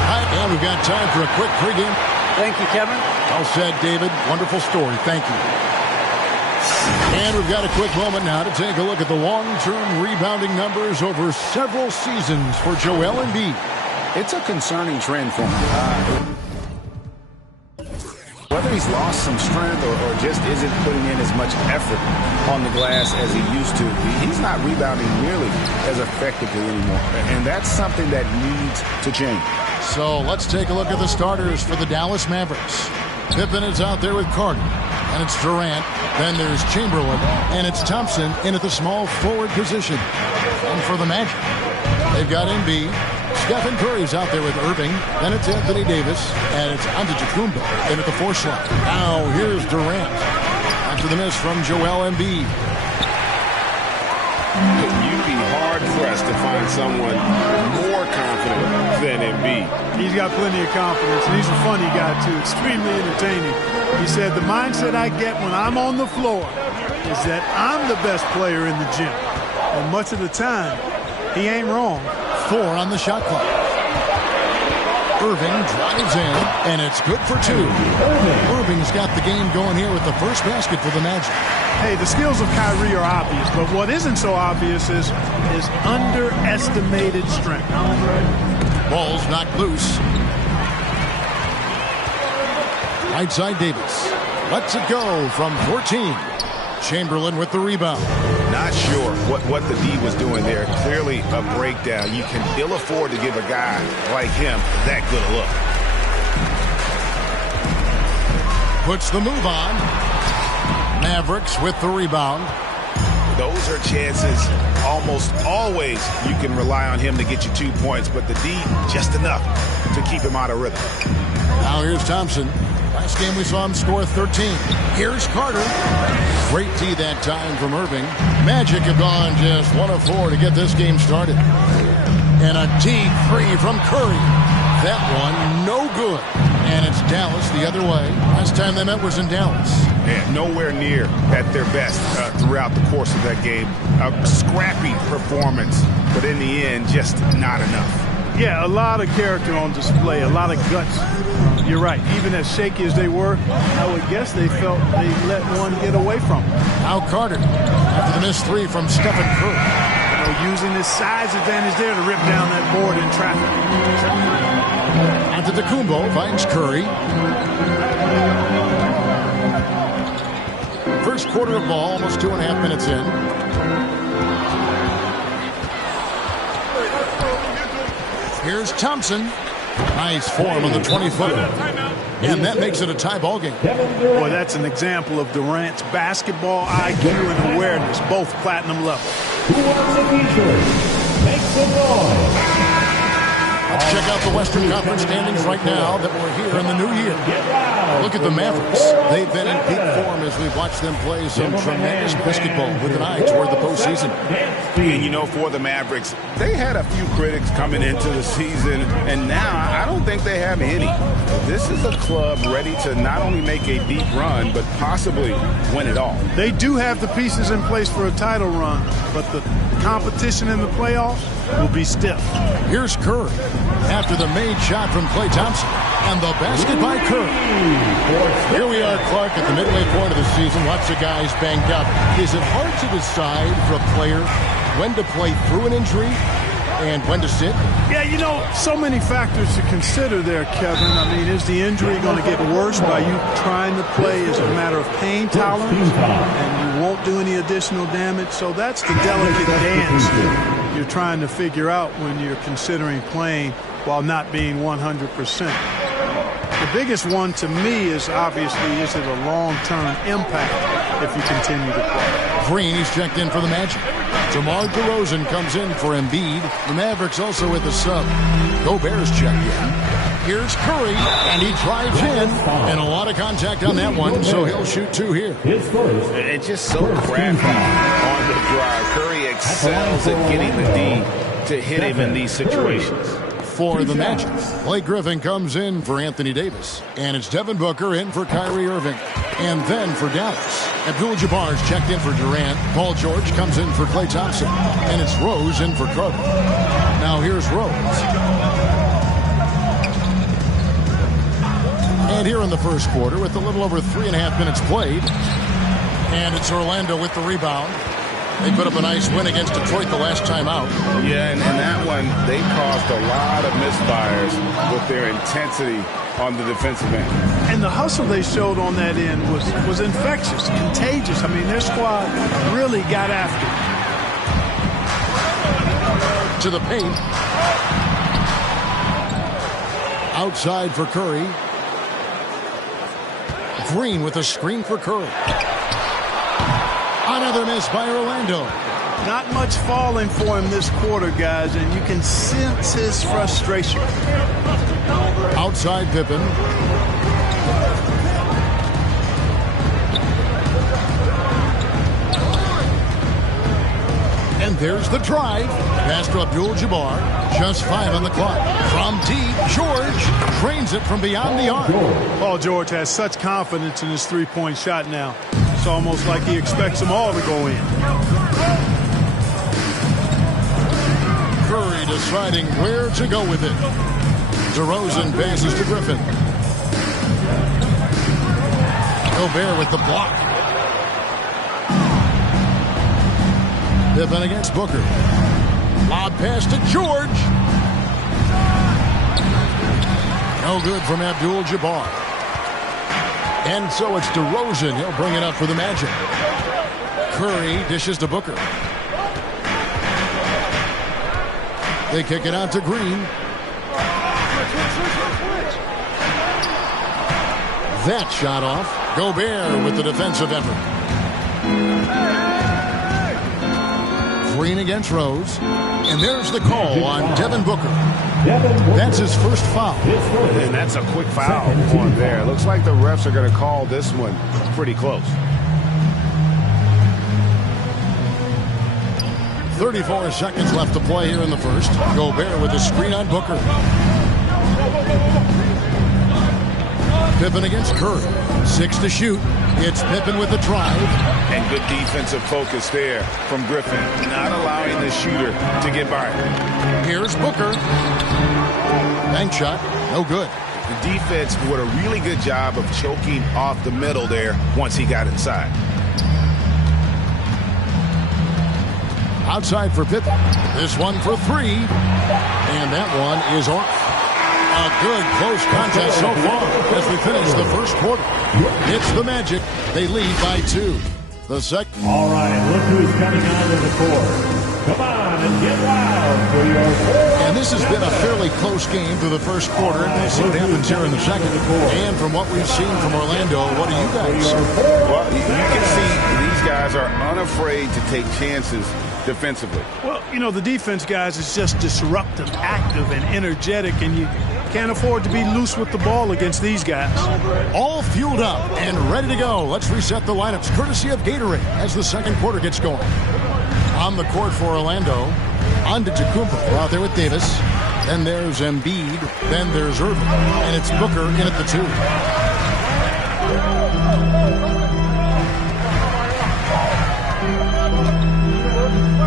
All right, and we've got time for a quick pregame. Thank you, Kevin. Well said, David. Wonderful story. Thank you. And we've got a quick moment now to take a look at the long-term rebounding numbers over several seasons for Joel Embiid. It's a concerning trend for him. Whether he's lost some strength or just isn't putting in as much effort on the glass as he used to, he's not rebounding nearly as effectively anymore. And that's something that needs to change. So let's take a look at the starters for the Dallas Mavericks. Pippen is out there with Carter. And it's Durant. Then there's Chamberlain. And it's Thompson in at the small forward position. And for the Magic, they've got Embiid. Stephen Curry's out there with Irving. Then it's Anthony Davis. And it's Antetokounmpo in at the 4 slot. Now here's Durant. After the miss from Joel Embiid. You'd be hard-pressed to find someone more confident than Embiid. He's got plenty of confidence, and he's a funny guy, too. Extremely entertaining. He said, the mindset I get when I'm on the floor is that I'm the best player in the gym. And much of the time, he ain't wrong. 4 on the shot clock. Irving drives in, and it's good for 2. Irving's got the game going here with the first basket for the Magic. Hey, the skills of Kyrie are obvious, but what isn't so obvious is his underestimated strength. Ball's knocked loose. Right side Davis. Lets it go from 14. Chamberlain with the rebound. Not sure what the D was doing there. Clearly a breakdown. You can ill afford to give a guy like him that good a look. Puts the move on. Mavericks with the rebound. Those are chances almost always you can rely on him to get you 2 points, but the D just enough to keep him out of rhythm. Now here's Thompson. Last game we saw him score 13. Here's Carter. Great D that time from Irving. Magic have gone just 1 of 4 to get this game started. And a deep three from Curry. That one no good. And it's Dallas the other way. Last time they met was in Dallas. Yeah, nowhere near at their best throughout the course of that game. A scrappy performance, but in the end, just not enough. Yeah, a lot of character on display, a lot of guts. You're right. Even as shaky as they were, I would guess they felt they let one get away from them. Now Carter, after the missed 3 from Stephen Curry. Using his size advantage there to rip down that board in traffic. Antetokounmpo finds Curry. First quarter of ball, almost 2.5 minutes in. Here's Thompson. Nice form on the 20-footer. And that makes it a tie ball game. Boy, that's an example of Durant's basketball IQ and awareness, both platinum level. Who wants a T-shirt? Make some noise. Let's check out the Western Conference standings right now that we're here in the new year. Look at the Mavericks. They've been in peak form as we've watched them play some tremendous basketball with an eye toward the postseason. And, you know, for the Mavericks, they had a few critics coming into the season, and now I don't think they have any. This is a club ready to not only make a deep run, but possibly win it all. They do have the pieces in place for a title run, but the competition in the playoffs will be stiff. Here's Curry after the made shot from Klay Thompson and the basket by Curry. Here we are, Clark, at the midway point of the season. Lots of guys banged up. Is it hard to decide for a player when to play through an injury and when to sit? Yeah, you know, so many factors to consider there, Kevin. I mean, is the injury going to get worse by you trying to play? Is it a matter of pain tolerance and you won't do any additional damage? So that's the delicate dance that you're trying to figure out when you're considering playing while not being 100%. The biggest one to me is obviously, is it a long-term impact if you continue to play? Green, he's checked in for the Magic. DeMar DeRozan comes in for Embiid. The Mavericks also with the sub. Gobert's checked in. Here's Curry, and he drives in. And a lot of contact on that one, so he'll shoot 2 here. It's just so crafty on the drive. Curry excels at getting the D to hit him in these situations. For the Magic, Blake Griffin comes in for Anthony Davis. And it's Devin Booker in for Kyrie Irving. And then for Dallas, Abdul-Jabbar's checked in for Durant. Paul George comes in for Klay Thompson. And it's Rose in for Carter. Now here's Rose. And here in the first quarter with a little over 3.5 minutes played. And it's Orlando with the rebound. They put up a nice win against Detroit the last time out. Yeah, and that one, they caused a lot of misfires with their intensity on the defensive end. And the hustle they showed on that end was infectious, contagious. I mean, their squad really got after it. To the paint. Outside for Curry. Green with a screen for Curry. Another miss by Orlando. Not much falling for him this quarter, guys, and you can sense his frustration. Outside Pippen. And there's the drive. Pass to Abdul-Jabbar. Just 5 on the clock. From deep, George drains it from beyond the arc. Paul George has such confidence in his three-point shot now. It's almost like he expects them all to go in. Curry deciding where to go with it. DeRozan passes to Griffin. Gobert with the block. Pippen against Booker. Lob pass to George. No good from Abdul-Jabbar. And so it's DeRozan. He'll bring it up for the Magic. Curry dishes to Booker. They kick it out to Green. That shot off. Gobert with the defensive effort. Green against Rose. And there's the call on Devin Booker. That's his first foul. And that's a quick foul on there. Looks like the refs are going to call this one pretty close. 34 seconds left to play here in the first. Gobert with a screen on Booker. Pippen against Curry. 6 to shoot. It's Pippen with the drive. And good defensive focus there from Griffin. Not allowing the shooter to get by. Here's Booker. Bank shot. No good. The defense did a really good job of choking off the middle there once he got inside. Outside for Pippen. This one for 3. And that one is off. A good close contest so far as we finish the first quarter. It's the Magic. They lead by 2. The second. All right, look who's coming onto the court. Come on and get loud for your And this has been a fairly close game through the first quarter. We'll see what happens here in the second. And from what we've seen from Orlando, what do you guys see? Well, you can see these guys are unafraid to take chances defensively. Well, you know, the defense, guys, is just disruptive, active, and energetic, and you can't afford to be loose with the ball against these guys. All fueled up and ready to go. Let's reset the lineups, courtesy of Gatorade, as the second quarter gets going. On the court for Orlando, Antetokounmpo out there with Davis. Then there's Embiid. Then there's Irving. And it's Booker in at the 2.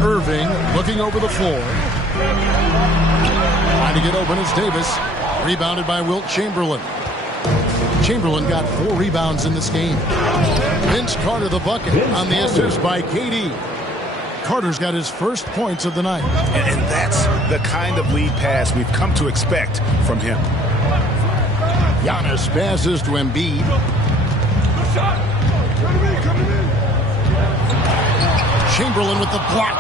Irving looking over the floor. Trying to get open is Davis. Rebounded by Wilt Chamberlain. Chamberlain got 4 rebounds in this game. Vince Carter the bucket on the assist by KD. Carter's got his first points of the night. And that's the kind of lead pass we've come to expect from him. Giannis passes to Embiid. Chamberlain with the block.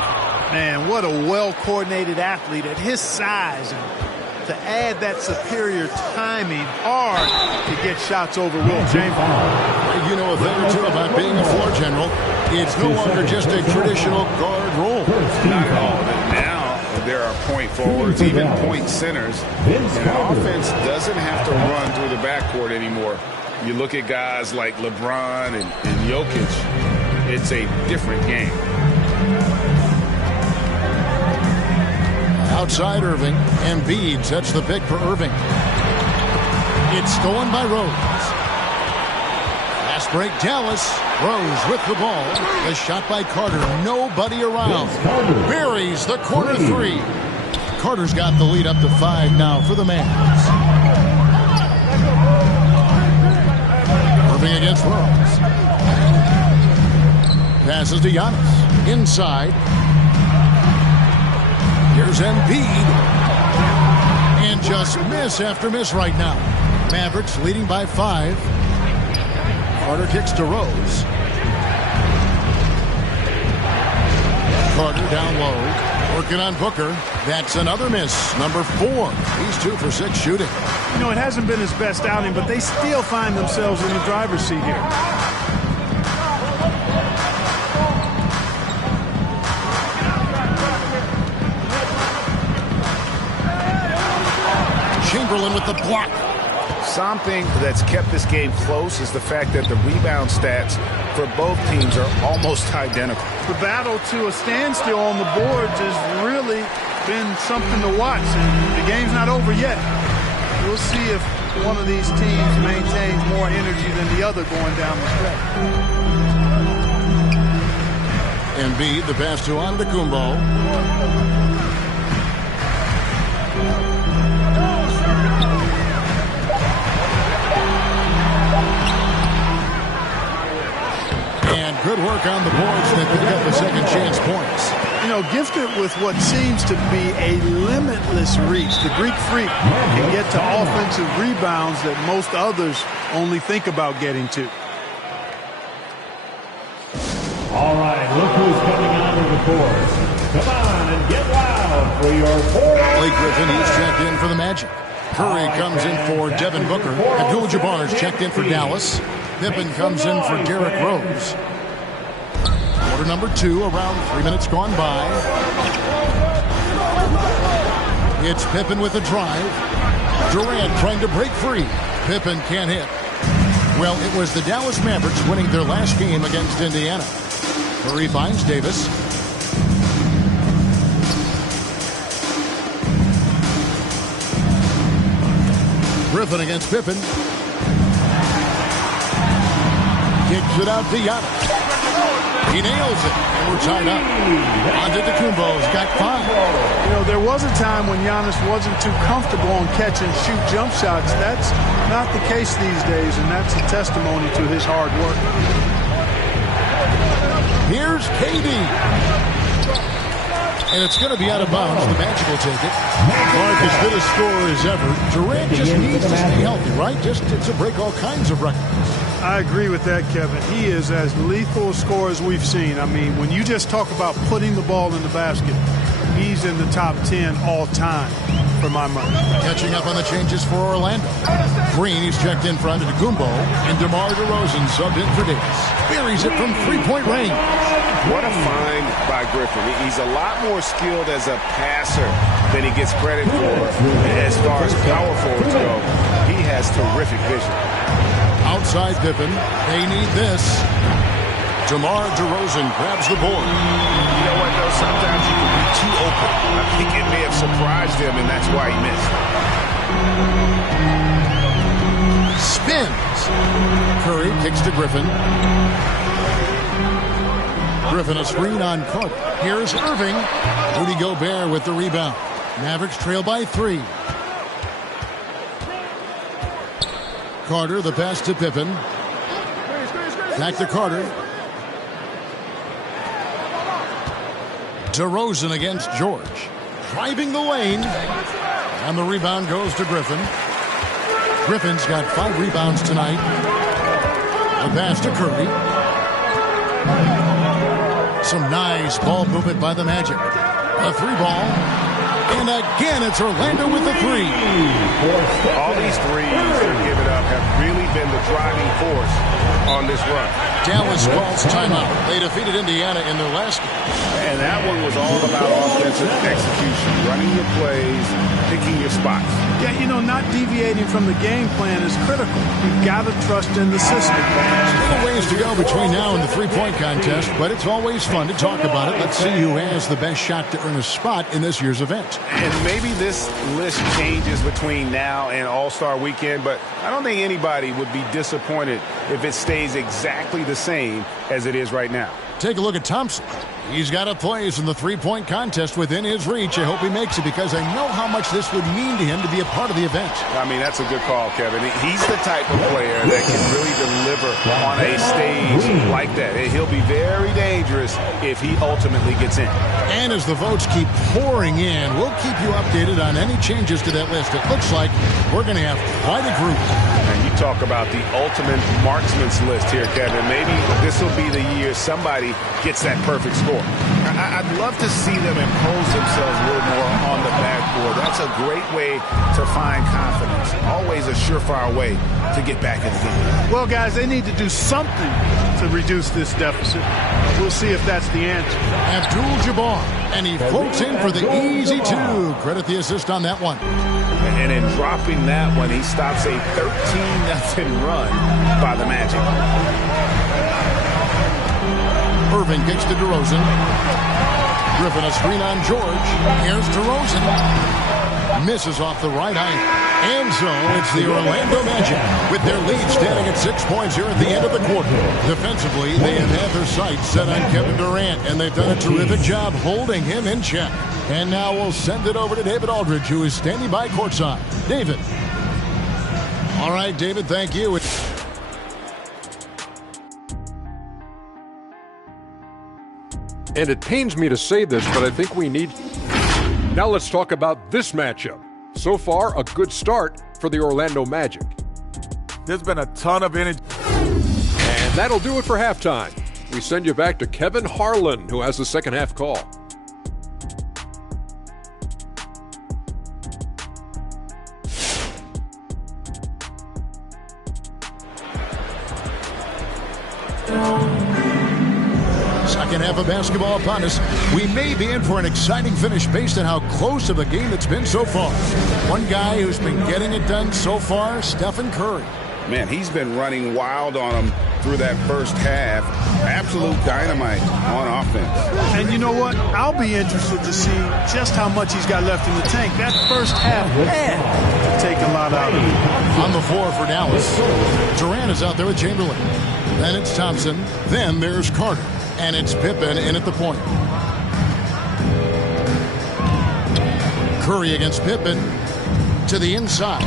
Man, what a well-coordinated athlete at his size. And to add that superior timing, hard to get shots over Will Chamberlain. You know a thing or two about being a floor general. It's no longer just a traditional guard role. Not at all. Now there are point forwards, even point centers. And offense doesn't have to run through the backcourt anymore. You look at guys like LeBron and Jokic, it's a different game. Outside Irving, Embiid sets the pick for Irving. It's stolen by Rose. Fast break, Dallas. Rose with the ball. The shot by Carter. Nobody around. Buries the corner three. Carter's got the lead up to 5 now for the Mavs. Irving against Rose. Passes to Giannis. Inside. Here's Embiid. And just miss after miss right now. Mavericks leading by 5. Carter kicks to Rose. Carter down low. Working on Booker. That's another miss. Number 4. He's 2 for 6 shooting. You know, it hasn't been his best outing, but they still find themselves in the driver's seat here. Chamberlain with the block. Something that's kept this game close is the fact that the rebound stats for both teams are almost identical. The battle to a standstill on the boards has really been something to watch. And the game's not over yet. We'll see if one of these teams maintains more energy than the other going down the stretch. Embiid, the pass to Antetokounmpo. Good work on the boards that pick up the second chance points. You know, gifted with what seems to be a limitless reach. The Greek Freak can get to offensive rebounds that most others only think about getting to. All right, look who's coming onto the court. Come on and get loud for your fourth. Blake Griffin, he's checked in for the Magic. Curry comes in for Devin Booker. Abdul-Jabbar is checked in for Dallas. Pippen comes in for Derrick Rose. Quarter number 2, around 3 minutes gone by. It's Pippen with a drive. Durant trying to break free. Pippen can't hit. Well, it was the Dallas Mavericks winning their last game against Indiana. Curry finds Davis. Griffin against Pippen. Kicks it out to Giannis. He nails it, and we're tied up. Antetokounmpo's got 5. You know, there was a time when Giannis wasn't too comfortable on catch and shoot jump shots. That's not the case these days, and that's a testimony to his hard work. Here's KD. And it's going to be out of bounds. The Magic will take it. Mark as good a scorer as ever. Durant just needs to stay healthy, right? Just to break all kinds of records. I agree with that, Kevin. He is as lethal a scorer as we've seen. I mean, when you just talk about putting the ball in the basket, he's in the top 10 all time for my money. Catching up on the changes for Orlando. Green, he's checked in for Antetokounmpo, and DeMar DeRozan subbed in for Davis. Buries it from 3-point range. What a find by Griffin. He's a lot more skilled as a passer than he gets credit for. As far as power forwards go, he has terrific vision. Outside Pippen, they need this. DeMar DeRozan grabs the board. You know what, though? Sometimes you can be too open. I think it may have surprised him, and that's why he missed. Spins. Curry kicks to Griffin. Griffin a screen on Carter. Here's Irving. Rudy Gobert with the rebound. Mavericks trail by 3. Carter, the pass to Pippen. Back to Carter. DeRozan against George. Driving the lane. And the rebound goes to Griffin. Griffin's got 5 rebounds tonight. The pass to Curry. Some nice ball movement by the Magic. A 3-ball. And again, it's Orlando with the 3. All these threes they're giving up have really been the driving force on this run. Dallas calls timeout. They defeated Indiana in their last game. And that one was all about offensive execution, running your plays, picking your spots. Yeah, you know, not deviating from the game plan is critical. You've got to trust in the system. Still a ways to go between now and the 3-point contest, but it's always fun to talk about it. Let's see who has the best shot to earn a spot in this year's event. And maybe this list changes between now and All-Star Weekend, but I don't think anybody would be disappointed if it stays exactly the same as it is right now. Take a look at Thompson. He's got a place in the 3-point contest within his reach. I hope he makes it because I know how much this would mean to him to be a part of the event. I mean, that's a good call, Kevin. He's the type of player that can really deliver on a stage like that. He'll be very dangerous if he ultimately gets in. And as the votes keep pouring in, we'll keep you updated on any changes to that list. It looks like we're going to have quite a group. And you talk about the ultimate marksman's list here, Kevin. Maybe this will be the year somebody gets that perfect score. I'd love to see them impose themselves a little more on the backboard. That's a great way to find confidence. Always a surefire way to get back in the game. Well, guys, they need to do something to reduce this deficit. We'll see if that's the answer. Abdul-Jabbar, and he floats in for the easy 2. Credit the assist on that one. And in dropping that one, he stops a 13-0 run by the Magic. Irving kicks to DeRozan. Griffin a screen on George. Here's DeRozan. Misses off the right eye. And so it's the Orlando Magic with their lead standing at 6 points here at the end of the quarter. Defensively, they have had their sights set on Kevin Durant, and they've done a terrific job holding him in check. And now we'll send it over to David Aldridge, who is standing by courtside. David. All right, David, thank you. And it pains me to say this, but I think we need... Now let's talk about this matchup. So far, a good start for the Orlando Magic. There's been a ton of energy. And that'll do it for halftime. We send you back to Kevin Harlan, who has the second half call. Second half of basketball upon us. We may be in for an exciting finish based on how close of a game it's been so far. One guy who's been getting it done so far, Stephen Curry. Man, he's been running wild on him through that first half. Absolute dynamite on offense. And you know what? I'll be interested to see just how much he's got left in the tank. That first half had to take a lot out of him. On the floor for Dallas, Durant is out there with Chamberlain. Then it's Thompson. Then there's Carter. And it's Pippen in at the point. Curry against Pippen to the inside.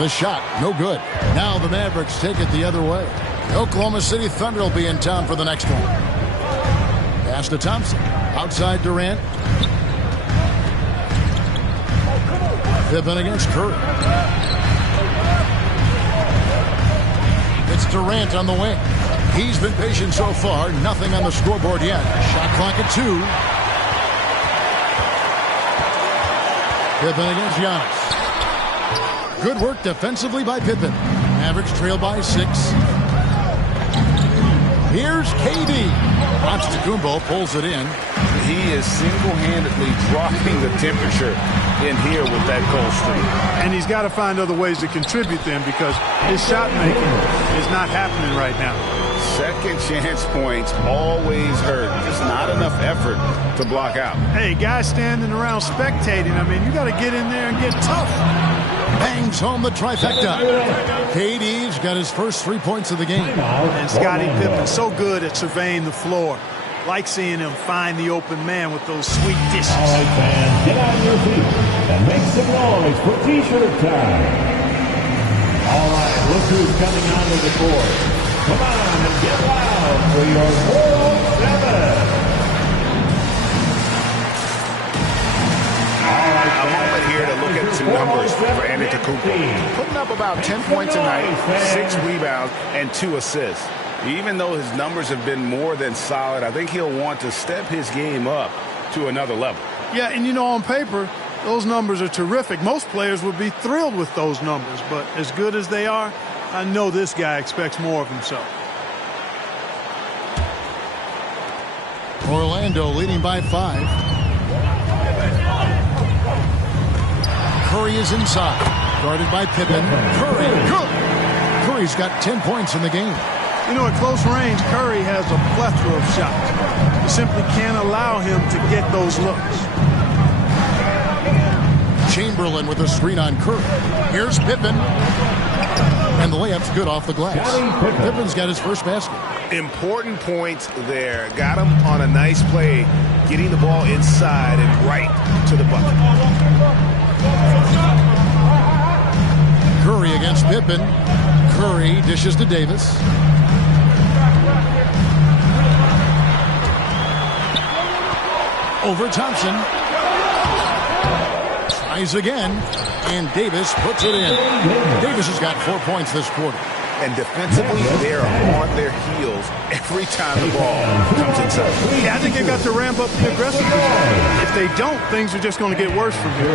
The shot, no good. Now the Mavericks take it the other way. The Oklahoma City Thunder will be in town for the next one. Pass to Thompson. Outside Durant. Pippen against Curry. It's Durant on the wing. He's been patient so far. Nothing on the scoreboard yet. Shot clock at 2. Pippen against Giannis. Good work defensively by Pippen. Mavericks trail by 6. Here's KD. Antetokounmpo pulls it in. He is single-handedly dropping the temperature in here with that cold streak. And he's got to find other ways to contribute then because his shot making is not happening right now. Second chance points always hurt. Just not enough effort to block out. Hey, guys standing around spectating, I mean, you got to get in there and get tough. Bangs home the trifecta. KD's got his first 3 points of the game. And Scottie Pippen so good at surveying the floor. Like seeing him find the open man with those sweet dishes. All right, fans, get on your feet and make some noise for T-shirt time. All right, look who's coming onto the court. Come on and get loud for your World 7. Antetokounmpo, putting up about 10 points a night, 6 rebounds, and 2 assists. Even though his numbers have been more than solid, I think he'll want to step his game up to another level. Yeah, and you know, on paper, those numbers are terrific. Most players would be thrilled with those numbers, but as good as they are, I know this guy expects more of himself. Orlando leading by 5. Curry is inside, guarded by Pippen. Curry, good. Curry's got 10 points in the game. You know, at close range, Curry has a plethora of shots. You simply can't allow him to get those looks. Chamberlain with a screen on Curry. Here's Pippen. And the layup's good off the glass. Pippen's got his first basket. Important points there. Got him on a nice play, getting the ball inside and right to the bucket. Curry against Pippen. Curry dishes to Davis. Over Thompson. Tries again. And Davis puts it in. Davis has got 4 points this quarter. And defensively, they're on their heels every time the ball comes inside. Yeah, I think they've got to ramp up the aggressiveness. If they don't, things are just going to get worse from here.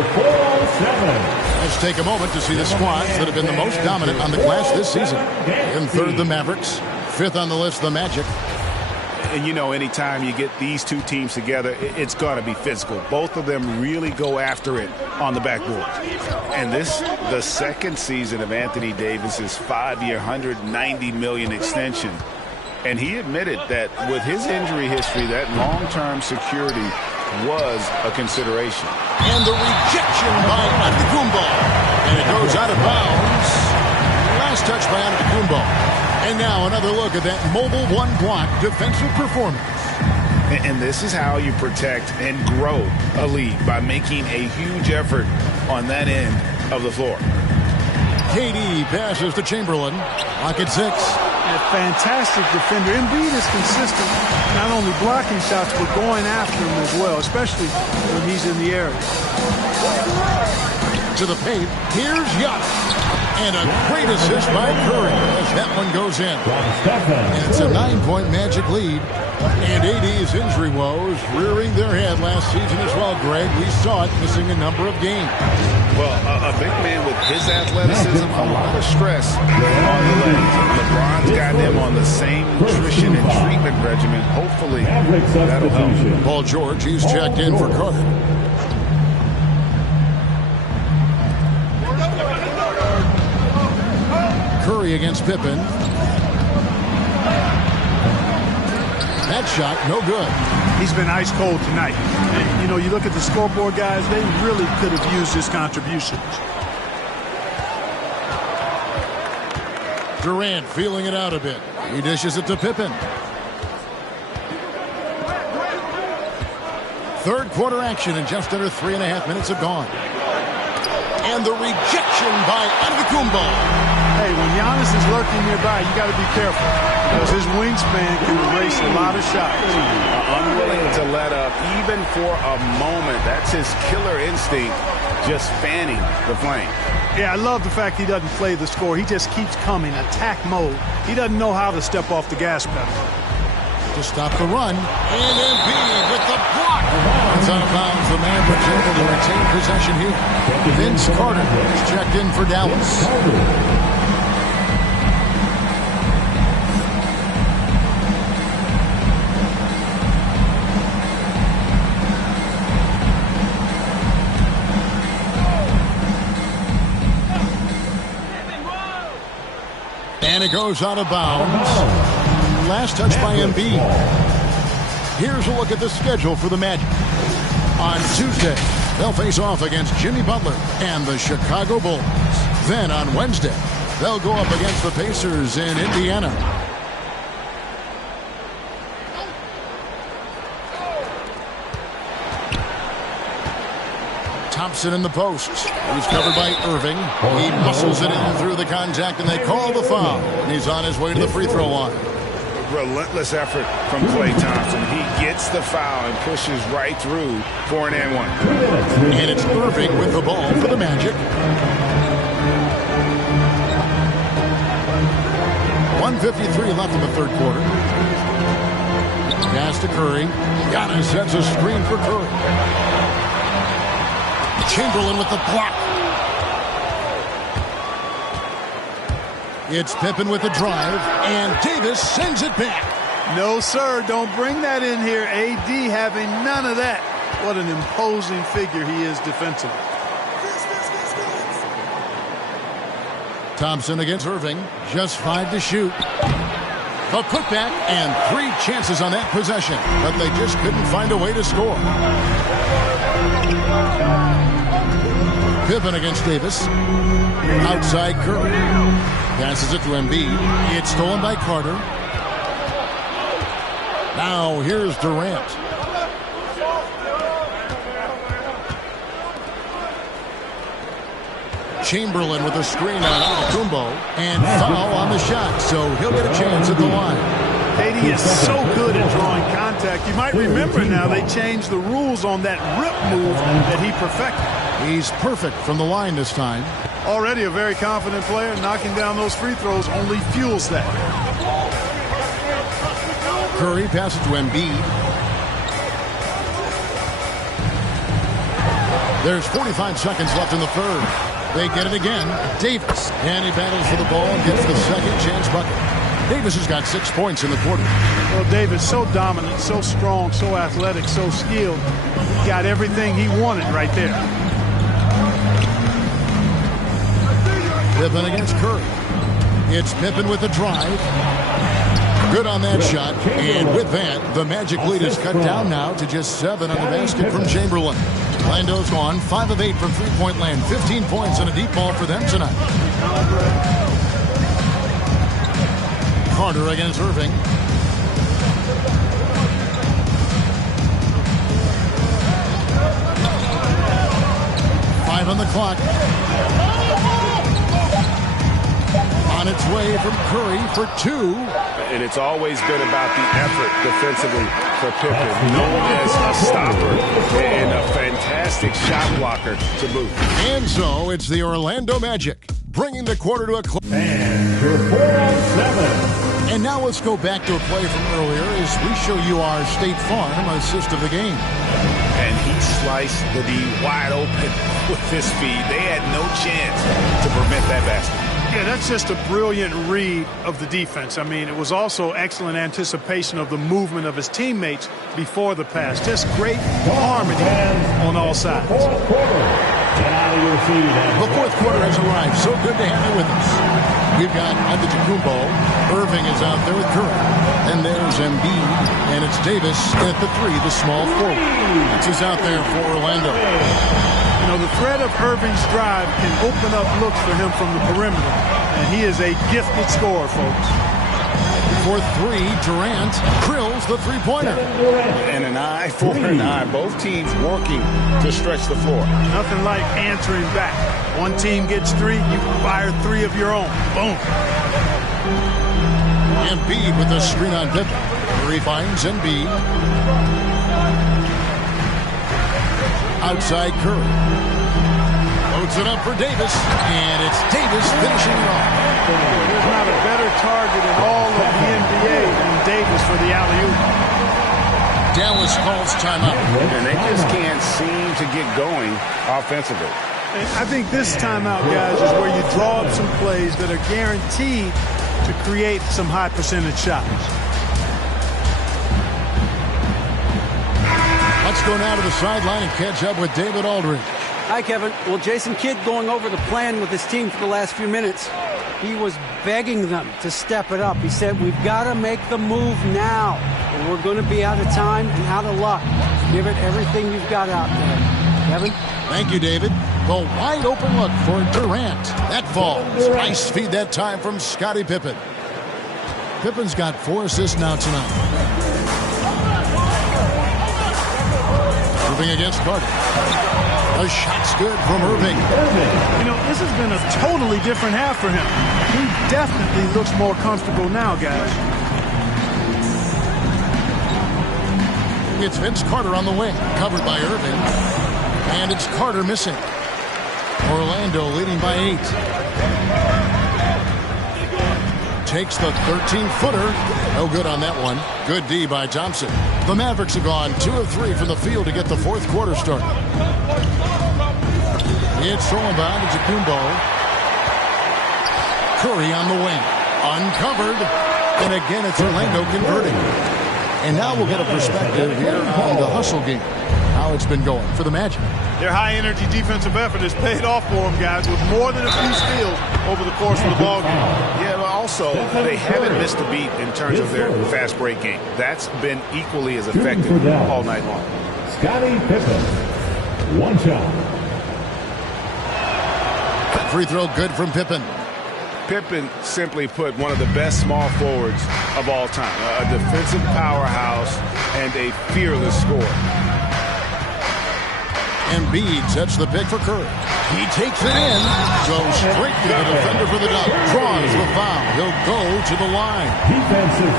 Let's take a moment to see the squads that have been the most dominant on the glass this season. In third, the Mavericks. Fifth on the list, the Magic. And you know, anytime you get these two teams together, it's going to be physical. Both of them really go after it on the backboard. And this, the second season of Anthony Davis's 5-year, $190 million extension. And he admitted that with his injury history, that long-term security was a consideration. And the rejection by Antetokounmpo. And it goes out of bounds. Last touch by Antetokounmpo. And now another look at that mobile one-block defensive performance. And this is how you protect and grow a lead, by making a huge effort on that end of the floor. KD passes to Chamberlain. Lock at 6. A fantastic defender. Embiid is consistent, not only blocking shots, but going after them as well, especially when he's in the area. To the paint. Here's Giannis. And a great assist by Curry as that one goes in. And it's a 9-point Magic lead. And AD's injury woes rearing their head last season as well, Greg. We saw it missing a number of games. Well, a big man with his athleticism, a lot of stress on the legs. LeBron's got him on the same nutrition and treatment regimen. Hopefully, that'll help. Paul George, he's checked in for Carter. Curry against Pippen. That shot, no good. He's been ice cold tonight. And, you know, you look at the scoreboard, guys, they really could have used his contributions. Durant feeling it out a bit. He dishes it to Pippen. Third quarter action, and just under 3.5 minutes have gone. And the rejection by Antetokounmpo. Hey, when Giannis is lurking nearby, you got to be careful, because his wingspan can erase a lot of shots. Unwilling to let up even for a moment. That's his killer instinct, just fanning the flame. Yeah, I love the fact he doesn't play the score. He just keeps coming, attack mode. He doesn't know how to step off the gas pedal. To stop the run. And Embiid with the block. It's out of bounds. The Mavericks able to retain possession here. Vince Carter is checked in for Dallas. And it goes out of bounds. Last touch by Embiid. Here's a look at the schedule for the Magic. On Tuesday, they'll face off against Jimmy Butler and the Chicago Bulls. Then on Wednesday, they'll go up against the Pacers in Indiana. Thompson in the post. He's covered by Irving. He muscles it in through the contact, and they call the foul. And he's on his way to the free throw line. Relentless effort from Klay Thompson. He gets the foul and pushes right through for an and one. And it's Irving with the ball for the Magic. 1:53 left in the third quarter. Pass to Curry. Giannis sets a screen for Curry. Chamberlain with the block. It's Pippen with the drive, and Davis sends it back. No, sir, don't bring that in here. AD having none of that. What an imposing figure he is defensively. Thompson against Irving. Just 5 to shoot. A putback and 3 chances on that possession, but they just couldn't find a way to score. Pippen against Davis. Outside Curry. Passes it to Embiid. It's stolen by Carter. Now here's Durant. Chamberlain with a screen on Antetokounmpo, and foul on the shot, so he'll get a chance at the line. KD is so good at drawing contact. You might remember now they changed the rules on that rip move that he perfected. He's perfect from the line this time. Already a very confident player. Knocking down those free throws only fuels that. Curry passes to Embiid. There's 45 seconds left in the third. They get it again. Davis. And he battles for the ball and gets the second chance bucket. Davis has got 6 points in the quarter. Well, Davis so dominant, so strong, so athletic, so skilled. He got everything he wanted right there. Pippen against Curry. It's Pippen with the drive. Good on that shot. And with that, the Magic lead is cut down now to just 7 on the basket from Chamberlain. Orlando's gone 5 of 8 from three-point land. 15 points and a deep ball for them tonight. Carter against Irving. Five on the clock. On its way from Curry for 2. And it's always been about the effort defensively for Pippen. Known as a stopper and a fantastic shot blocker to boot. And so it's the Orlando Magic bringing the quarter to a close. And your 4-on-7. And now let's go back to a play from earlier as we show you our State Farm assist of the game. And he sliced the D wide open with his feed. They had no chance to prevent that basket. Yeah, that's just a brilliant read of the defense. I mean, it was also excellent anticipation of the movement of his teammates before the pass. Just great harmony on all sides. The fourth quarter has arrived. So good to have you with us. We've got Antetokounmpo. Irving is out there with Curry. And there's Embiid. And it's Davis at the 3, the small forward. This is out there for Orlando. You know, the threat of Irving's drive can open up looks for him from the perimeter. And he is a gifted scorer, folks. For 3, Durant drills the three-pointer. And an eye for an eye. Both teams working to stretch the floor. Nothing like answering back. One team gets 3, you fire 3 of your own. Boom. Embiid with the screen on Pippen. Curry finds Embiid. Outside Curry. Loads it up for Davis. And it's Davis finishing it off. There's not a better target in all of the NBA than Davis for the alley-oop. Dallas calls timeout. And they just can't seem to get going offensively. And I think this timeout, guys, is where you draw up some plays that are guaranteed to create some high percentage shots. Let's go now to the sideline and catch up with David Aldridge. Hi, Kevin. Well, Jason Kidd going over the plan with his team for the last few minutes. He was begging them to step it up. He said, we've got to make the move now. Or we're going to be out of time and out of luck. Give it everything you've got out there. Kevin? Thank you, David. The wide open look for Durant. That falls. Nice feed that time from Scottie Pippen. Pippen's got 4 assists now tonight. Moving against Carter. A shot's good from Irving. You know, this has been a totally different half for him. He definitely looks more comfortable now, guys. It's Vince Carter on the wing, covered by Irving. And it's Carter missing. Orlando leading by 8. takes the 13-footer. No good on that one. Good D by Thompson. The Mavericks have gone 2 of 3 from the field to get the fourth quarter started. It's Solomon to Kumbo. Curry on the wing. Uncovered. And again, it's Orlando converting. And now we'll get a perspective here on the hustle game. How it's been going for the Magic. Their high-energy defensive effort has paid off for them, guys, with more than a few steals over the course of the ball game. Yeah, but also, they haven't missed a beat in terms of their fast break game. That's been equally as effective all night long. Scottie Pippen. One shot. Free throw good from Pippen. Pippen, simply put, one of the best small forwards of all time. A defensive powerhouse and a fearless scorer. Embiid sets the pick for Curry. He takes it in, goes straight to the defender for the dunk, draws the foul. He'll go to the line.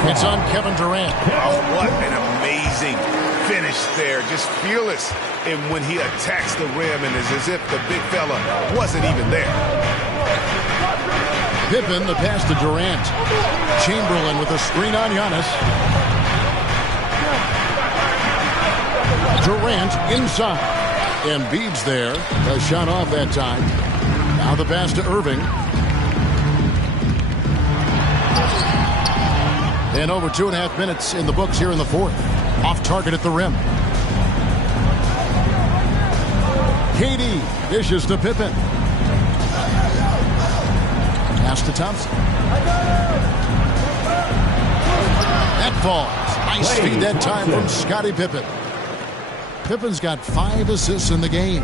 It's on Kevin Durant. Oh, what an amazing finish there. Just fearless. And when he attacks the rim, and it's as if the big fella wasn't even there. Pippen, the pass to Durant. Chamberlain with a screen on Giannis. Durant inside. Embiid's there. A shot off that time. Now the pass to Irving. And over 2.5 minutes in the books here in the fourth. Off target at the rim. KD dishes to Pippen. Pass to Thompson. That falls. Nice feed that time from Scottie Pippen. Pippen's got 5 assists in the game.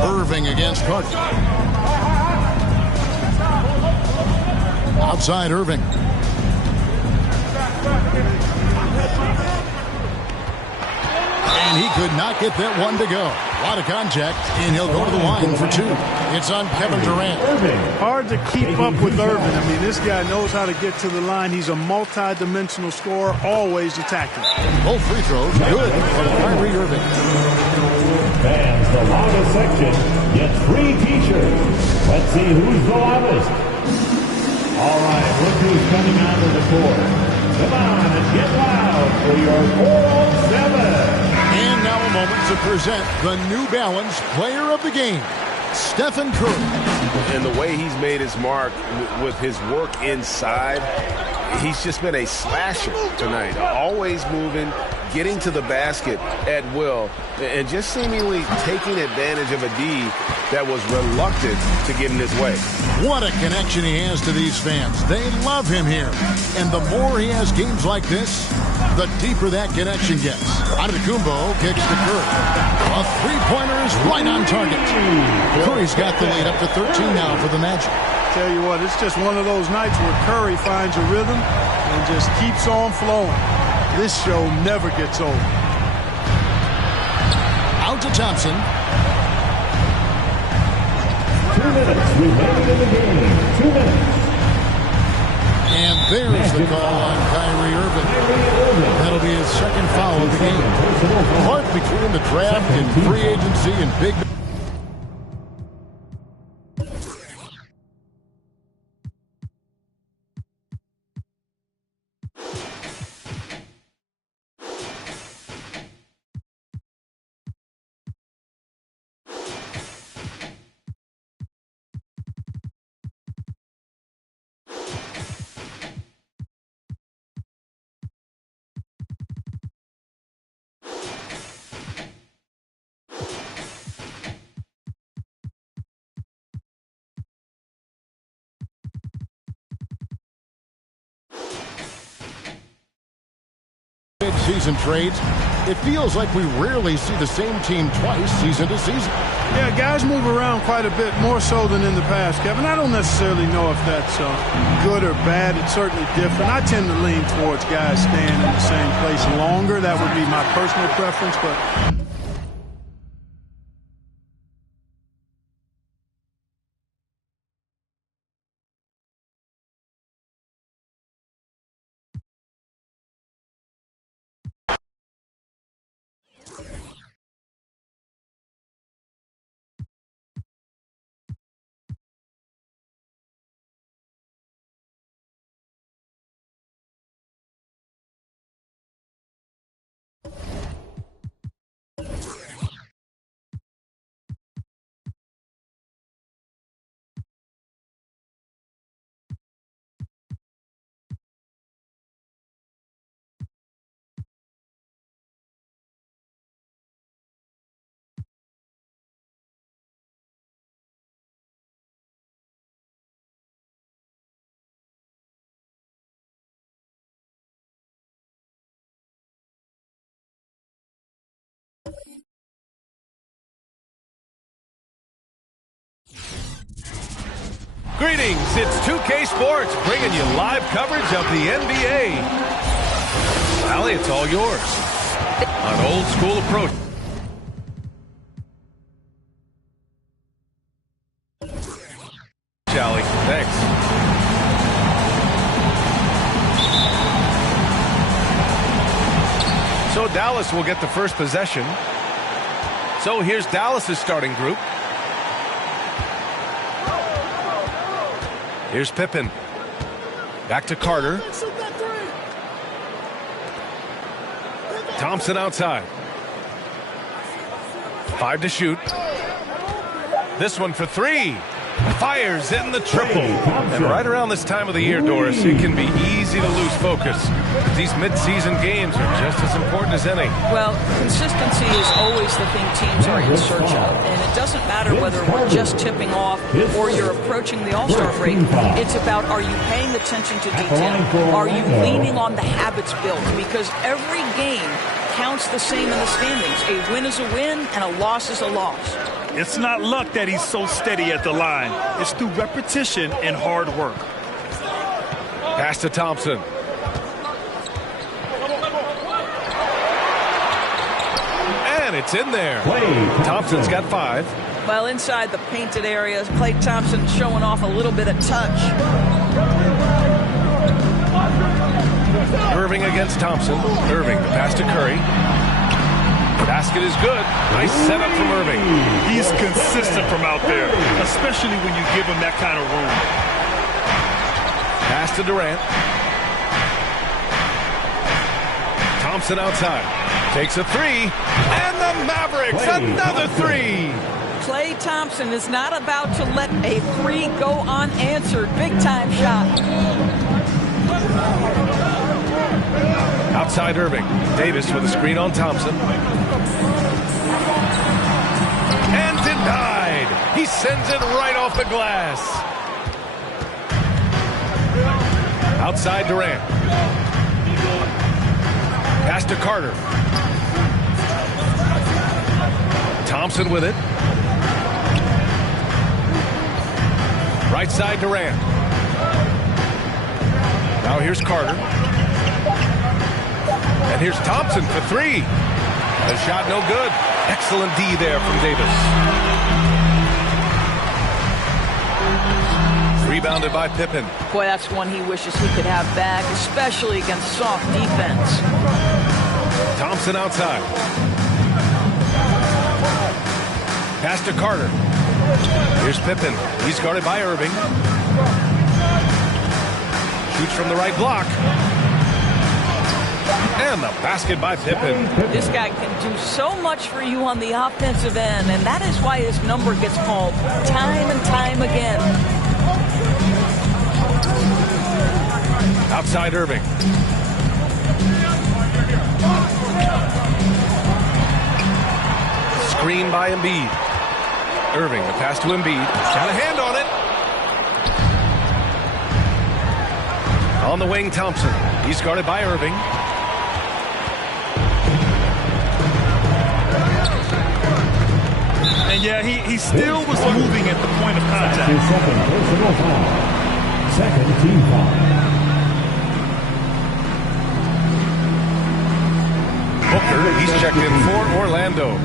Irving against Carter. Outside Irving. And he could not get that one to go. A lot of contact, and he'll go to the line for 2. It's on Kevin Durant. Hard to keep up with Irving. I mean, this guy knows how to get to the line. He's a multi-dimensional scorer, always attacking. Both free throws good for Kyrie Irving. Fans, the loudest section gets free t-shirts. Let's see who's the loudest. All right, look who's coming onto the court. Come on and get loud for your 407. And now a moment to present the New Balance Player of the Game, Stephen Curry. And the way he's made his mark with his work inside, he's just been a slasher tonight. Always moving, getting to the basket at will, and just seemingly taking advantage of a D that was reluctant to get in his way. What a connection he has to these fans. They love him here. And the more he has games like this, the deeper that connection gets. Antetokounmpo kicks to Curry. A three-pointer is right on target. Curry's got the lead up to 13 now for the Magic. Tell you what, it's just one of those nights where Curry finds a rhythm and just keeps on flowing. This show never gets old. Out to Thompson. 2 minutes remaining in the game. 2 minutes. And there's the call on Kyrie Irving. That'll be his second foul of the game. Part between the draft and free agency and big... Mid-season trades. It feels like we rarely see the same team twice season to season. Yeah, guys move around quite a bit, more so than in the past, Kevin. I don't necessarily know if that's good or bad. It's certainly different. I tend to lean towards guys staying in the same place longer. That would be my personal preference, but Greetings, it's 2K Sports bringing you live coverage of the NBA. Allie, it's all yours. An old school approach. Allie, thanks. So Dallas will get the first possession. So here's Dallas's starting group. Here's Pippen. Back to Carter. Thompson outside. 5 to shoot. This one for 3. Fires in the triple. And right around this time of the year, Doris, it can be easy to lose focus. These mid-season games are just as important as any. Well, consistency is always the thing teams are in search of. And it doesn't matter whether we're just tipping off or you're approaching the All-Star break. It's about, are you paying attention to detail? Are you leaning on the habits built? Because every game counts the same in the standings. A win is a win and a loss is a loss. It's not luck that he's so steady at the line. It's through repetition and hard work. Pass to Thompson. And it's in there. Thompson's got 5. Well, inside the painted area, Klay Thompson showing off a little bit of touch. Irving against Thompson. Irving, the pass to Curry. Basket is good. Nice setup from Irving. He's consistent from out there, especially when you give him that kind of room. Pass to Durant. Thompson outside. Takes a 3. And the Mavericks, another 3. Klay Thompson is not about to let a 3 go unanswered. Big time shot. Outside Irving. Davis with a screen on Thompson. And denied. He sends it right off the glass. Outside Durant. Pass to Carter. Thompson with it. Right side Durant. Now here's Carter. And here's Thompson for 3. A shot no good. Excellent D there from Davis. Rebounded by Pippen. Boy, that's one he wishes he could have back, especially against soft defense. Thompson outside. Pass to Carter. Here's Pippen. He's guarded by Irving. Shoots from the right block. And the basket by Pippen. This guy can do so much for you on the offensive end, and that is why his number gets called time and time again. Outside Irving. Screen by Embiid. Irving, the pass to Embiid. Got a hand on it. On the wing, Thompson. He's guarded by Irving. And yeah, he still was moving at the point of contact. Second team foul. Booker, he's checked in for Orlando.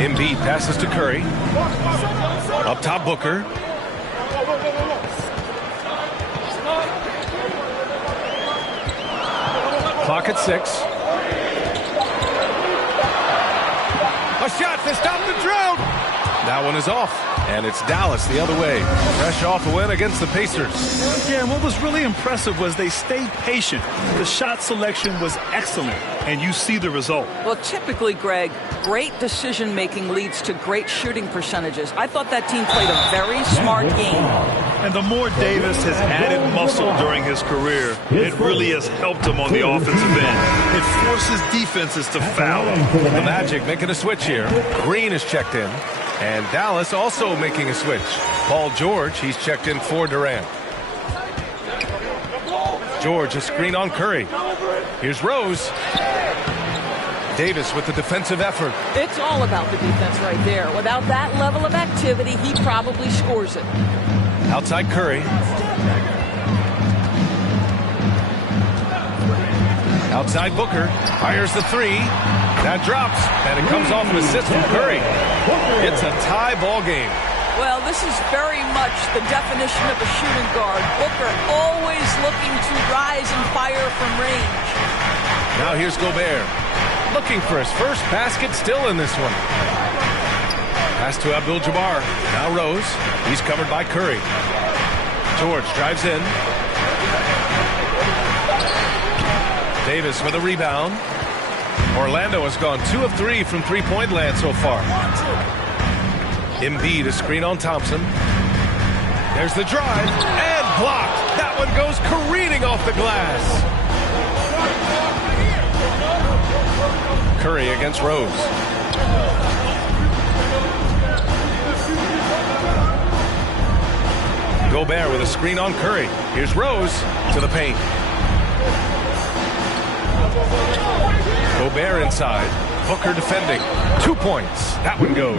Embiid passes to Curry. Up top, Booker. Clock at 6. A shot to stop the drought. That one is off. And it's Dallas the other way. Fresh off a win against the Pacers. Yeah, and what was really impressive was they stayed patient. The shot selection was excellent, and you see the result. Well, typically, Greg, great decision-making leads to great shooting percentages. I thought that team played a very smart game. And the more Davis has added muscle during his career, it really has helped him on the offensive end. It forces defenses to foul. The Magic making a switch here. Green is checked in. And Dallas also making a switch. Paul George, he's checked in for Durant. George, a screen on Curry. Here's Rose. Davis with the defensive effort. It's all about the defense right there. Without that level of activity, he probably scores it. Outside Curry. Outside Booker. Fires the three. That drops. And it comes off an assist from Curry. It's a tie ball game. Well, this is very much the definition of a shooting guard. Booker always looking to rise and fire from range. Now here's Gobert. Looking for his first basket still in this one. Pass to Abdul-Jabbar. Now Rose. He's covered by Curry. George drives in. Davis with a rebound. Orlando has gone 2 of 3 from three-point land so far. Embiid a screen on Thompson. There's the drive and blocked. That one goes careening off the glass. Curry against Rose. Gobert with a screen on Curry. Here's Rose to the paint. Gobert inside. Booker defending. 2 points. That one goes.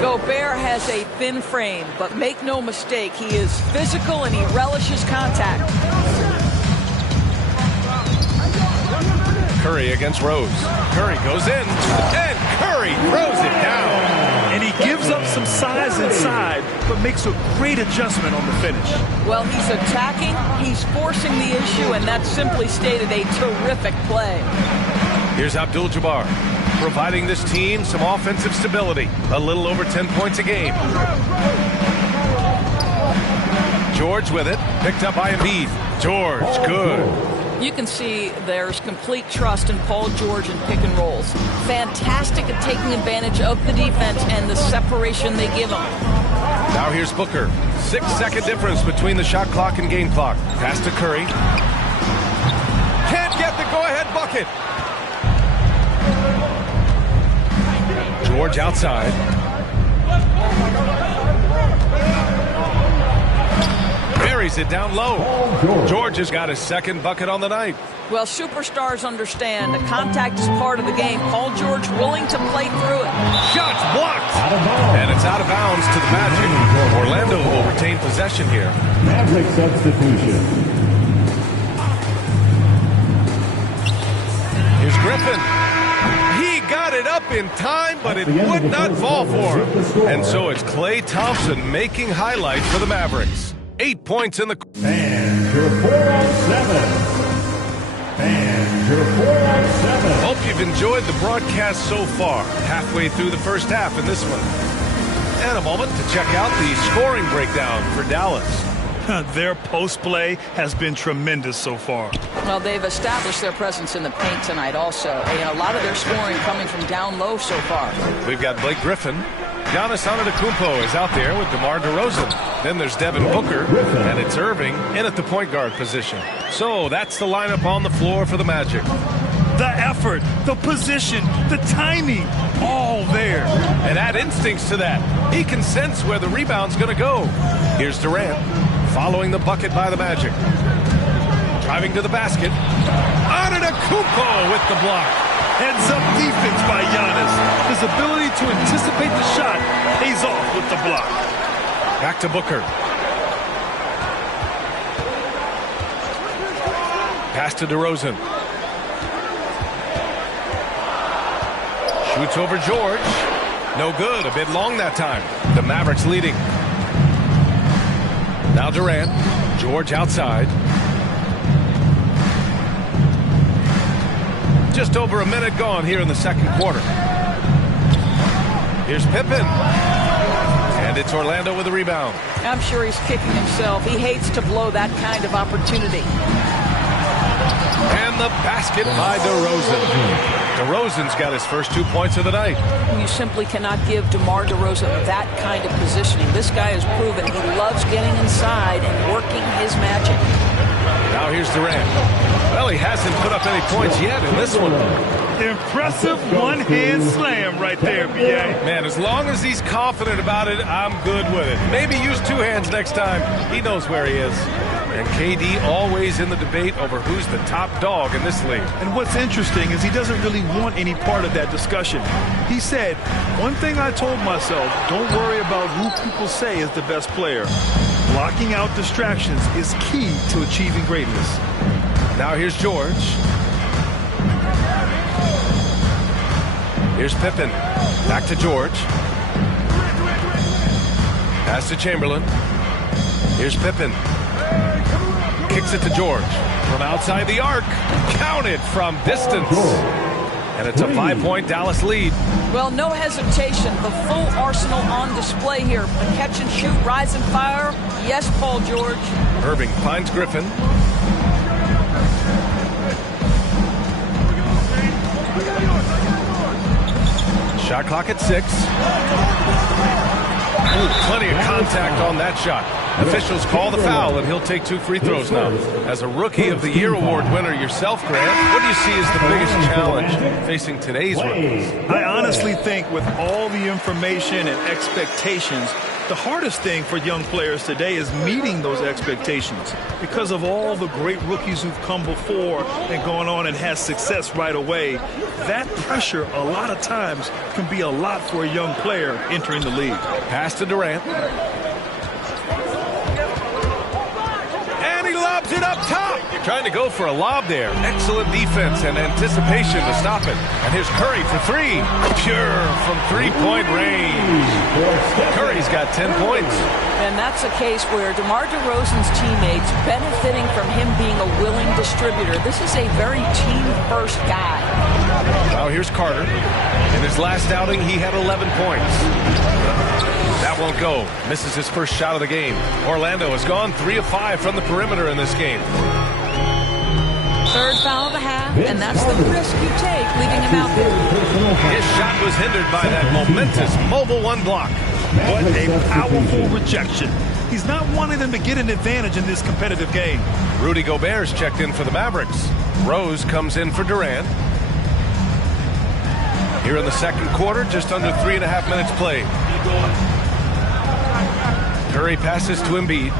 Gobert has a thin frame, but make no mistake, he is physical and he relishes contact. Curry against Rose. Curry goes in, and Curry throws it down. And he gives up some size inside, but makes a great adjustment on the finish. Well, he's attacking, he's forcing the issue, and that's simply stated a terrific play. Here's Abdul-Jabbar, providing this team some offensive stability. A little over 10 points a game. George with it, picked up by Embiid. George, good. You can see there's complete trust in Paul George in pick and rolls. Fantastic at taking advantage of the defense and the separation they give him. Now here's Booker. 6-second difference between the shot clock and game clock. Pass to Curry. Can't get the go-ahead bucket. George outside. Buries it down low. George has got his second bucket on the night. Well, superstars understand the contact is part of the game. Paul George willing to play through it. Shots blocked. And it's out of bounds to the Magic. Orlando will retain possession here. Magic substitution. Here's Griffin. He got it up in time, but it would not fall for him. And so it's Klay Thompson making highlights for the Mavericks. 8 points in the... And your 4-on-7. And your 4-on-7. Hope you've enjoyed the broadcast so far. Halfway through the first half in this one. And a moment to check out the scoring breakdown for Dallas. Their post play has been tremendous so far. Well, they've established their presence in the paint tonight also. And a lot of their scoring coming from down low so far. We've got Blake Griffin. Giannis Antetokounmpo is out there with DeMar DeRozan. Then there's Devin Booker, and it's Irving in at the point guard position. So that's the lineup on the floor for the Magic. The effort, the position, the timing, all there. And add instincts to that. He can sense where the rebound's going to go. Here's Durant, following the bucket by the Magic. Driving to the basket. Antetokounmpo with the block. Heads-up defense by Giannis. His ability to anticipate the shot pays off with the block. Back to Booker. Pass to DeRozan. Shoots over George. No good. A bit long that time. The Mavericks leading. Now Durant. George outside. Just over a minute gone here in the second quarter. Here's Pippen. And it's Orlando with a rebound. I'm sure he's kicking himself. He hates to blow that kind of opportunity. And the basket by DeRozan. DeRozan's got his first 2 points of the night. You simply cannot give DeMar DeRozan that kind of positioning. This guy has proven he loves getting inside and working his magic. Now here's Durant. Well, he hasn't put up any points yet in this one. Impressive one-hand slam right there, B.A. Man, as long as he's confident about it, I'm good with it. Maybe use two hands next time. He knows where he is. And KD always in the debate over who's the top dog in this league. And what's interesting is he doesn't really want any part of that discussion. He said, one thing I told myself, don't worry about who people say is the best player. Blocking out distractions is key to achieving greatness. Now here's George. Here's Pippen. Back to George. Pass to Chamberlain. Here's Pippen. Kicks it to George. From outside the arc. Counted from distance. And it's a 5-point Dallas lead. Well, no hesitation. The full arsenal on display here. A catch and shoot, rise and fire. Yes, Paul George. Irving finds Griffin. Shot clock at 6. Ooh, plenty of contact on that shot. Officials call the foul, and he'll take 2 free throws now. As a Rookie of the Year award winner yourself, Grant, what do you see as the biggest challenge facing today's rookies? I honestly think with all the information and expectations, the hardest thing for young players today is meeting those expectations. Because of all the great rookies who've come before and gone on and had success right away, that pressure a lot of times can be a lot for a young player entering the league. Pass to Durant. And he lobs it up top. Trying to go for a lob there. Excellent defense and anticipation to stop it. And here's Curry for 3. Pure from 3-point range. Curry's got 10 points. And that's a case where DeMar DeRozan's teammates benefiting from him being a willing distributor. This is a very team-first guy. Now here's Carter. In his last outing, he had 11 points. That won't go. Misses his first shot of the game. Orlando has gone 3 of 5 from the perimeter in this game. Third foul of the half, and that's the risk you take, leaving him out there. His shot was hindered by that momentous mobile 1 block. What a powerful rejection. He's not wanting them to get an advantage in this competitive game. Rudy Gobert's checked in for the Mavericks. Rose comes in for Durant. Here in the second quarter, just under 3.5 minutes played. Curry passes to Embiid.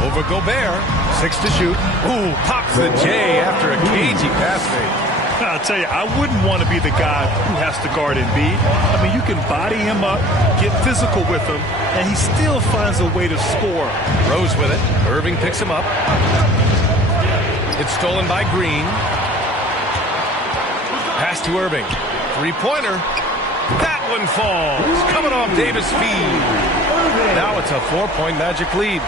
Over Gobert. 6 to shoot. Ooh, pops the J after a cagey pass fake. I'll tell you, I wouldn't want to be the guy who has to guard Embiid. I mean, you can body him up, get physical with him, and he still finds a way to score. Rose with it. Irving picks him up. It's stolen by Green. Pass to Irving. 3-pointer. That one falls. Coming off Davis' feed. Now it's a 4-point Magic lead.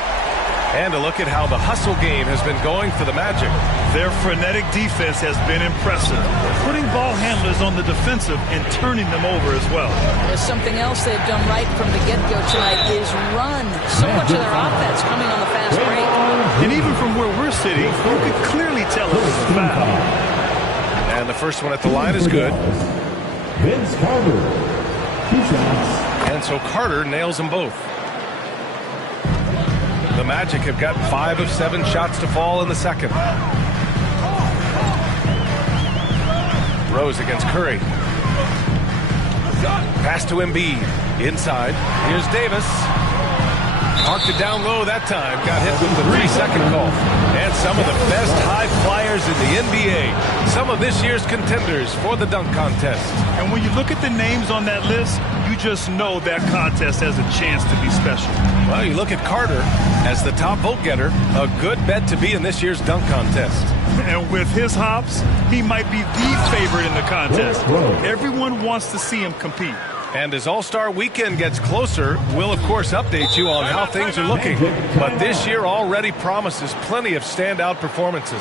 And a look at how the hustle game has been going for the Magic. Their frenetic defense has been impressive, putting ball handlers on the defensive and turning them over as well. There's something else they've done right from the get-go tonight is run. So much of their offense coming on the fast break. And even from where we're sitting, you could clearly tell it was a foul. And the first one at the line is good. Vince Carter. 2 shots. And so Carter nails them both. The Magic have got 5 of 7 shots to fall in the second. Rose against Curry. Pass to Embiid. Inside. Here's Davis. Marked it down low that time. Got hit with the 3-second call. And some of the best high flyers in the NBA. Some of this year's contenders for the dunk contest. And when you look at the names on that list, you just know that contest has a chance to be special. Well, you look at Carter as the top vote getter, a good bet to be in this year's dunk contest. And with his hops, he might be the favorite in the contest. Everyone wants to see him compete. And as All-Star Weekend gets closer, we'll of course update you on how things are looking. But this year already promises plenty of standout performances.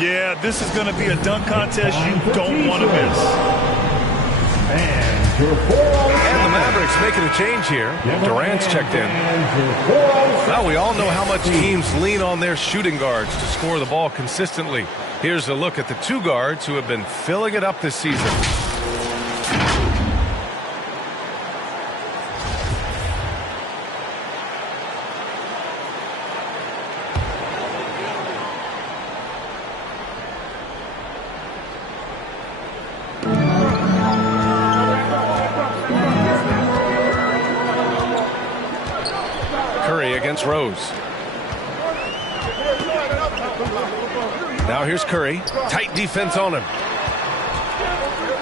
Yeah, this is going to be a dunk contest you don't want to miss. And the Mavericks making a change here. Durant's checked in. Well, we all know how much teams lean on their shooting guards to score the ball consistently. Here's a look at the 2 guards who have been filling it up this season. against Rose. Now here's Curry. Tight defense on him.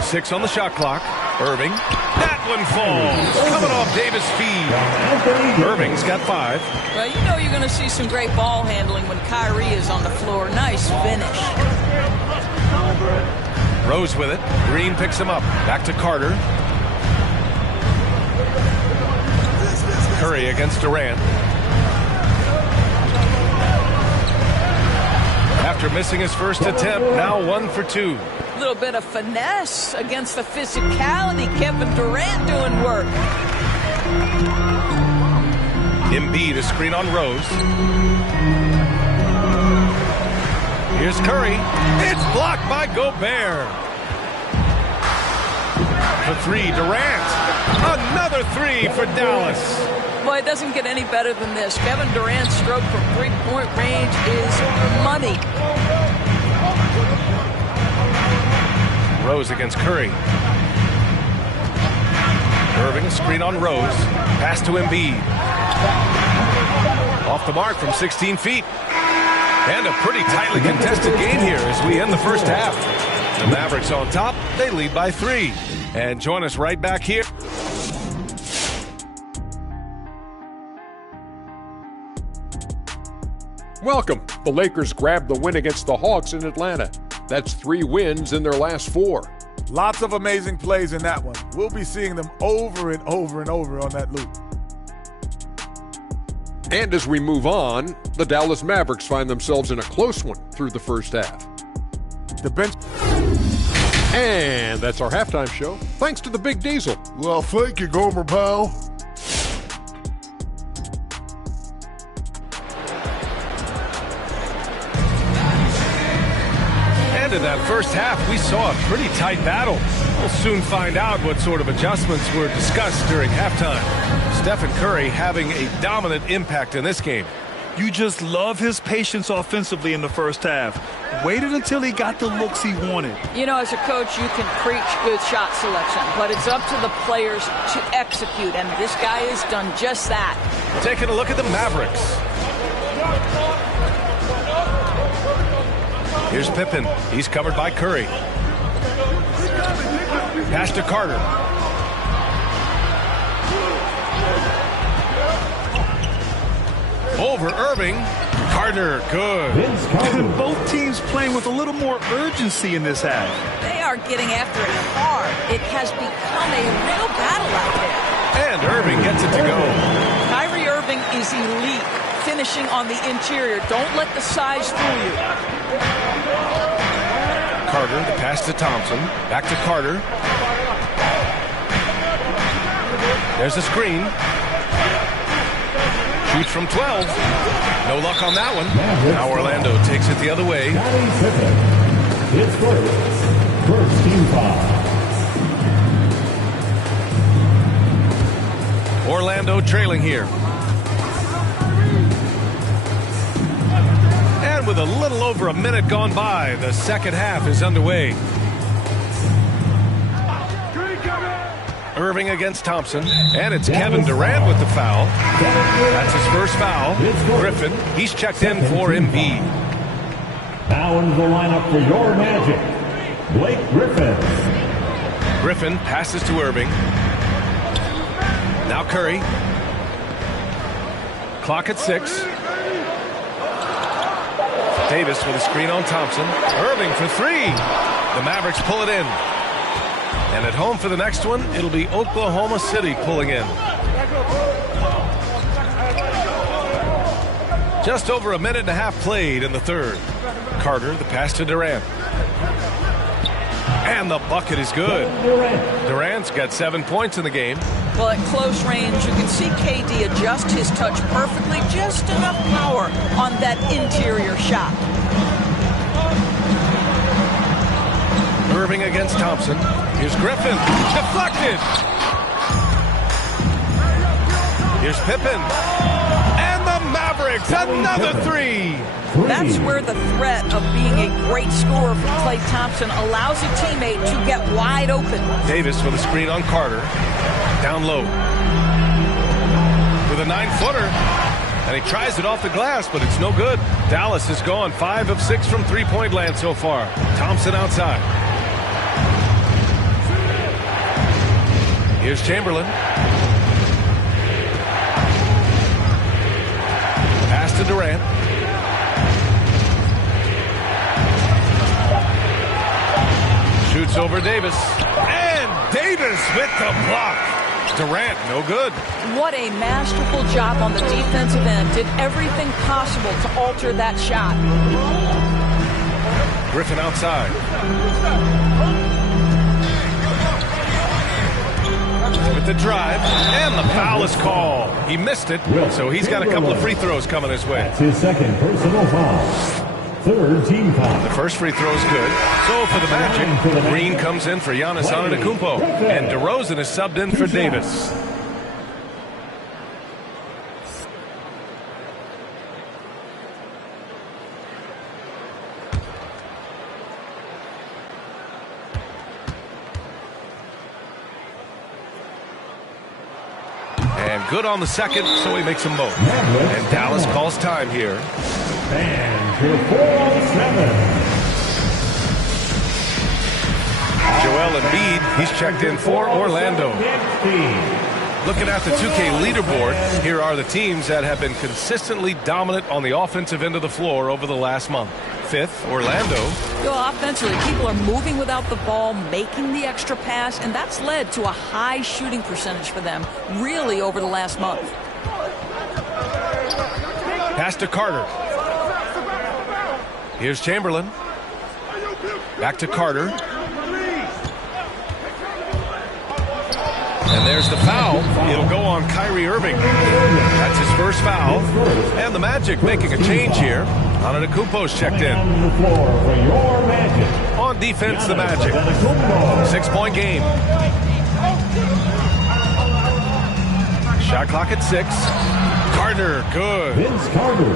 6 on the shot clock. Irving. That one falls. Coming off Davis' feed. Irving's got 5. Well, you know you're going to see some great ball handling when Kyrie is on the floor. Nice finish. Rose with it. Green picks him up. Back to Carter. Curry against Durant. After missing his first attempt, now 1 for 2. A little bit of finesse against the physicality. Kevin Durant doing work. Embiid, a screen on Rose. Here's Curry. It's blocked by Gobert. For 3, Durant. Another 3 for Dallas. Boy, it doesn't get any better than this. Kevin Durant's stroke from three-point range is money. Rose against Curry. Irving, screen on Rose. Pass to Embiid. Off the mark from 16 feet. And a pretty tightly contested game here as we end the first half. The Mavericks on top. They lead by 3. And join us right back here. Welcome. The Lakers grabbed the win against the Hawks in Atlanta. That's 3 wins in their last 4. Lots of amazing plays in that one. We'll be seeing them over and over and over on that loop. And as we move on, the Dallas Mavericks find themselves in a close one through the first half. The bench. And that's our halftime show. Thanks to the Big Diesel. Well, thank you, Gomer Powell. In that first half, we saw a pretty tight battle. We'll soon find out what sort of adjustments were discussed during halftime. Stephen Curry having a dominant impact in this game. You just love his patience offensively in the first half. Waited until he got the looks he wanted. You know, as a coach, you can preach good shot selection, but it's up to the players to execute, and this guy has done just that. Taking a look at the Mavericks. Here's Pippen. He's covered by Curry. Pass to Carter. Over Irving. Carter, good. Both teams playing with a little more urgency in this half. They are getting after it hard. It has become a real battle out there. And Irving gets it to go. Kyrie Irving is elite, finishing on the interior. Don't let the size fool you. Carter, the pass to Thompson. Back to Carter. There's a screen. Shoots from 12. No luck on that one. Now Orlando takes it the other way. It's first team foul. Orlando trailing here. And with a little over a minute gone by, the second half is underway. Irving against Thompson, and it's Kevin Durant with the foul. That's his first foul. Griffin, he's checked in for Embiid. Now into the lineup for your Magic, Blake Griffin. Griffin passes to Irving. Now Curry. Clock at 6. Davis with a screen on Thompson. Irving for 3. The Mavericks pull it in. And at home for the next one, it'll be Oklahoma City pulling in. Just over a minute and a half played in the third. Carter, the pass to Durant. And the bucket is good. Durant's got 7 points in the game. Well, at close range, you can see KD adjust his touch perfectly. Just enough power on that interior shot. Irving against Thompson. Here's Griffin. Deflected. Here's Pippen. And the Mavericks, another 3. That's where the threat of being a great scorer from Klay Thompson allows a teammate to get wide open. Davis with a screen on Carter. Down low. With a 9-footer. And he tries it off the glass, but it's no good. Dallas is gone 5 of 6 from three-point land so far. Thompson outside. Here's Chamberlain. Pass to Durant. Shoots over Davis. And Davis with the block. Durant, no good. What a masterful job on the defensive end. Did everything possible to alter that shot. Griffin outside. With the drive, and the foul is called. He missed it, so he's got a couple of free throws coming his way. That's his second personal foul. Third team foul. The first free throw is good. So for the Magic, Green comes in for Giannis Antetokounmpo, and DeRozan is subbed in for Davis. And good on the second, so he makes them both. And Dallas calls time here. And for 4 on 7. Joel Embiid, he's checked in for Orlando. Looking at the 2K leaderboard, here are the teams that have been consistently dominant on the offensive end of the floor over the last month. 5th, Orlando. Offensively, people are moving without the ball, making the extra pass, and that's led to a high shooting percentage for them, really, over the last month. Pass to Carter. Here's Chamberlain. Back to Carter. And there's the foul. It'll go on Kyrie Irving. That's his first foul. And the Magic making a change here. Antetokounmpo's checked in. On defense, the Magic. 6-point game. Shot clock at 6. Carter, good. Vince Carter.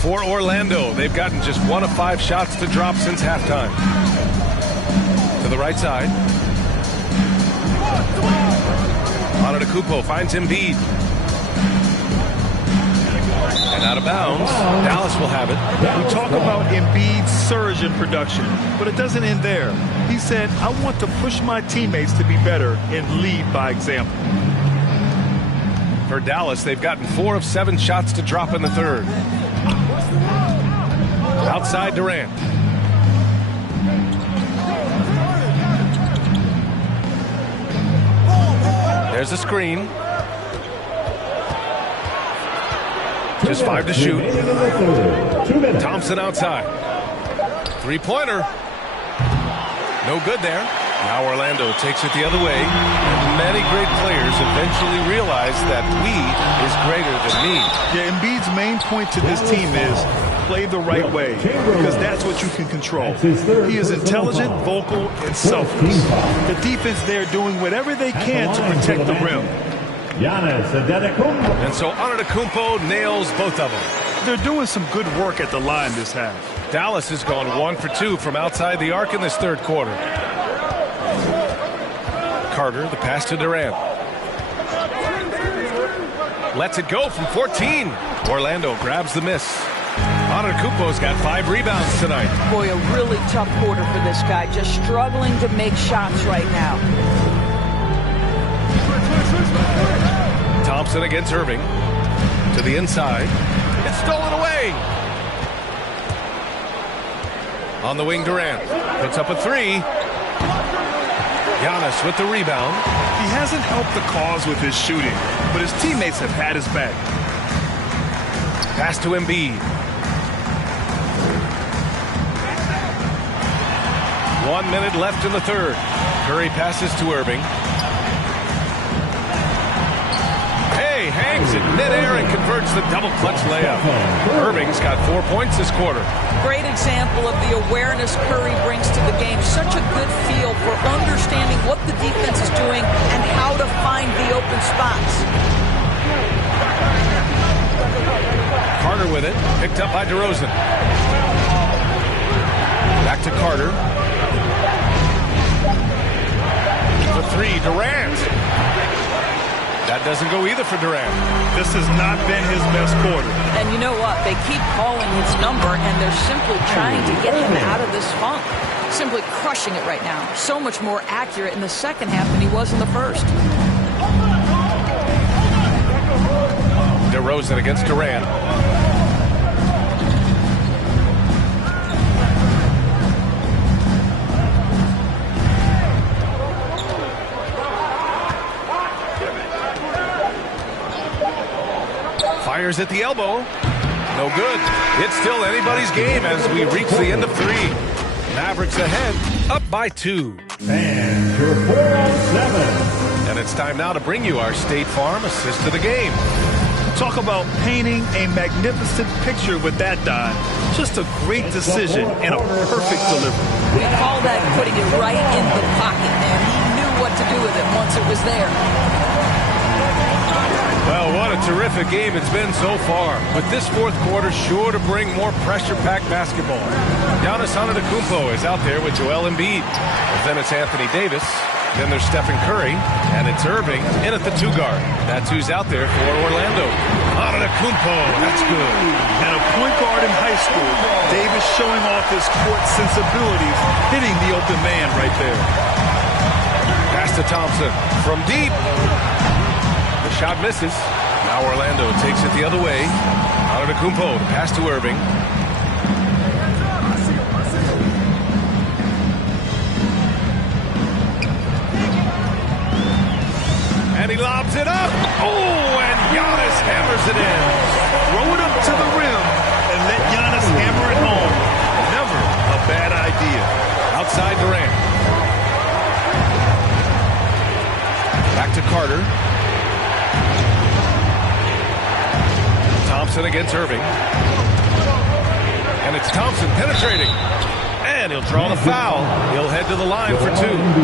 For Orlando, they've gotten just 1 of 5 shots to drop since halftime. To the right side. Antetokounmpo finds Embiid. And out of bounds. Dallas will have it. We talk about Embiid's surge in production, but it doesn't end there. He said, I want to push my teammates to be better and lead by example. For Dallas, they've gotten 4 of 7 shots to drop in the third. Outside Durant. There's a screen. Just 5 to shoot. Thompson outside. 3-pointer. No good there. Now Orlando takes it the other way. And many great players eventually realize that we is greater than me. Yeah, Embiid's main point to this team is play the right way, because that's what you can control. He is intelligent, vocal, and selfless. The defense there doing whatever they can to protect the rim. And so Antetokounmpo nails both of them. They're doing some good work at the line this half. Dallas has gone 1 for 2 from outside the arc in this third quarter. Carter, the pass to Durant. Lets it go from 14. Orlando grabs the miss. Antetokounmpo's got 5 rebounds tonight. Boy, a really tough quarter for this guy. Just struggling to make shots right now. Thompson against Irving. To the inside. It's stolen away. On the wing, Durant. Puts up a 3. Giannis with the rebound. He hasn't helped the cause with his shooting, but his teammates have had his back. Pass to Embiid. 1 minute left in the third. Curry passes to Irving. Hey, hangs it midair and converts the double clutch layup. Irving's got 4 points this quarter. Great example of the awareness Curry brings to the game. Such a good feel for understanding what the defense is doing and how to find the open spots. Carter with it. Picked up by DeRozan. Back to Carter. The 3, Durant. That doesn't go either for Durant. This has not been his best quarter. And you know what? They keep calling his number, and they're simply trying to get him out of this funk. Simply crushing it right now. So much more accurate in the second half than he was in the first. DeRozan against Durant. Fires at the elbow. No good. It's still anybody's game as we reach the end of 3. Mavericks ahead, up by 2. And your 4-on-7. And it's time now to bring you our State Farm assist to the game. Talk about painting a magnificent picture with that dive. Just a great decision and a perfect delivery. We call that putting it right in the pocket, and he knew what to do with it once it was there. Well, what a terrific game it's been so far. With this fourth quarter sure to bring more pressure-packed basketball. Giannis Antetokounmpo is out there with Joel Embiid. And then it's Anthony Davis. Then there's Stephen Curry. And it's Irving in at the 2 guard. That's who's out there for Orlando. Antetokounmpo, that's good. And a point guard in high school, Davis showing off his court sensibilities, hitting the open man right there. Pass to Thompson from deep. The shot misses. Now Orlando takes it the other way. Antetokounmpo, the pass to Irving. And he lobs it up. Oh, and Giannis hammers it in. Throw it up to the rim and let Giannis hammer it home. Never a bad idea. Outside Durant. Back to Carter. Thompson against Irving. And it's Thompson penetrating. And he'll draw the foul. He'll head to the line for 2.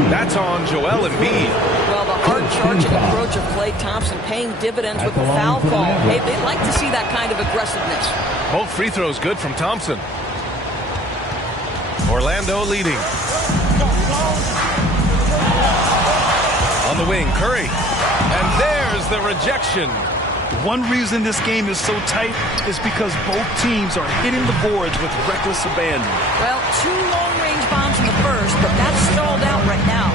That's on Joel Embiid. Well, the hard-charging approach of Klay Thompson paying dividends with the foul call. Hey, they'd like to see that kind of aggressiveness. Both free throws good from Thompson. Orlando leading. On the wing, Curry. And there's the rejection. One reason this game is so tight is because both teams are hitting the boards with reckless abandon. Well, 2 long-range bombs in the first, but that's stalled out right now.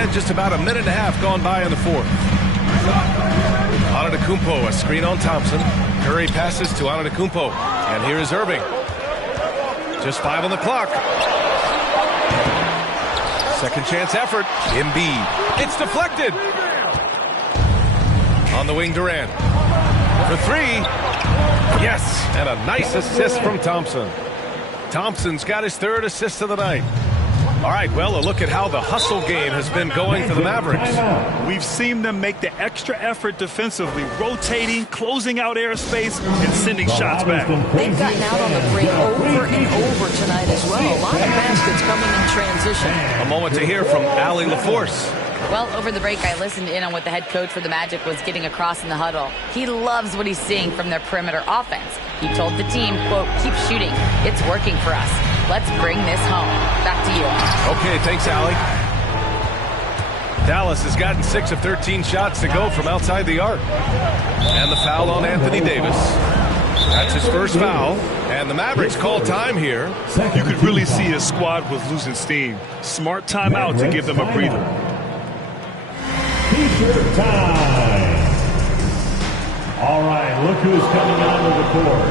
And just about a minute and a half gone by in the fourth. Antetokounmpo, a screen on Thompson. Curry passes to Antetokounmpo. And here is Irving. Just 5 on the clock. Second chance effort. Embiid. It's deflected. On the wing, Durant. For 3. Yes. And a nice assist from Thompson. Thompson's got his 3rd assist of the night. All right, well, a look at how the hustle game has been going for the Mavericks. We've seen them make the extra effort defensively, rotating, closing out airspace, and sending shots back. They've gotten out on the break over and over tonight as well. A lot of baskets coming in transition. A moment to hear from Allie LaForce. Well, over the break, I listened in on what the head coach for the Magic was getting across in the huddle. He loves what he's seeing from their perimeter offense. He told the team, quote, keep shooting. It's working for us. Let's bring this home. Back to you. Okay, thanks, Allie. Dallas has gotten 6 of 13 shots to go from outside the arc. And the foul on Anthony Davis. That's his first foul. And the Mavericks call time here. You could really see his squad was losing steam. Smart timeout to give them a breather. T-shirt time. All right, look who's coming onto the court.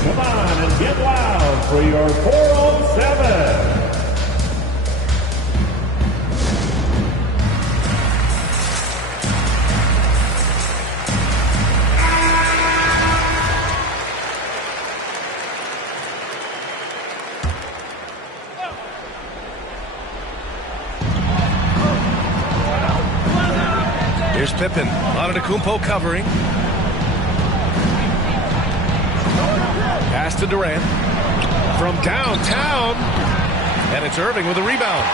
Come on and get loud for your 4-on-7. Here's Pippen. Antetokounmpo covering. Pass to Durant. From downtown. And it's Irving with a rebound.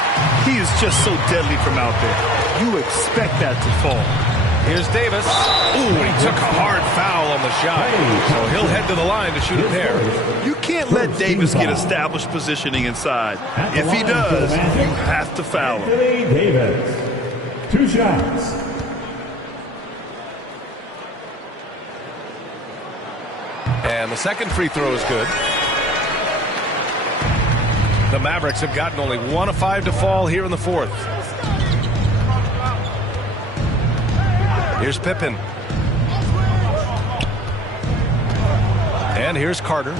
He is just so deadly from out there. You expect that to fall. Here's Davis. Ooh, he took a hard foul on the shot. So he'll head to the line to shoot a pair. You can't let Davis get established positioning inside. If he does, you have to foul him. Davis. 2 shots. And the second free throw is good. The Mavericks have gotten only 1 of 5 to fall here in the fourth. Here's Pippen. And here's Carter.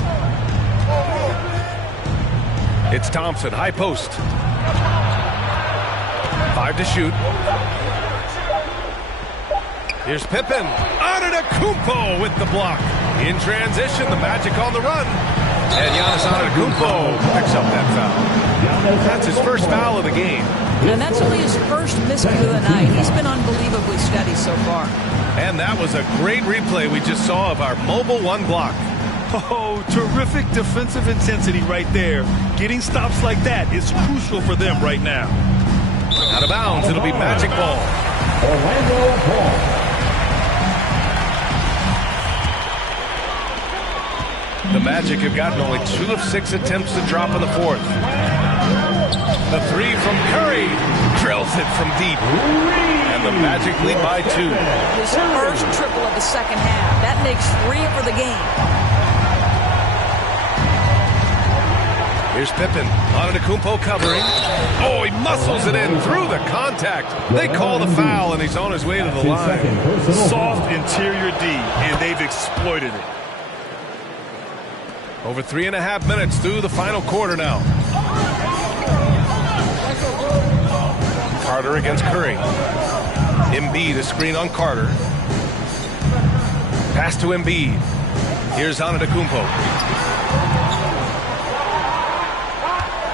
It's Thompson, high post. 5 to shoot. Here's Pippen. Antetokounmpo with the block. In transition, the Magic on the run. And Giannis Antetokounmpo picks up that foul. That's his first foul of the game. And that's only his first miss of the night. He's been unbelievably steady so far. And that was a great replay we just saw of our mobile one block. Oh, terrific defensive intensity right there. Getting stops like that is crucial for them right now. Out of bounds, it'll be Magic ball. Orlando Ball. The Magic have gotten only 2 of 6 attempts to drop in the fourth. The 3 from Curry drills it from deep. And the Magic lead by 2. His first triple of the second half. That makes 3 for the game. Here's Pippen. Antetokounmpo covering. Oh, he muscles it in through the contact. They call the foul, and he's on his way to the line. Soft interior D, and they've exploited it. Over 3.5 minutes through the final quarter now. Carter against Curry. Embiid, a screen on Carter. Pass to Embiid. Here's Antetokounmpo.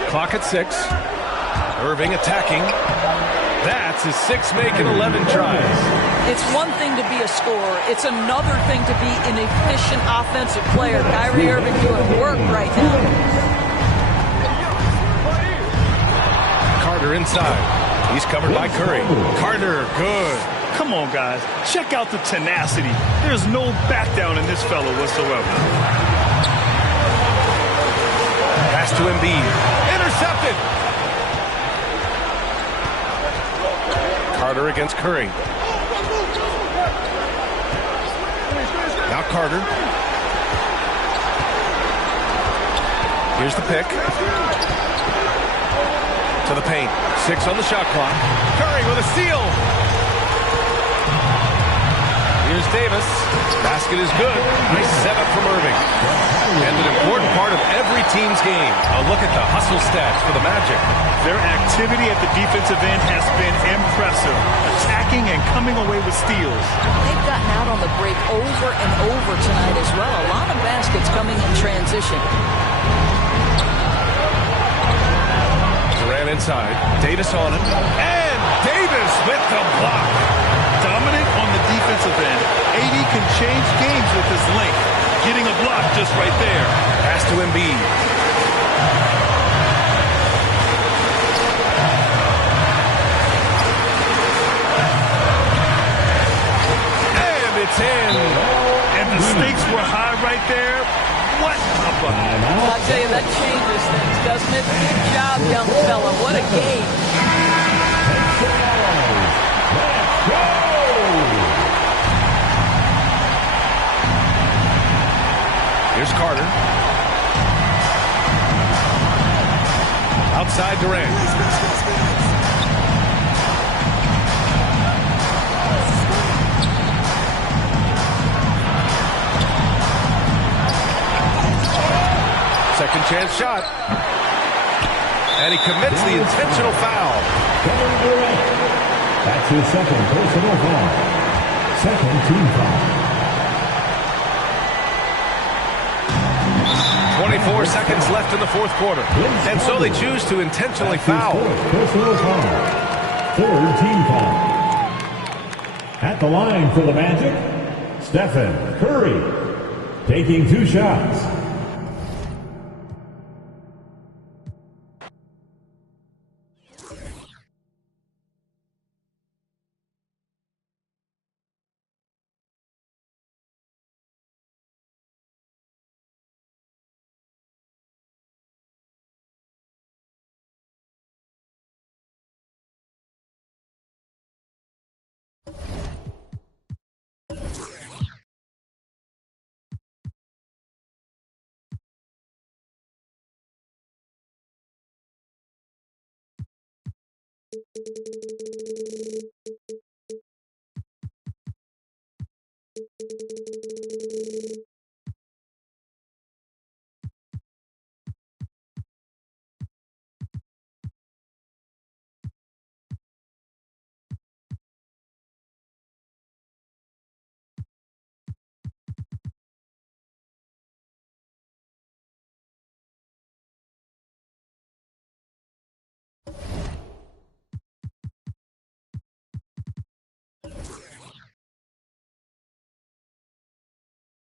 Clock at 6. Irving attacking. That's his 6 making 11 tries. It's one thing to be a scorer. It's another thing to be an efficient offensive player. Kyrie Irving doing work right now. Carter inside. He's covered by Curry. Carter, good. Come on, guys. Check out the tenacity. There's no back down in this fellow whatsoever. Pass to Embiid. Intercepted. Carter against Curry. Now Carter. Here's the pick. To the paint. 6 on the shot clock. Curry with a steal. Here's Davis. Basket is good. Nice setup from Irving. And an important part of every team's game. A look at the hustle stats for the Magic. Their activity at the defensive end has been impressive. Attacking and coming away with steals. They've gotten out on the break over and over tonight as well. A lot of baskets coming in transition. Durant inside. Davis on him. And Davis with the block. Dominant on the defensive end. AD can change games with his length. Getting a block just right there. Pass to Embiid. And it's in. And the stakes were high right there. What a bucket. I'll tell you, that changes things, doesn't it? Good job, young fella. What a game. Here's Carter. Outside Durant. Second chance shot. And he commits the intentional foul. Kevin Durant. That's his second personal foul. Second team foul. 24 seconds left in the fourth quarter. And so they choose to intentionally foul. Personal foul. Third team foul. At the line for the Magic, Stephen Curry taking 2 shots.